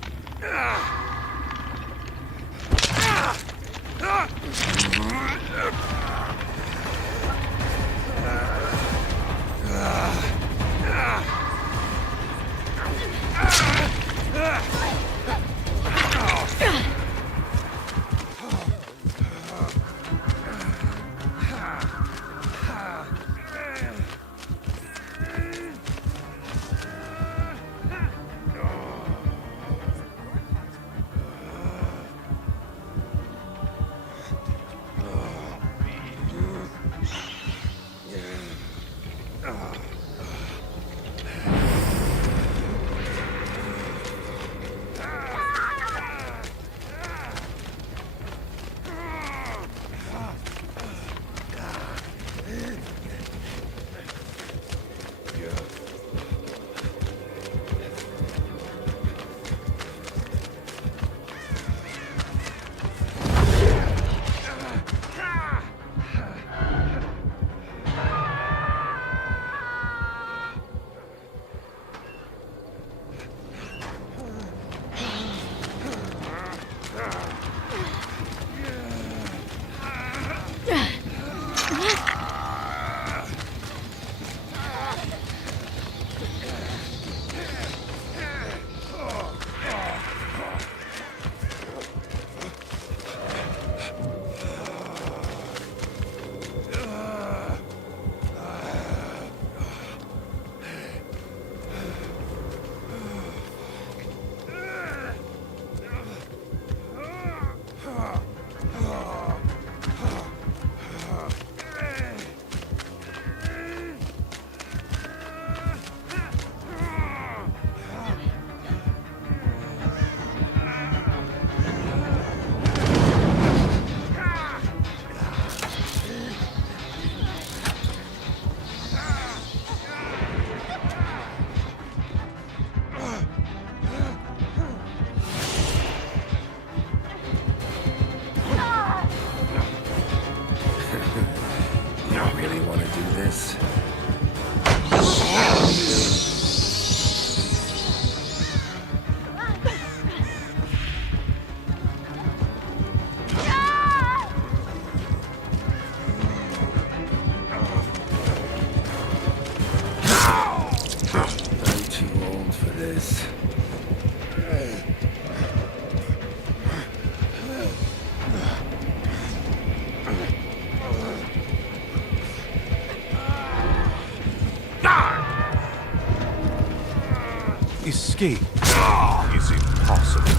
Escape is impossible.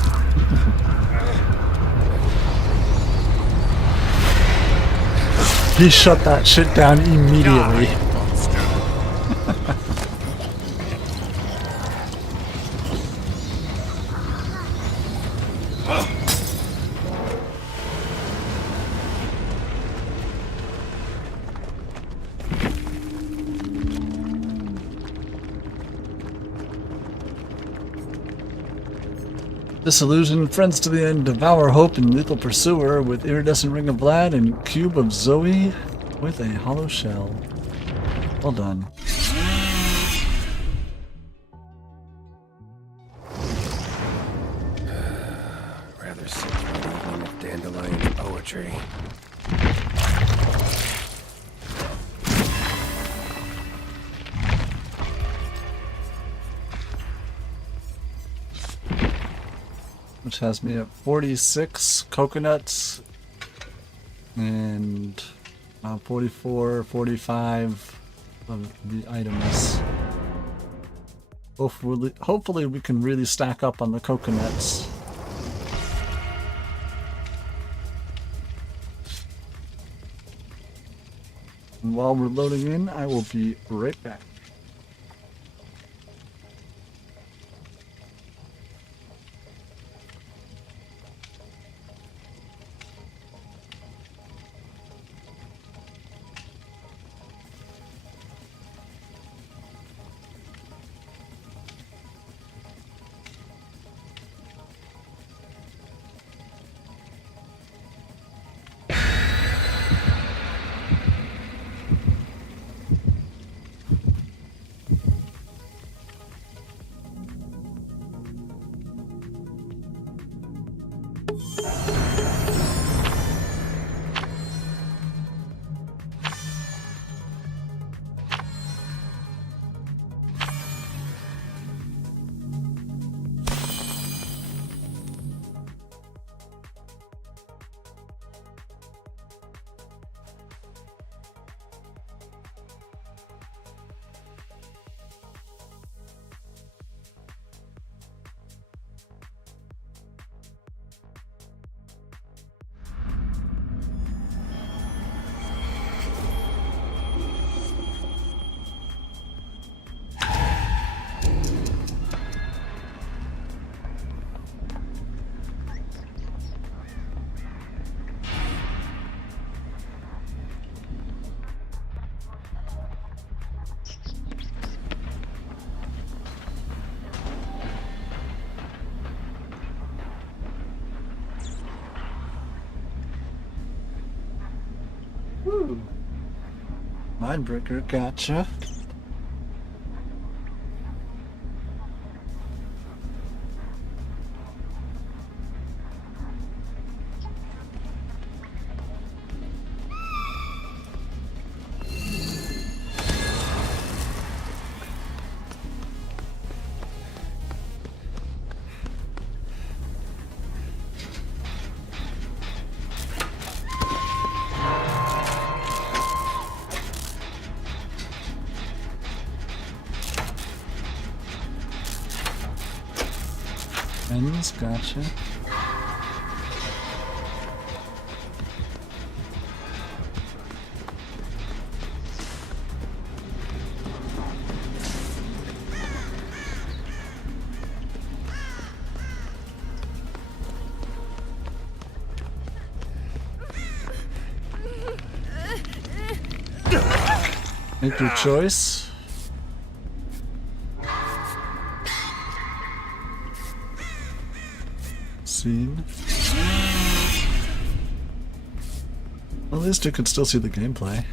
He shut that shit down immediately. Disillusion, friends to the end, devour hope and lethal pursuer with iridescent ring of Vlad and cube of Zoe with a hollow shell. Well done. Rather sit through an evening of dandelion poetry. Which has me at 46 coconuts and 44, 45 of the items. Hopefully we can really stack up on the coconuts. And while we're loading in, I will be right back. Ooh. Mindbreaker, gotcha. Gotcha. Make your choice. Scene. Well, at least you can still see the gameplay.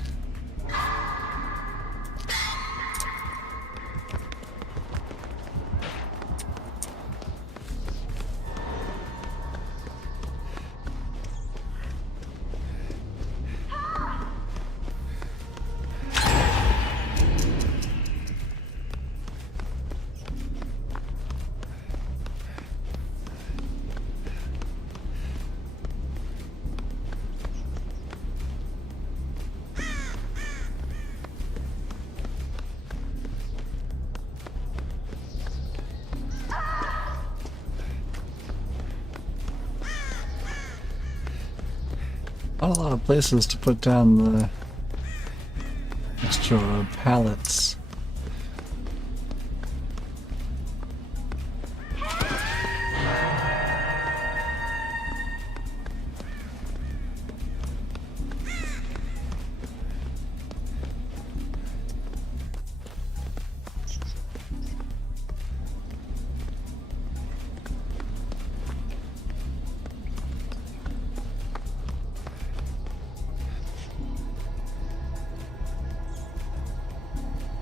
Not a lot of places to put down the extra pallets.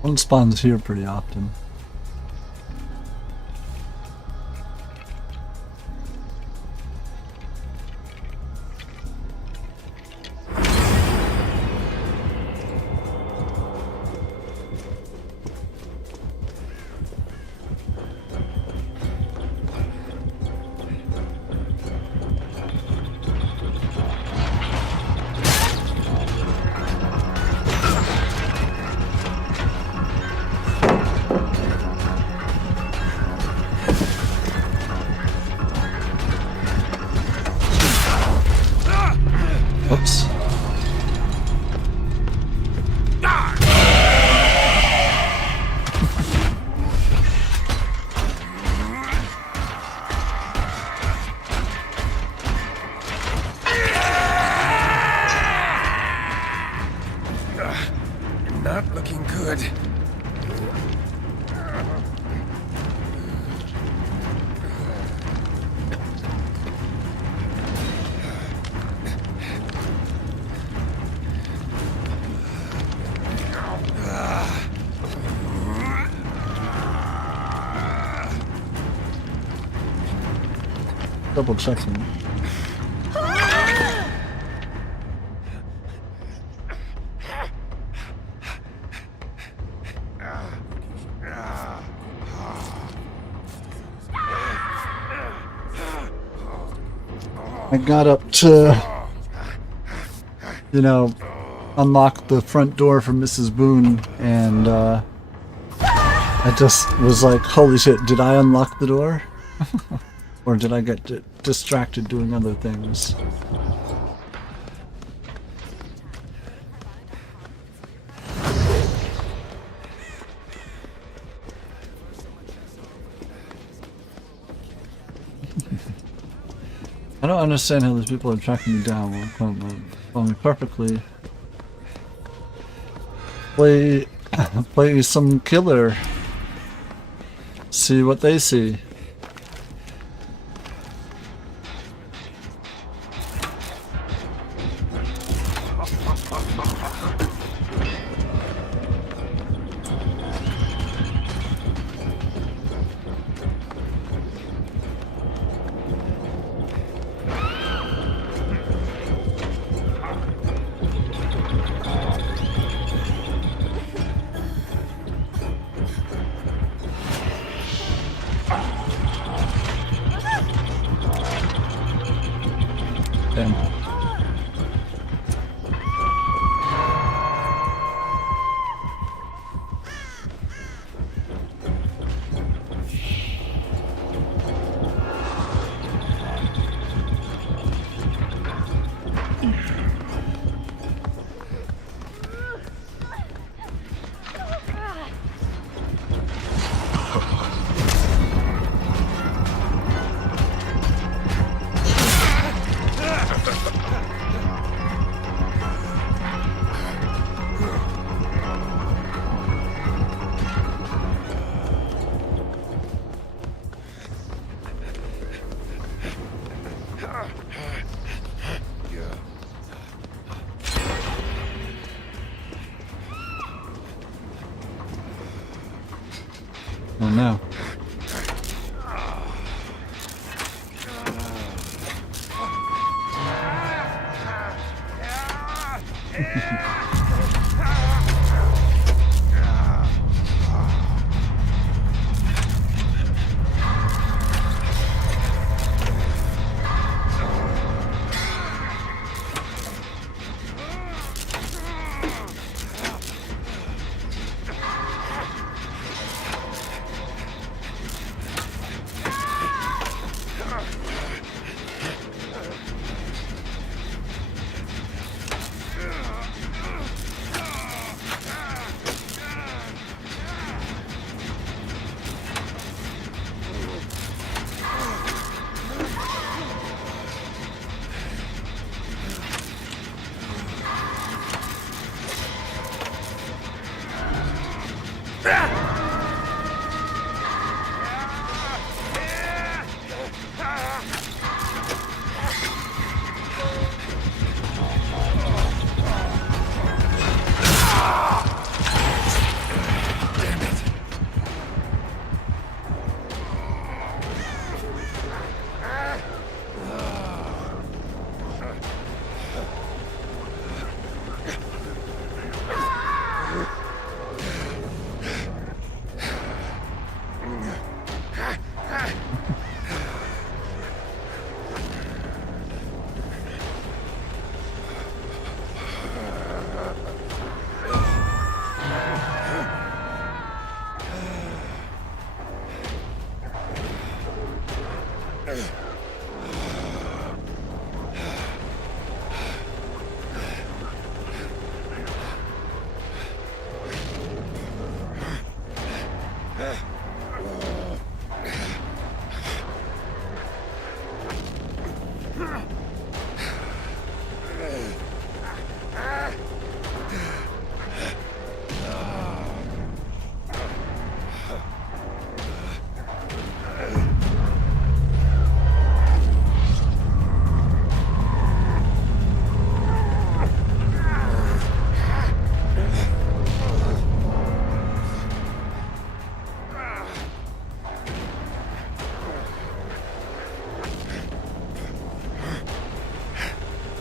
One spawns here pretty often. Oops. Not looking good. Double checking. I got up to, you know, unlock the front door for Mrs. Boone, and I just was like, holy shit, did I unlock the door? Or did I get distracted doing other things? I don't understand how these people are tracking me down while me perfectly. Play some killer. See what they see. Oh no.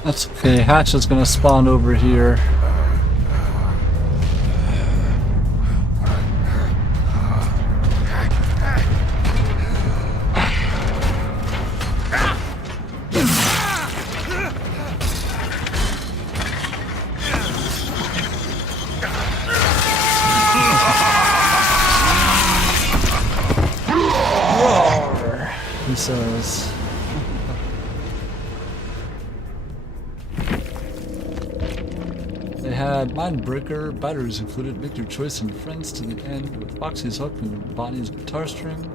That's okay, Hatch is gonna spawn over here. Roar, he says. They had Mindbreaker batteries included. Make your choice and friends to the end with Foxy's hook and Bonnie's guitar string.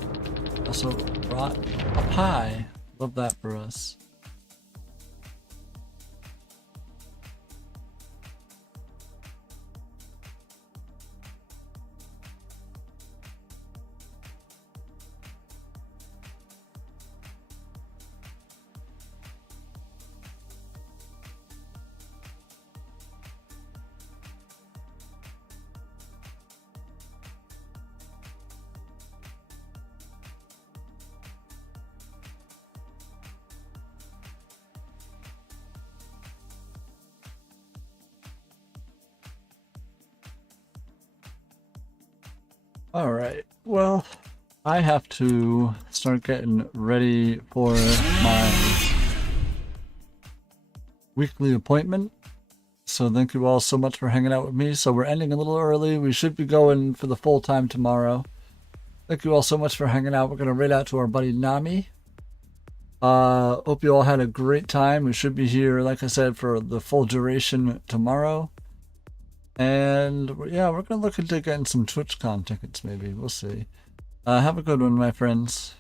Also brought a pie. Love that for us. Alright, well, I have to start getting ready for my weekly appointment. So thank you all so much for hanging out with me. So we're ending a little early. We should be going for the full time tomorrow. Thank you all so much for hanging out. We're going to raid out to our buddy Nami. Hope you all had a great time. We should be here, like I said, for the full duration tomorrow. And yeah, we're going to look into getting some TwitchCon tickets maybe. We'll see. Have a good one, my friends.